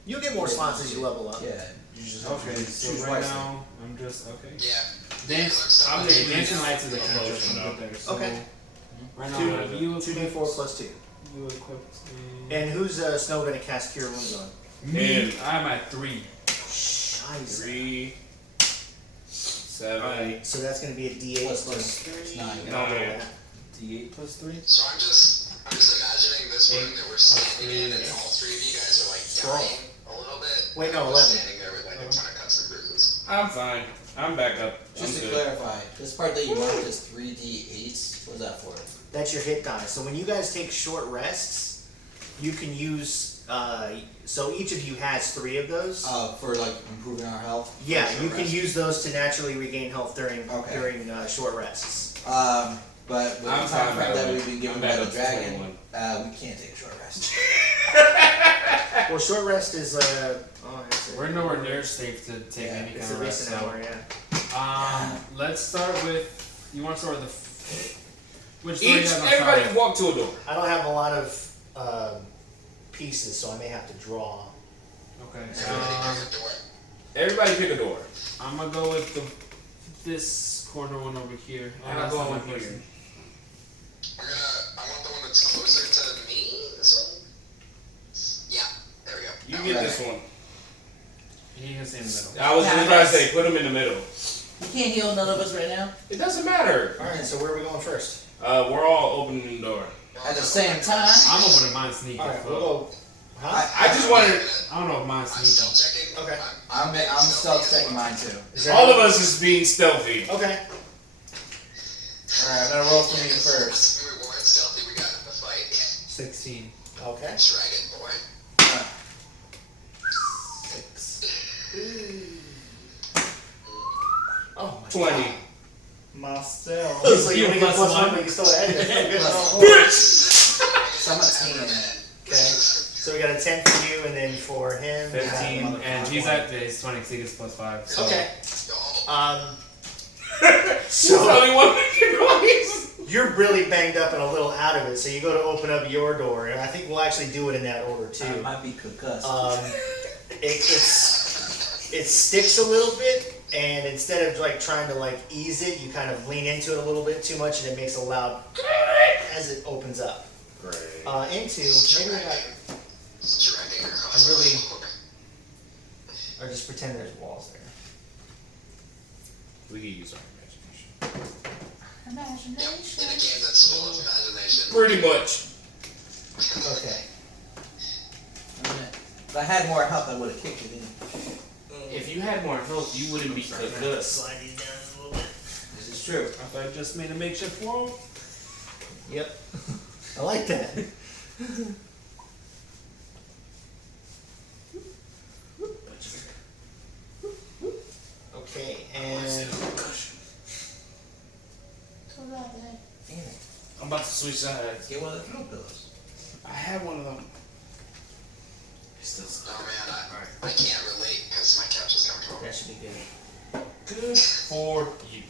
You'll get more slots as you level up. Yeah. You just have to Okay, choose so right wisely. now I'm just okay. yeah. Dance. I'm Okay, gonna dancing do lights is a now. cantrip. Potion, I'm good there. So Okay. right now Two- you 2d4 plus 2. You equipped. And who's Snow gonna cast Cure Wounds on? Me. I'm at 3. Scheiße. 3, 7, Alright, so that's gonna be a D8 Plus plus 2. 3. It's 9. No, no, Nine. that. D8 plus 3. So I'm just imagining this room that we're standing in, and all 3 of you guys are like dying a little bit. Wait, no, I'm 11. Standing there with like a ton of cuts and bruises. I'm fine. I'm back up. Just I'm to good. clarify, this part that you marked as 3d8s, what is that for? That's your hit die. So when you guys take short rests, you can use. So each of you has 3 of those. For like improving our health? Yeah, For you short can rest? use those to naturally regain health during Okay. short rests. But with the I'm time fine, frame by the that way. we've been given I'm by back the up to dragon, 21. we can't take a short rest. Well, short rest is We're nowhere near safe to take Yeah, any it's kind at of least rest. an So, hour. Yeah. let's start with. You want to start with which door you Each, have on everybody fire? walk to a door. I don't have a lot of pieces, so I may have to draw. Okay. Everybody pick a door. Everybody pick a door. I'm gonna go with this corner one over here. I'm that's going not my with person. I want the one that's closer to me. This one. Yeah. There we go. You That get one. this one. He can stay in the middle. I was just about to say, put them in the middle. You can't heal none of us right now? It doesn't matter. Alright, so where are we going first? We're all opening the door. At the same time? I'm opening mine sneaky. Alright, so- we'll go. Huh? I just wanted. I don't know if mine's I'm sneaky. stealth checking. Okay. I'm stealth checking mine too. Is there- All of us is being stealthy. Okay. Alright, I'm gonna roll for me first. We weren't stealthy. We got in the fight. 16. Okay. Dragon boy. 6. Oh my 20. God. Myself. So you You only get plus plus one. one, but you still add it. So I'm a 10. Okay. So we got a 10 for you, and then for him. 15. we have And he's at his 20, so he gets plus 5. So. Okay. Y'all. She's the So only one making noise. you're really banged up and a little out of it, so you go to open up your door, and I think we'll actually do it in that order I too. might be concussed. It sticks a little bit, and instead of like trying to like ease it, you kind of lean into it a little bit too much, and it makes a loud as it opens up. Great. Into maybe I Dragging across I really- the floor. or just pretend there's walls there. We can use our imagination. Yep. In a game that's full of imagination. Pretty much. Okay. If I had more health, I would have kicked it in. If you had more health, you wouldn't be concussed. Slide these down a little bit. This is true. If I just made a makeshift wall. Yep. I like that. Okay, and Damn it. I'm about to switch sides. Get one of the throw pillows. I had one of them. It's still Oh man, I can't relate because my couch is comfortable. that should be good. good for you.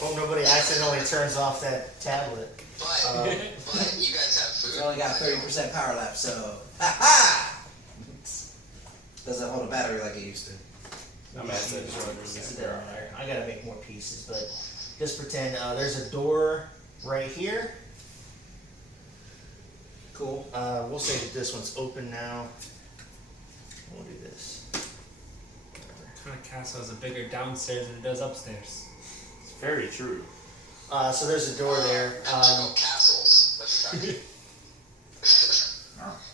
Hope nobody accidentally turns off that tablet. But you guys have We food. only got 30% power left, so. Ha ha! Doesn't hold a battery like it used to. I'm gonna have to It doesn't matter. I gotta make more pieces, but just pretend there's a door right here. Cool. We'll say that this one's open now. We'll do this. Kind of castle has a bigger downstairs than it does upstairs. It's very true. So there's a door there. Magical castles. Let's talk.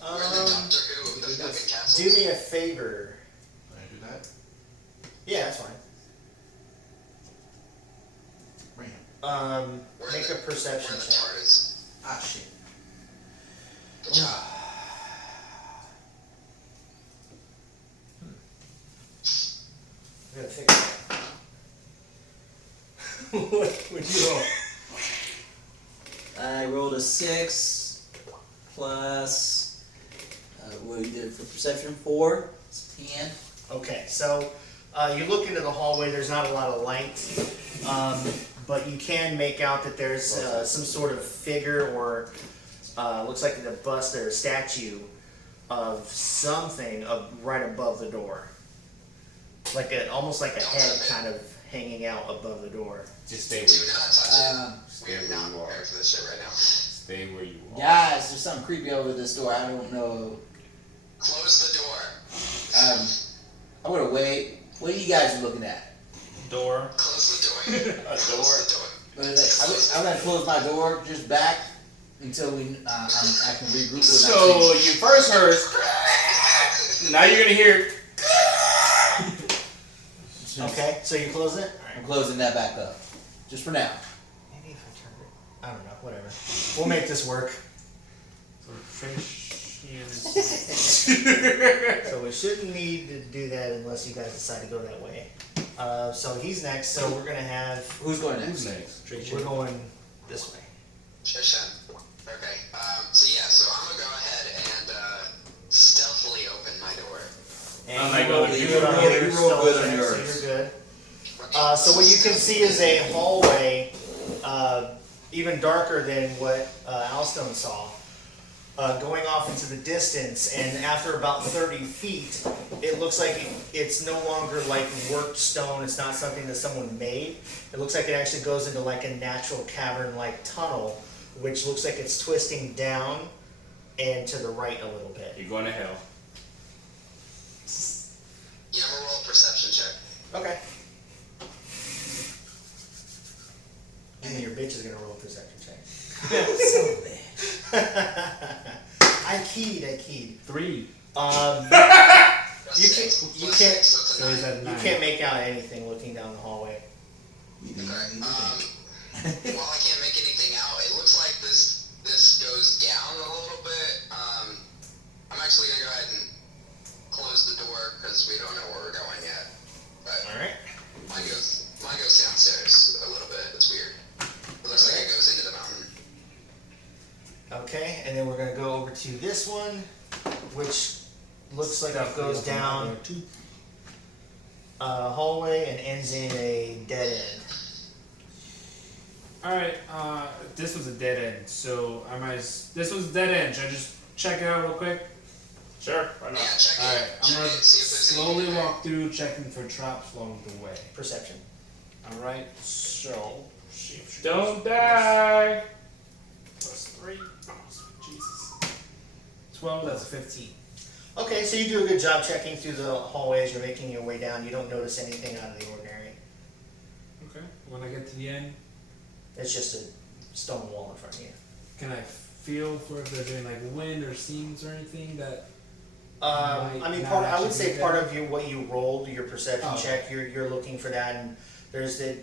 We're in the Doctor Who of the fucking castles. Do me a favor. Can I do that? Yeah, that's fine. Bring it. We're Make in a perception We're in the check. TARDIS. Ah, shit. Good job. I gotta fix that. What would you roll? I rolled a 6 plus what we did for perception 4. It's 10. Okay, so you look into the hallway. There's not a lot of light, but you can make out that there's some sort of figure or looks like a bust or a statue of something right above the door, almost like a head kind of hanging out above the door. Just stay Do where you not are. touch it. Stay We are where not you are. prepared for this shit right now. Stay where you are. Guys, there's something creepy over this door. I don't know. Close the door. I'm gonna wait. What are you guys looking at? Door. Close the door. Close the door. What is that? I'm gonna close my door just back until I can regroup with my So team. you first heard. Now you're gonna hear. Okay, so you close it. I'm closing that back up. Just for now. Maybe if I turned it. I don't know. Whatever. We'll make this work. So finish So we shouldn't need to do that unless you guys decide to go that way. So he's next. So we're gonna have. Who's going Who's next? next? We're going this way. Trishan. Okay. So I'm gonna go ahead and stealthily open my door. And Oh my you roll God, you good on roll- your you roll stealth good on check, yours. so you're good. So what you can see is a hallway, even darker than what Alstone saw, going off into the distance. And after about 30 feet, it looks like it's no longer like worked stone. It's not something that someone made. It looks like it actually goes into like a natural cavern-like tunnel, which looks like it's twisting down and to the right a little bit. You're going to hell. Yeah, I'm gonna roll a perception check. Okay. And your bitch is gonna roll a perception check. Son of a bitch. I keyed. 3. You can't So he's at 9. you can't make out anything looking down the hallway. You need Okay. to think. While I can't make anything out, it looks like this goes down a little bit. I'm actually gonna go ahead and close the door because we don't know where we're going yet. But All right. mine goes downstairs a little bit. It's weird. It looks like it goes into the mountain. Okay, and then we're gonna go over to this one, which looks like it goes down a hallway and ends in a dead end. Alright, this was a dead end, so this was a dead end. Should I just check it out real quick? Sure. Why Yeah, not? check Alright, it. I'm Check gonna it. See if there's slowly anything there. walk through, checking for traps along the way. Perception. Alright, so. Don't die. Plus 3. Oh, Jesus. 12, that's 15. Okay, so you do a good job checking through the hallways. You're making your way down. You don't notice anything out of the ordinary. Okay, when I get to the end, It's just a stone wall in front of you. can I feel for if there's any like wind or seams or anything that. I Might mean, not I would actually say be part there. of what you rolled, your perception Oh. check, you're looking for that, and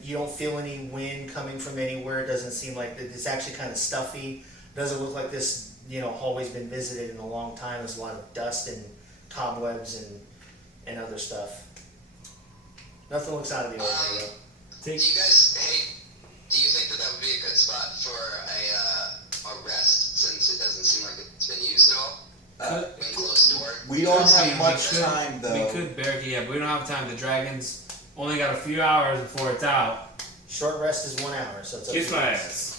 you don't feel any wind coming from anywhere. It doesn't seem like it's actually kind of stuffy. Doesn't look like this, hallway's been visited in a long time. There's a lot of dust and cobwebs and other stuff. Nothing looks out of the ordinary though. Do you think that would be a good spot for a rest, since it doesn't seem like it's been used at all? When closed door. We don't See, have much we could- time though. We could barricade, but we don't have time. The dragon's only got a few hours before it's out. Short rest is 1 hour, so it's up Kiss to you. my ass.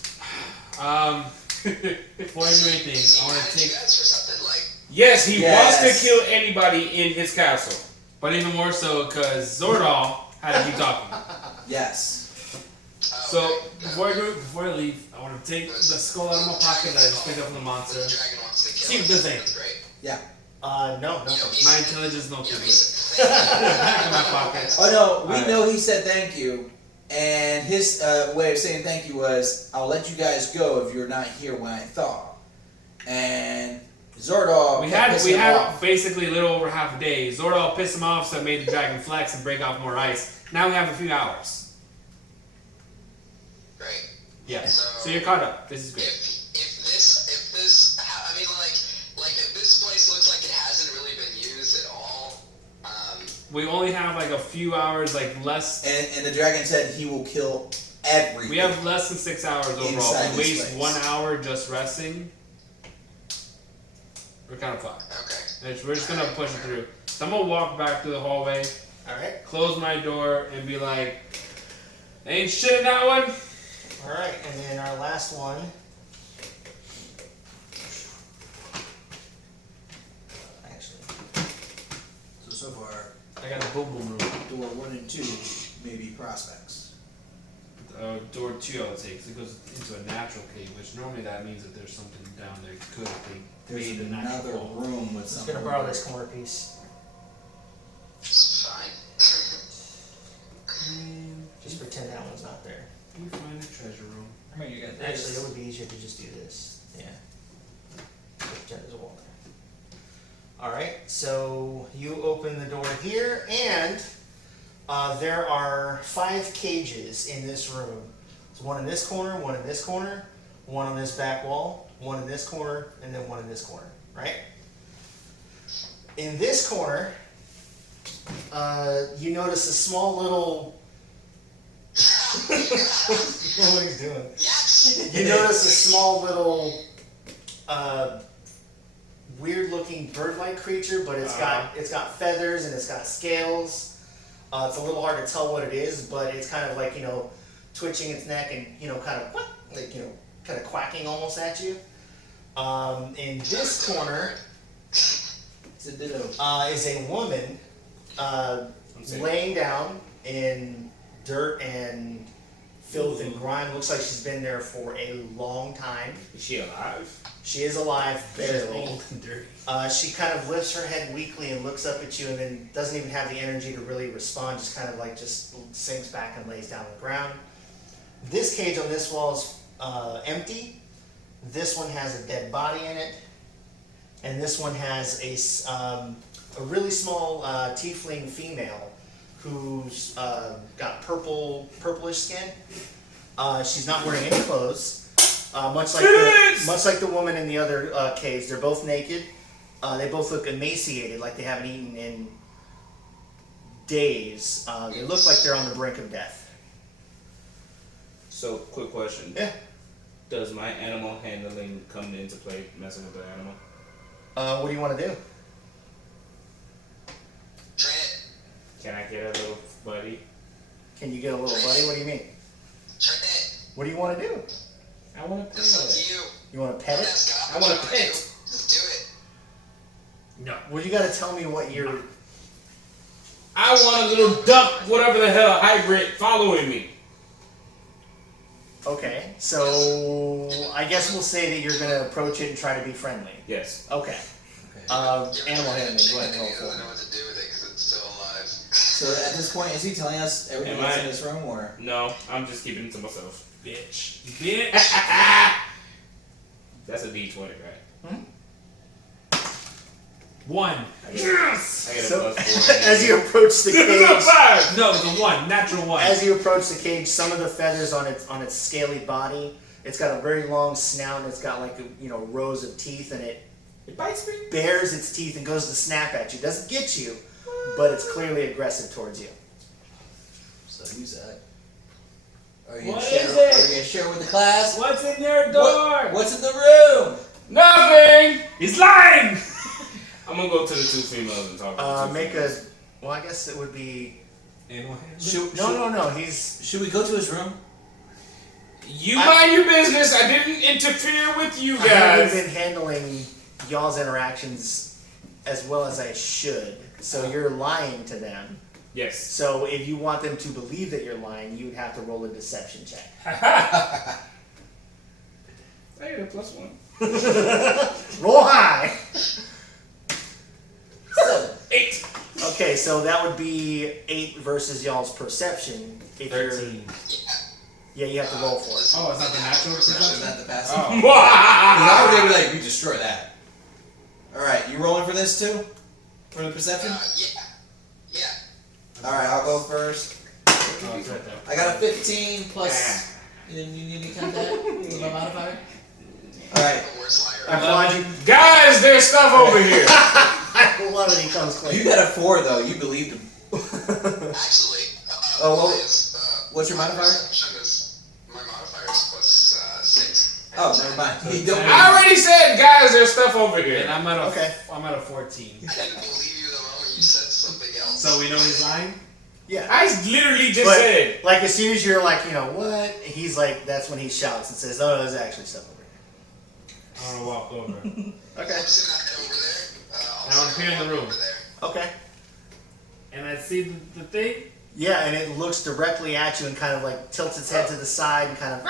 Before I do anything, Is he I want mad to at you take. guys for something? Like, Yes, he Yes. wants to kill anybody in his castle. But even more so because Zordal had to keep talking. Yes. So before I leave, I want to take the skull out of my pocket that I just picked up from the monster. The dragon wants to kill See what us. does it. That's great. Yeah. No. My intelligence no too You know, good. Back in my pocket. Oh no, we Alright. know he said thank you, and his way of saying thank you was, "I'll let you guys go if you're not here when I thaw." And Zordal We kept had pissing him off. basically a little over half a day. Zordal pissed him off, so it made the dragon flex and break off more ice. Now we have a few hours. Great. Yeah. So- So you're caught up. This is great. If this, I mean, like if this place looks like it hasn't really been used at all, We only have like a few hours, like less. And the dragon said he will kill everything. We have less than 6 hours overall. Inside If we this waste place. 1 hour just resting, we're kind of fucked. okay. We're just gonna push it through. So I'm gonna walk back through the hallway, All right. close my door, and be like, "Ain't shit in that one." All right, and then our last one. Actually, So far, I got a boom boom room. door 1 and 2 may be prospects. Door 2 I would say, because it goes into a natural cave, which normally that means that there's something down there. Could be There's made a another natural wall. room with I'm something. gonna borrow this corner piece It's fine. just pretend that one's not there. You find a treasure room. I mean, you got Actually, it would be easier to just do this. Yeah. Just pretend there's a wall there. All right, so you open the door here, and there are 5 cages in this room. There's one in this corner, one in this corner, one on this back wall, one in this corner, and then one in this corner, right? In this corner, you notice a small little... what he's doing. Yes. You notice a small little, weird-looking bird-like creature, but it's got feathers and it's got scales. It's a little hard to tell what it is, but it's kind of like, twitching its neck and kind of quacking almost at you. In this corner It's a ditto. is a woman laying down in dirt and filth and grime. Looks like she's been there for a long time. Is she alive? She is alive, barely. Old and dirty. She kind of lifts her head weakly and looks up at you, and then doesn't even have the energy to really respond. Just kind of just sinks back and lays down on the ground. This cage on this wall is empty. This one has a dead body in it, and this one has a really small tiefling female who's got purplish skin. She's not wearing any clothes. Much like the woman in the other cage, they're both naked. They both look emaciated, like they haven't eaten in days. They look like they're on the brink of death. So, quick question. Yeah. Does my animal handling come into play messing with the animal? What do you want to do? Train it. Can I get a little buddy? Can you get a little buddy? What do you mean? Train it. What do you want to do? I want to play It's up with it. to you. You want to pet Don't it? ask God I what want you a wanna pet. do. Just do it. No. Well, you got to tell me what you're. I want a little duck, whatever the hell, hybrid, following me. Okay, so I guess we'll say that you're going to approach it and try to be friendly. Yes. Okay. Give it Animal a handling. chicken Go ahead and and roll he for doesn't it. know what to do with it because it's still alive. So at this point, is he telling us everything Am that's I- in this room, or? No, I'm just keeping it to myself. Bitch. Bitch. That's a D20, right? 1. I get Yes! a So, plus 4. as you approach the This is a cage, 5! No, it's a 1. Natural 1. as you approach the cage, some of the feathers on its scaly body, it's got a very long snout, and it's got rows of teeth, and it It bites me. bares its teeth and goes to snap at you. Doesn't get you, but it's clearly aggressive towards you. So who's that? Are you What gonna share? is it? Are you gonna share with the class? What's in your door? What's in the room? Nothing! He's lying! I'm gonna go to the 2 females and talk to the 2 Make females. a. Well, I guess it would be. Animal handling? No. He's. Should we go to his room? You mind your business. I didn't interfere with you I haven't guys. been handling y'all's interactions as well as I should. So you're lying to them. Yes. So if you want them to believe that you're lying, you would have to roll a deception check. I get a +1. Roll high. 8. Okay, so that would be 8 versus y'all's perception. If 13. Yeah, you have to roll for it. Oh, it's not the natural Isn't perception? that the passive? Oh. Because I would be like, we destroy that. Alright, you rolling for this too? For the perception? Yeah. Alright, I'll go first. Oh, it's right there. I got a 15 plus. You need to count that? With my modifier? Alright. The worst liar. I applaud you. Guys, there's stuff over here. I love it. He comes clean. You got a 4 though, you believed him. Actually, Oh, well, is, what's your modifier? perception is, my modifier is +6. Oh, never mind. You don't I already said, guys, there's stuff over here. And I'm at a I'm at a 14. I didn't believe you the moment you said something else. So we know he's lying? Yeah. I literally just But, said. like, as soon as you're like, you know, what? He's like, that's when he shouts and says, oh, there's actually stuff over I want to walk over. here. Okay. I'm just gonna head over there. I want to peer in the room. Over there. Okay. And I see the thing. Yeah, and it looks directly at you and kind of like tilts its head to the side and kind of.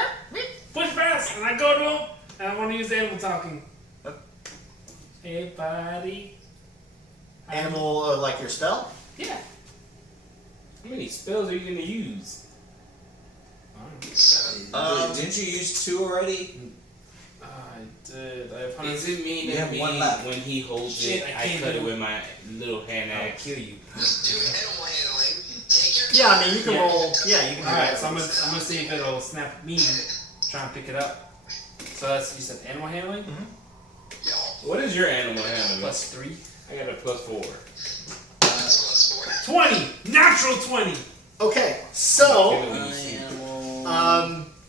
Push fast, and I go to him, and I want to use animal talking. Hey, buddy. Animal, like your spell? Yeah. How many spells are you gonna use? 7. Didn't you use 2 already? I did. I have 100. Does it mean You that have one left. when he holds Shit, it, I I can't cut do it it. with my little hand I'll axe? kill you. Just do animal handling. Take your Yeah, I mean, you can Yeah. roll. Yeah, you can do Alright, that. so I'm gonna see if it'll snap me. Try and pick it up. So that's, you said animal handling? Yo, What is your animal handling? +3. I got a +4. that's +4. 20! Natural 20! Okay, so. Killing you, see.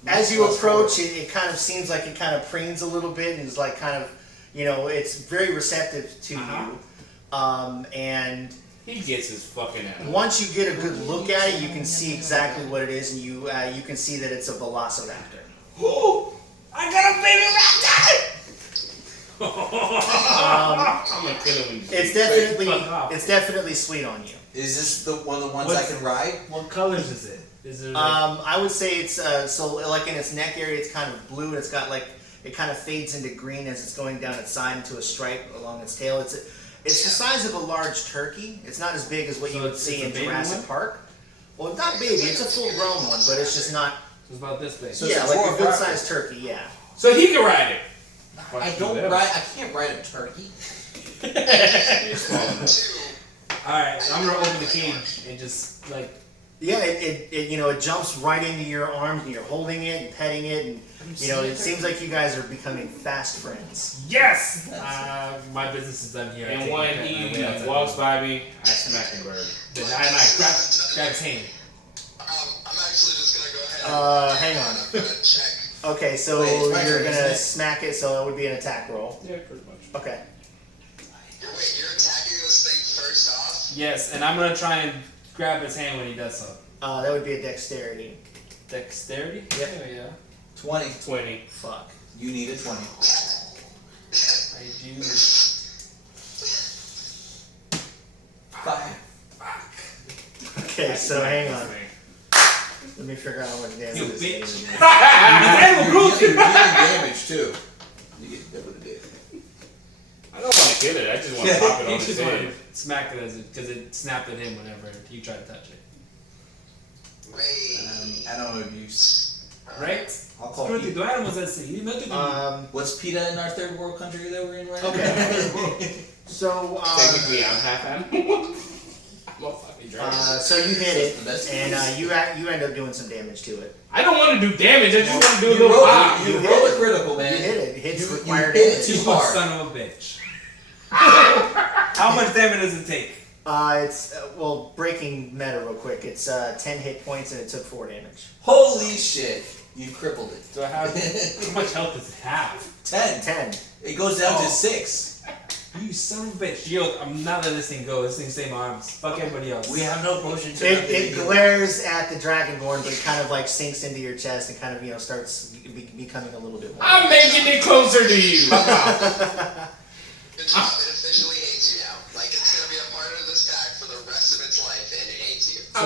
As you approach, it kind of seems like it kind of preens a little bit and is like kind of, you know, it's very receptive to you. And He gets his fucking animal. once you get a good look at it, you can see exactly what it is, and you can see that it's a velociraptor. Ooh, I got a baby raptor! I'm gonna kill him. when he It's sees me. it's definitely sweet on you. Is this the one of the ones I can ride? What colors is it? Is it like, I would say it's so like in its neck area, it's kind of blue, and it's got like it kind of fades into green as it's going down its side into a stripe along its tail. It's the size of a large turkey. It's not as big as what So you would it's see a in baby Jurassic one? Park. Well, it's not baby. It's a full-grown one, but it's just not. it's about this big? So- Yeah, it's a like a dwarf good-sized turkey. Yeah. So he can ride it. I can't ride a turkey. You're small enough. 2. Alright, I'm gonna open the cage and just like. Yeah, it you know it jumps right into your arms and you're holding it and petting it and you know it seems like you guys are becoming fast friends. Yes! My business is done here. I And take when my pet and I he wait outside walks the by me, I smack the bird. door. Then I grab his hand. I'm actually just gonna go ahead. Hang on. I'm gonna check. Okay, so Wait, it's my you're turn, gonna isn't it? smack it, so it would be an attack roll. Yeah, pretty much. Okay. Wait, you're attacking this thing first off? Yes, and I'm gonna try and grab his hand when he does so. That would be a dexterity. Dexterity? Yep. Oh, yeah. 20. 20. Fuck. You need a 20. I do. 5. Okay, so hang on. Let me figure out how much damage You this bitch. is. His animal grew You're dealing damage too. You get double the damage. I don't want to kill it. I just want to pop it He on his just wanted head. to smack it because it snapped at him whenever he tried to touch it. Wait. Animal abuse. Right? I'll call Screw Pete. the animals that see. You know the What's PETA in our third world country that we're in right now? Okay. So Technically, I'm half animal. I'm a fucking dragon. so you hit The best it, and you end up doing some damage to it. I don't want to do damage. I just want to do a You little roll, pop. you You roll hit a critical, man. You hit it. Hits You require hit it damage. too You hard. son of a bitch. How much damage does it take? It's well breaking meta real quick. It's 10 hit points and it took 4 damage. Holy shit. You crippled it. Do I have how much health does it have? 10. 10. It goes down to Oh. 6. You son of a bitch. Yo, I'm not letting this thing go. This thing's same arms. Fuck everybody else. We have no potion to It glares at the dragonborn, but it kind of like sinks into your chest and kind of starts becoming a little bit more. I'm making it closer to you.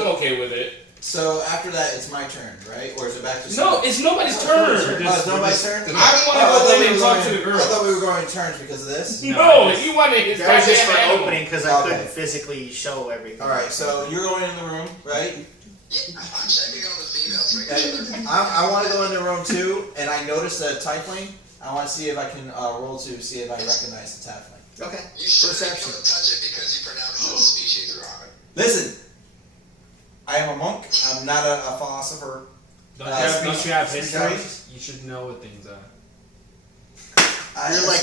I'm okay with it. So after that, it's my turn, right? Or is it back to No, it's nobody's turn. it's nobody's turn? I want to go in and talk to the I girl. thought we were going in turns because of this. No, he wanted his That was just for goddamn opening because I Okay. couldn't physically show everything. Alright, so you're going in the room, right? Yeah, I'm checking on the females. Making sure I want to go in the room too, and I noticed a tiefling. I want to see if I can roll to see if I recognize the tiefling. Okay. you should Perception. not touch it because you pronounced the species wrong. Listen, I am a monk. I'm not a philosopher. Don't you have history? species? You should know what things are. You're like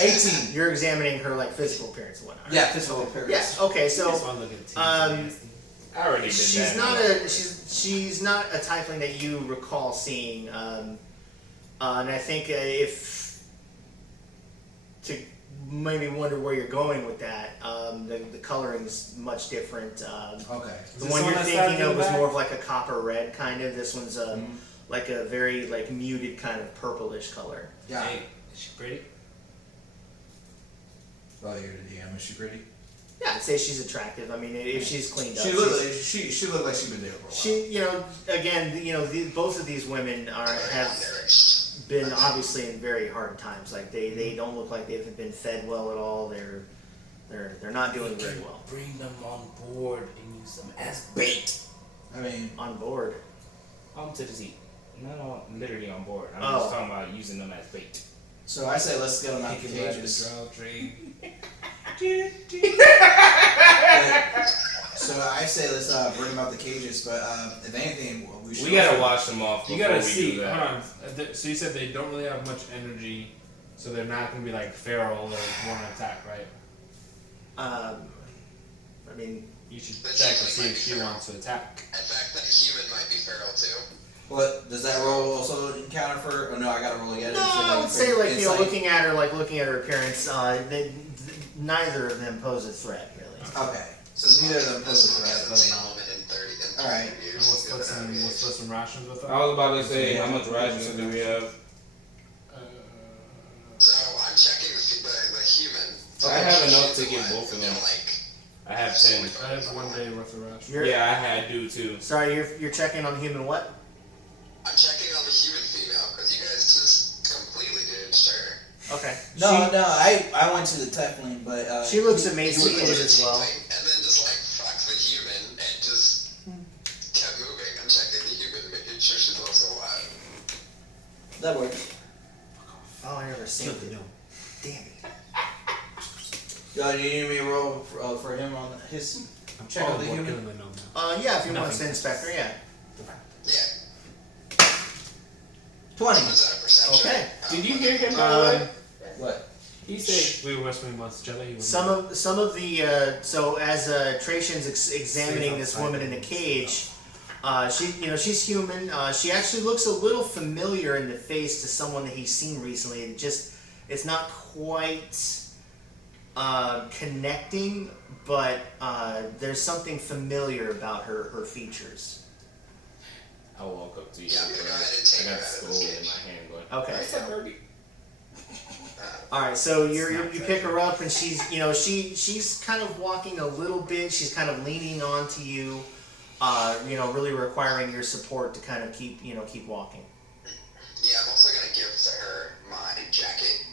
18. You're examining her like physical appearance and whatnot. Yeah, physical appearance. Yes. Okay. So Just wanna look at teeth. I already did she's that. she's not a tiefling that you recall seeing, and I think if to maybe wonder where you're going with that, the coloring's much different. Okay. The this one one you're that's thinking stabbed in of the was back? more of like a copper red kind of. This one's like a very like muted kind of purplish color. Yeah. Hey, is she pretty? Well, you're the DM. Is she pretty? Yeah, I'd say she's attractive. I mean, if she's cleaned up, She looked like she looked like she'd been there for a while. she, you know, again, you know, both of these women have been obviously in very hard times. Like they don't look like they've been fed well at all. They're not doing very well. Bring them on board and use them as bait. I mean, On board. To the seat. Not on, literally on board. I'm Oh. just talking about using them as bait. so I say let's get them out He the can ride the cages. drow train. So I say let's bring them out the cages. But if anything, we should. We gotta also- wash them off You before gotta we see. do Hold that. on. So you said they don't really have much energy, so they're not gonna be like feral or want to attack, right? I mean, You should check to see if she wants to attack. In fact, that human might be feral too. What does that roll also encounter for? Oh no, I gotta roll again. no, So, I would say like you know, insight? looking at her appearance, neither of them pose a threat really. Okay, so neither of them pose a This one threat. hasn't seen a woman in 30 Alright. years. And we'll split some rations with them. I was about to say, how much rations do we have? So I'm checking the human. I have She's enough to alive, give both of they're them. Like, I have 10. I have 1 day worth of rations. Yeah, I do too. Sorry, you're checking on the human what? I'm checking on the human female because you guys just completely didn't stir. Okay. No, I went to the tiefling, but She looks You emaciated went to as the well. tiefling And then just like fuck the human and just kept moving. I'm checking the human, making sure she's also alive. that works. Oh, I never saved it. Damn it. Yo, you need me to roll for him on his check on the human? Killing the gnome now. Yeah, if you want Nothing. to inspector, yeah. Yeah. 20. Was that a perception? Okay. Did you hear him by the way? What? He said, We were whispering amongst each other. He was Some of the so as Tracian's examining this woman in the cage, she's human. She actually looks a little familiar in the face to someone that he's seen recently. It's not quite connecting, but there's something familiar about her features. I'll walk up to you. Yeah, I'm gonna go ahead and take I her got the out of skull this in cage. my hand going, Okay. what's up, Birdie? All right, so you pick her up, and she's kind of walking a little bit. She's kind of leaning onto you, really requiring your support to kind of keep walking. Yeah, I'm also gonna give to her my jacket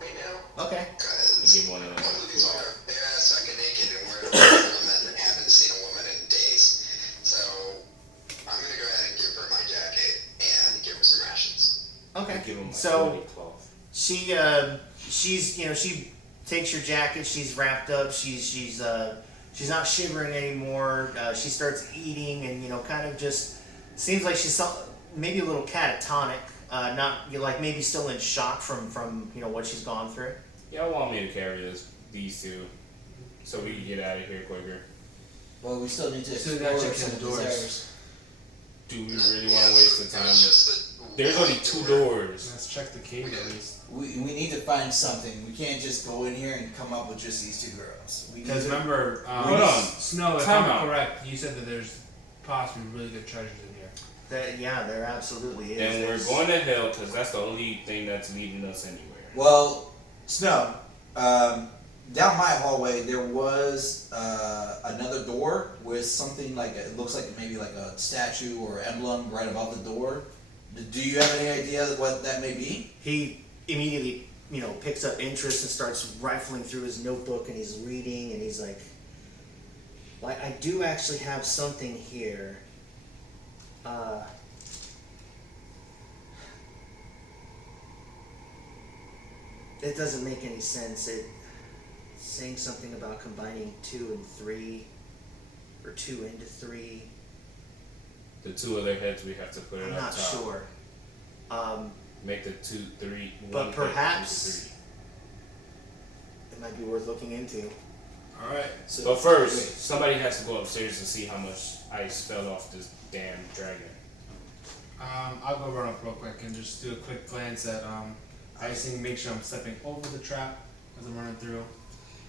right now. Okay. Because Give one of them. both of these are bare ass fucking naked and we're women and haven't seen a woman in days. So I'm gonna go ahead and give her my jacket and give her some rations. Okay. Give him my So dirty cloth. she takes your jacket. She's wrapped up. She's not shivering anymore. She starts eating and kind of just seems like she's maybe a little catatonic. Maybe still in shock from what she's gone through. Y'all want me to carry these two so we can get out of here quicker? Well, we still need to So we explore gotta check some the of doors. these areas. Do we really want to waste the It time? was just the There's only 2 doors. Let's check the cage at least. We need to find something. We can't just go in here and come up with just these 2 girls. We need Because to, remember, Hold on. Snow, if Time I'm out. correct, you said that there's possibly really good treasures in here. There absolutely is. Then we're There's- going to hell because that's the only thing that's leading us anywhere. well, Snow, down my hallway there was another door with something like it looks like maybe like a statue or emblem right above the door. Do you have any idea what that may be? He immediately, picks up interest and starts rifling through his notebook, and he's reading, and he's like, I do actually have something here. It doesn't make any sense. It's saying something about combining 2 and 3, or 2 into 3. The 2 other heads we have to put it I'm on not top. sure. Make the 2, 3, But 1 perhaps it might be worth looking into. Alright. So, But first, somebody has to go upstairs and see how much ice fell off this damn dragon. I'll go run up real quick and just do a quick glance at icing, make sure I'm stepping over the trap as I'm running through.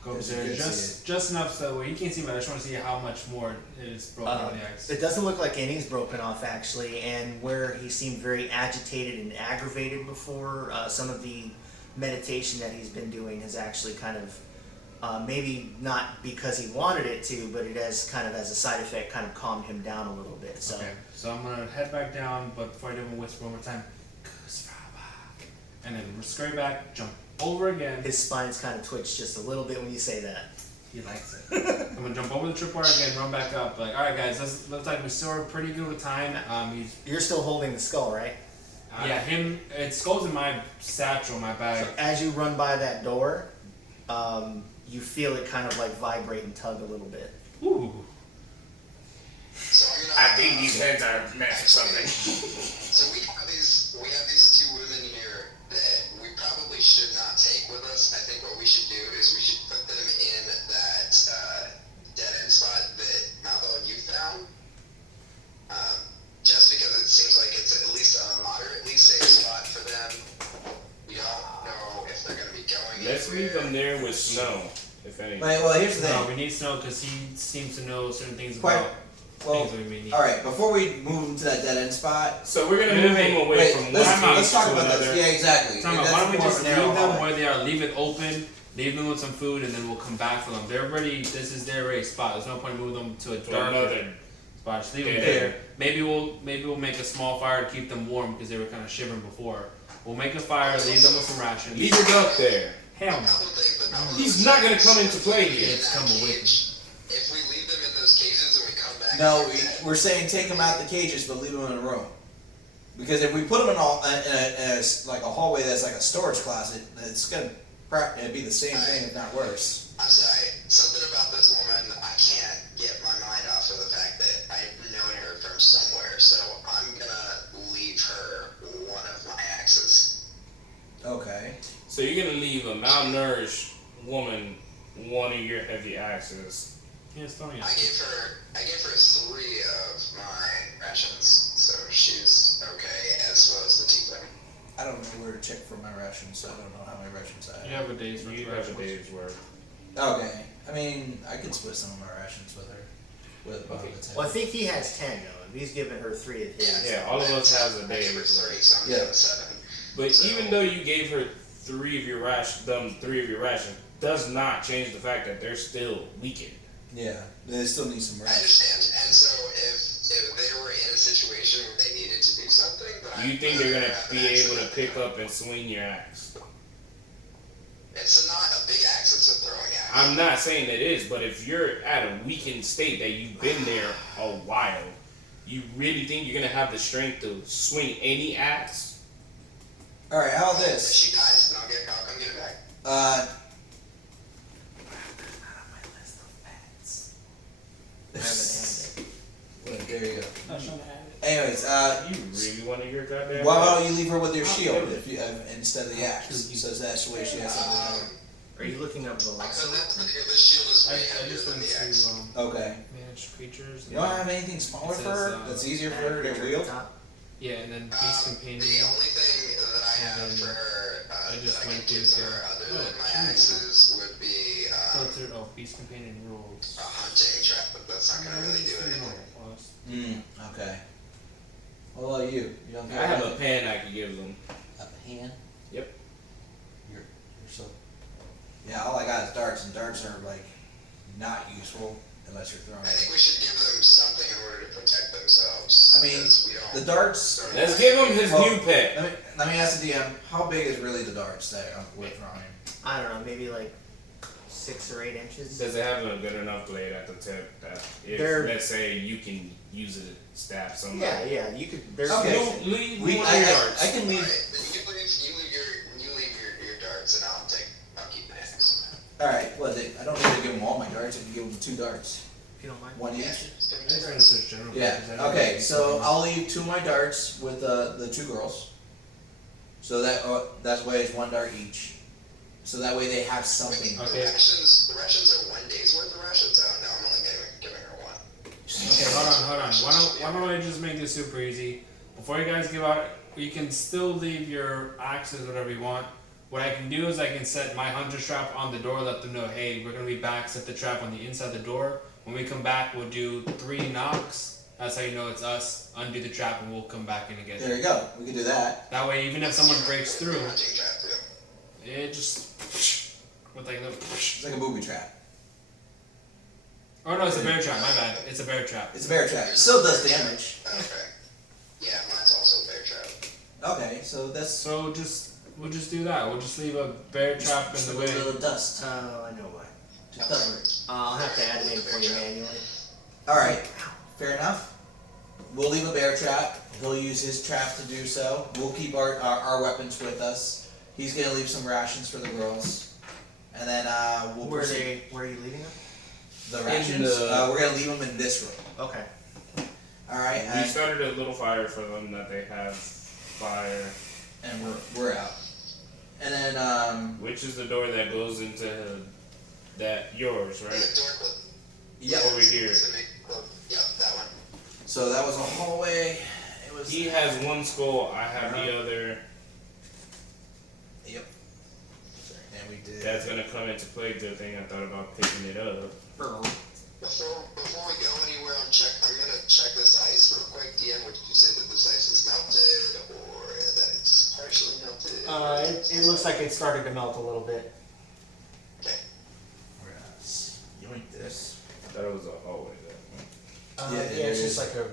Go Yes, upstairs you can see just enough so he can't see me, but I just want to see how much more is broken on the ice. It doesn't look like any's broken off actually, and where he seemed very agitated and aggravated before, some of the meditation that he's been doing has actually kind of, maybe not because he wanted it to, but it has kind of as a side effect kind of calmed him down a little bit. So Okay, so I'm gonna head back down, but before I do, I'm gonna whisper one more time, "Kusraba," and then scurry back, jump over again. his spine's kind of twitched just a little bit when you say that. He likes it. I'm gonna jump over the tripwire again, run back up. Like, all right, guys, looks like we still are pretty good with time. You're still holding the skull, right? It goes in my satchel, my bag. So as you run by that door, you feel it kind of like vibrate and tug a little bit. Ooh. So I'm gonna. I think these heads are meant for something. So we have these 2 women here that we probably should not take with us. I think what we should do is we should put them in that dead end spot that Malvo and you found. Just because it seems like it's at least a moderately safe spot for them. We don't know if they're going to be going Let's leave anywhere. them there with snow, if anything. well, here's the thing. No, we need Snow because he seems to know certain things Quite- about Well, things that we may need. all right. Before we move them to that dead end spot, So we're gonna Wait, move wait, them away wait. from one Let's house talk to about another. this. Yeah, exactly. Time out, That's why don't we more of just a leave narrow them hallway. where they are, leave it open, leave them with some food, and then we'll come back for them. They're ready, this is their race spot. There's no point moving them to a darker another. spot. Just leave them Yeah. there. Maybe we'll make a small fire to keep them warm because they were kind of shivering before. We'll make a fire, leave them with some rations. Leave it up there. Hell A no. couple things, but no, He's not gonna come into play here. It's come away from me. If we leave them in those cages and we come back. No, they're dead. we're saying take them out the cages, but leave them in a room. Because if we put them in like a hallway that's like a storage closet, it's gonna be the same thing, if not worse. I'm sorry. Something about this woman, I can't get my mind off of the fact that I've known her from somewhere. So I'm gonna leave her one of my axes. Okay. So you're gonna leave a malnourished woman one of your heavy axes. Yeah, it's funny. I gave her 3 of my rations, so she's okay, as well as the tiefling. I don't know where to check for my rations, so I don't know how many rations I You have. have a day's worth You of have a rations. day's work. Okay. I mean, I could split some of my rations with her. With both Okay. of the Well, I think he has 10 though. If he's given her 3 of his. Yeah, all of us has a I day's gave her work. 3, so I'm Yeah. down to 7. But So- even though you gave her 3 of your rations, does not change the fact that they're still weakened. Yeah. They still need some I rations. understand, and so if they were in a situation where they needed to do something, then You think they're gonna have an be axe able to that- pick up and swing your axe? It's not a big axe; it's a throwing axe. I'm not saying it is, but if you're at a weakened state that you've been there a while, you really think you're gonna have the strength to swing any axe? Alright, how about If this? she dies, then I'll come get it back. I haven't Well, there you go. I was trying to add it. Anyways, You really want to hear goddamn? why don't you leave her with your I'll shield give it. if you instead of the axe? So that's the way she has something to had. Are you looking up the So Alexa? the shield is I way heavier just than went the axe. to Okay. manage creatures. You don't have anything smaller It for says, her that's easier for her to wield? Yeah, and then beast companion. The only thing that I have And for then her I that just I went can give to to her the- other oh, than my ooh. axes would be Filter. Oh, beast companion rules. a hunting trap, but that's not gonna really do anything. Okay. What about you? You don't I have a pen I could give them. a pan? Yep. You're so. Yeah, all I got is darts, and darts are like not useful unless you're throwing. I think we should give them something in order to protect themselves. I mean, because we don't- the darts. Let's give him his Well, new pet. Let me ask the DM. How big is really the darts that we're throwing? I don't know, maybe like 6 or 8 inches. Does it have a good enough blade at the tip that if, They're- let's say, you can use it to stab somebody? Yeah, you could. There's Okay. You leave We, one of your darts. I can leave. Alright, then you leave your darts, and I'll keep the axe. All right. Well, I don't need to give them all my darts. I can give them 2 darts, if you don't mind. 1 each. I think we're in this general Yeah. purpose Okay. anyway. So I'll leave 2 of my darts with the 2 girls. So that's why it's 1 dart each. So that way they have something. Okay. The rations are 1 day's worth of rations. Oh no, I'm only giving her 1. Okay, hold on. Why don't I just make this super easy? Before you guys give out, you can still leave your axes, whatever you want. What I can do is I can set my hunter's trap on the door, let them know, hey, we're gonna be back, set the trap on the inside the door. When we come back, we'll do 3 knocks. That's how you know it's us. Undo the trap and we'll come back in again. There you go. We can do that. That way, even if someone breaks through, Hunting trap too. it just with like a little. It's like a booby trap. Oh no, it's a bear trap. My bad. It's a bear trap. It's a bear trap. It still does damage. Okay. Yeah, mine's also a bear trap. Okay. So that's So we'll just do that. We'll just leave a bear trap in the a way. little dust Oh, I know why. to cover it. I'll have to add it in for you manually. All right. Fair enough. We'll leave a bear trap. He'll use his trap to do so. We'll keep our weapons with us. He's gonna leave some rations for the girls, and then we'll Where proceed. are you leaving them? The rations. the- We're gonna leave them in this room. Okay. All right. We started a little fire for them that they have fire. And we're out. And then Which is the door that goes into that yours, right? The door clip. yeah. Over here. Yep, that one. So that was a hallway. It was. He has 1 skull, I have the other. Yep. And we did. That's gonna come into play. Good thing I thought about picking it up. Before we go anywhere, I'm gonna check this ice real quick. DM, would you say that this ice is melted or that it's partially melted? It looks like it started to melt a little bit. Okay. We're gonna yoink this. I thought it was a hallway there. Yeah, it's it just is. like a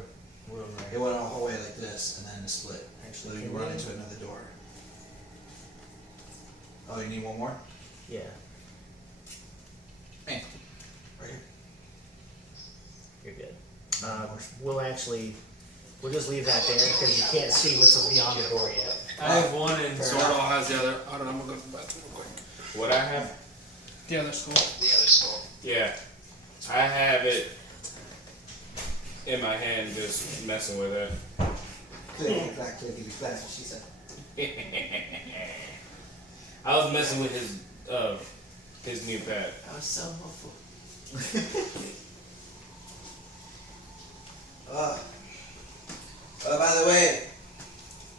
room, It right? went a hallway like this, and then it split. So Actually, you run into another door. Oh, you need 1 more? Yeah. Man, right here. You're good. We'll just leave that there because you can't see what's beyond the door yet. I have one and Fair Zordal enough. has the other. I don't know. I'm gonna go to the bathroom real quick. What I have? The other school. The other skull. Yeah. I have it in my hand just messing with it. Clickety clack, she said. I was messing with his new pet. I was so hopeful. By the way,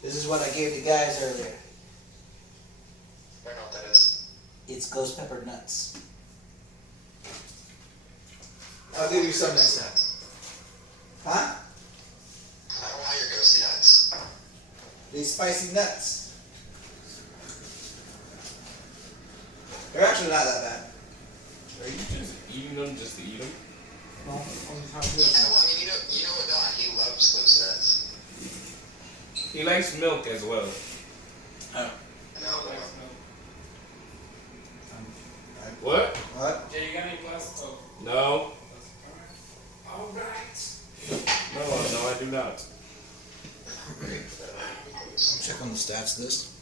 this is what I gave the guys earlier. I don't know what that is. It's ghost pepper nuts. I'll give you some next time. Huh? I don't want your ghosty nuts. These spicy nuts. They're actually not that bad. Are you just eating them just to eat them? Yeah, well, you know what? No, he loves those nuts. He likes milk as well. Oh. I know. What? What? Yeah, you got any plus? Oh, No. all right. No, I do not. Check on the stats of this.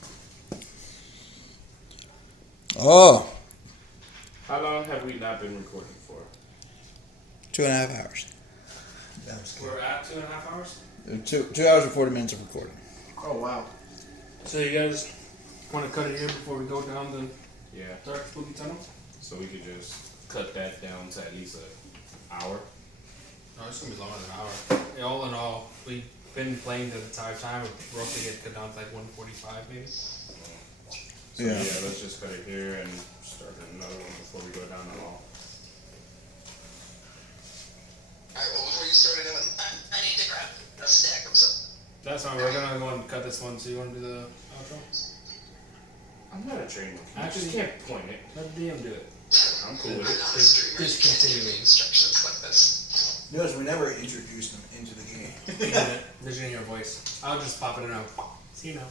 Oh, How long have we not been recording for? 2.5 hours. that was We're at 2.5 hours. 2 hours and 40 minutes of recording. Oh wow. So you guys want to cut it here before we go down the Yeah. dark spooky tunnel? So we could just cut that down to at least an hour. No, it's gonna be longer than an hour. Yeah, all in all, we've been playing the entire time. We're roughly get cut down to like 1:45 maybe. So Yeah. yeah, let's just cut it here and start another one before we go down the hall. Alright, well, before you start it, I need to grab a stack of some. That's fine. We're gonna go and cut this one. So you want to do the outro? I'm not a trainer. You Actually, just can't point it. Let the DM do it. I'm cool I'm with not it. a streamer. You can't give me Discontinuing. instructions like this. Notice we never introduced them into the game. There's in your voice. I'll just pop it in now. See you now.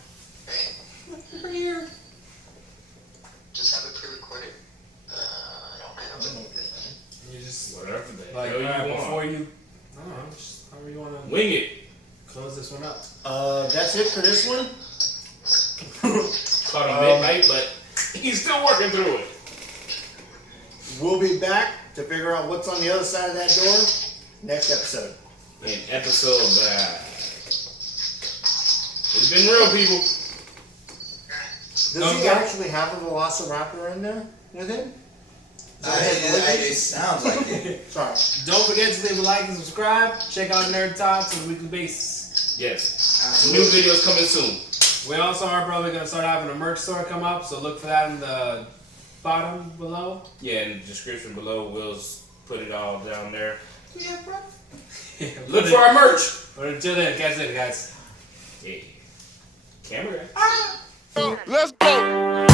Right? Over here. Just have it pre-recorded. I don't know. You just Whatever the like hell you want. before you. I don't know. Just however you wanna Wing it. close this one up. That's it for this one. Caught him midnight, but he's still working through it. We'll be back to figure out what's on the other side of that door next episode. In episode it's been real, people. Does he actually have a velociraptor in there with him? It sounds like it. Sorry. Don't forget to leave a like and subscribe. Check out NerdTots on a weekly basis. Yes. New videos coming soon. We also are probably gonna start having a merch store come up, so look for that in the bottom below. Yeah, in the description below, Will's put it all down there. Yeah, bro. Look for our merch. But until then, catch it, guys. Yeah. Camera. Let's go.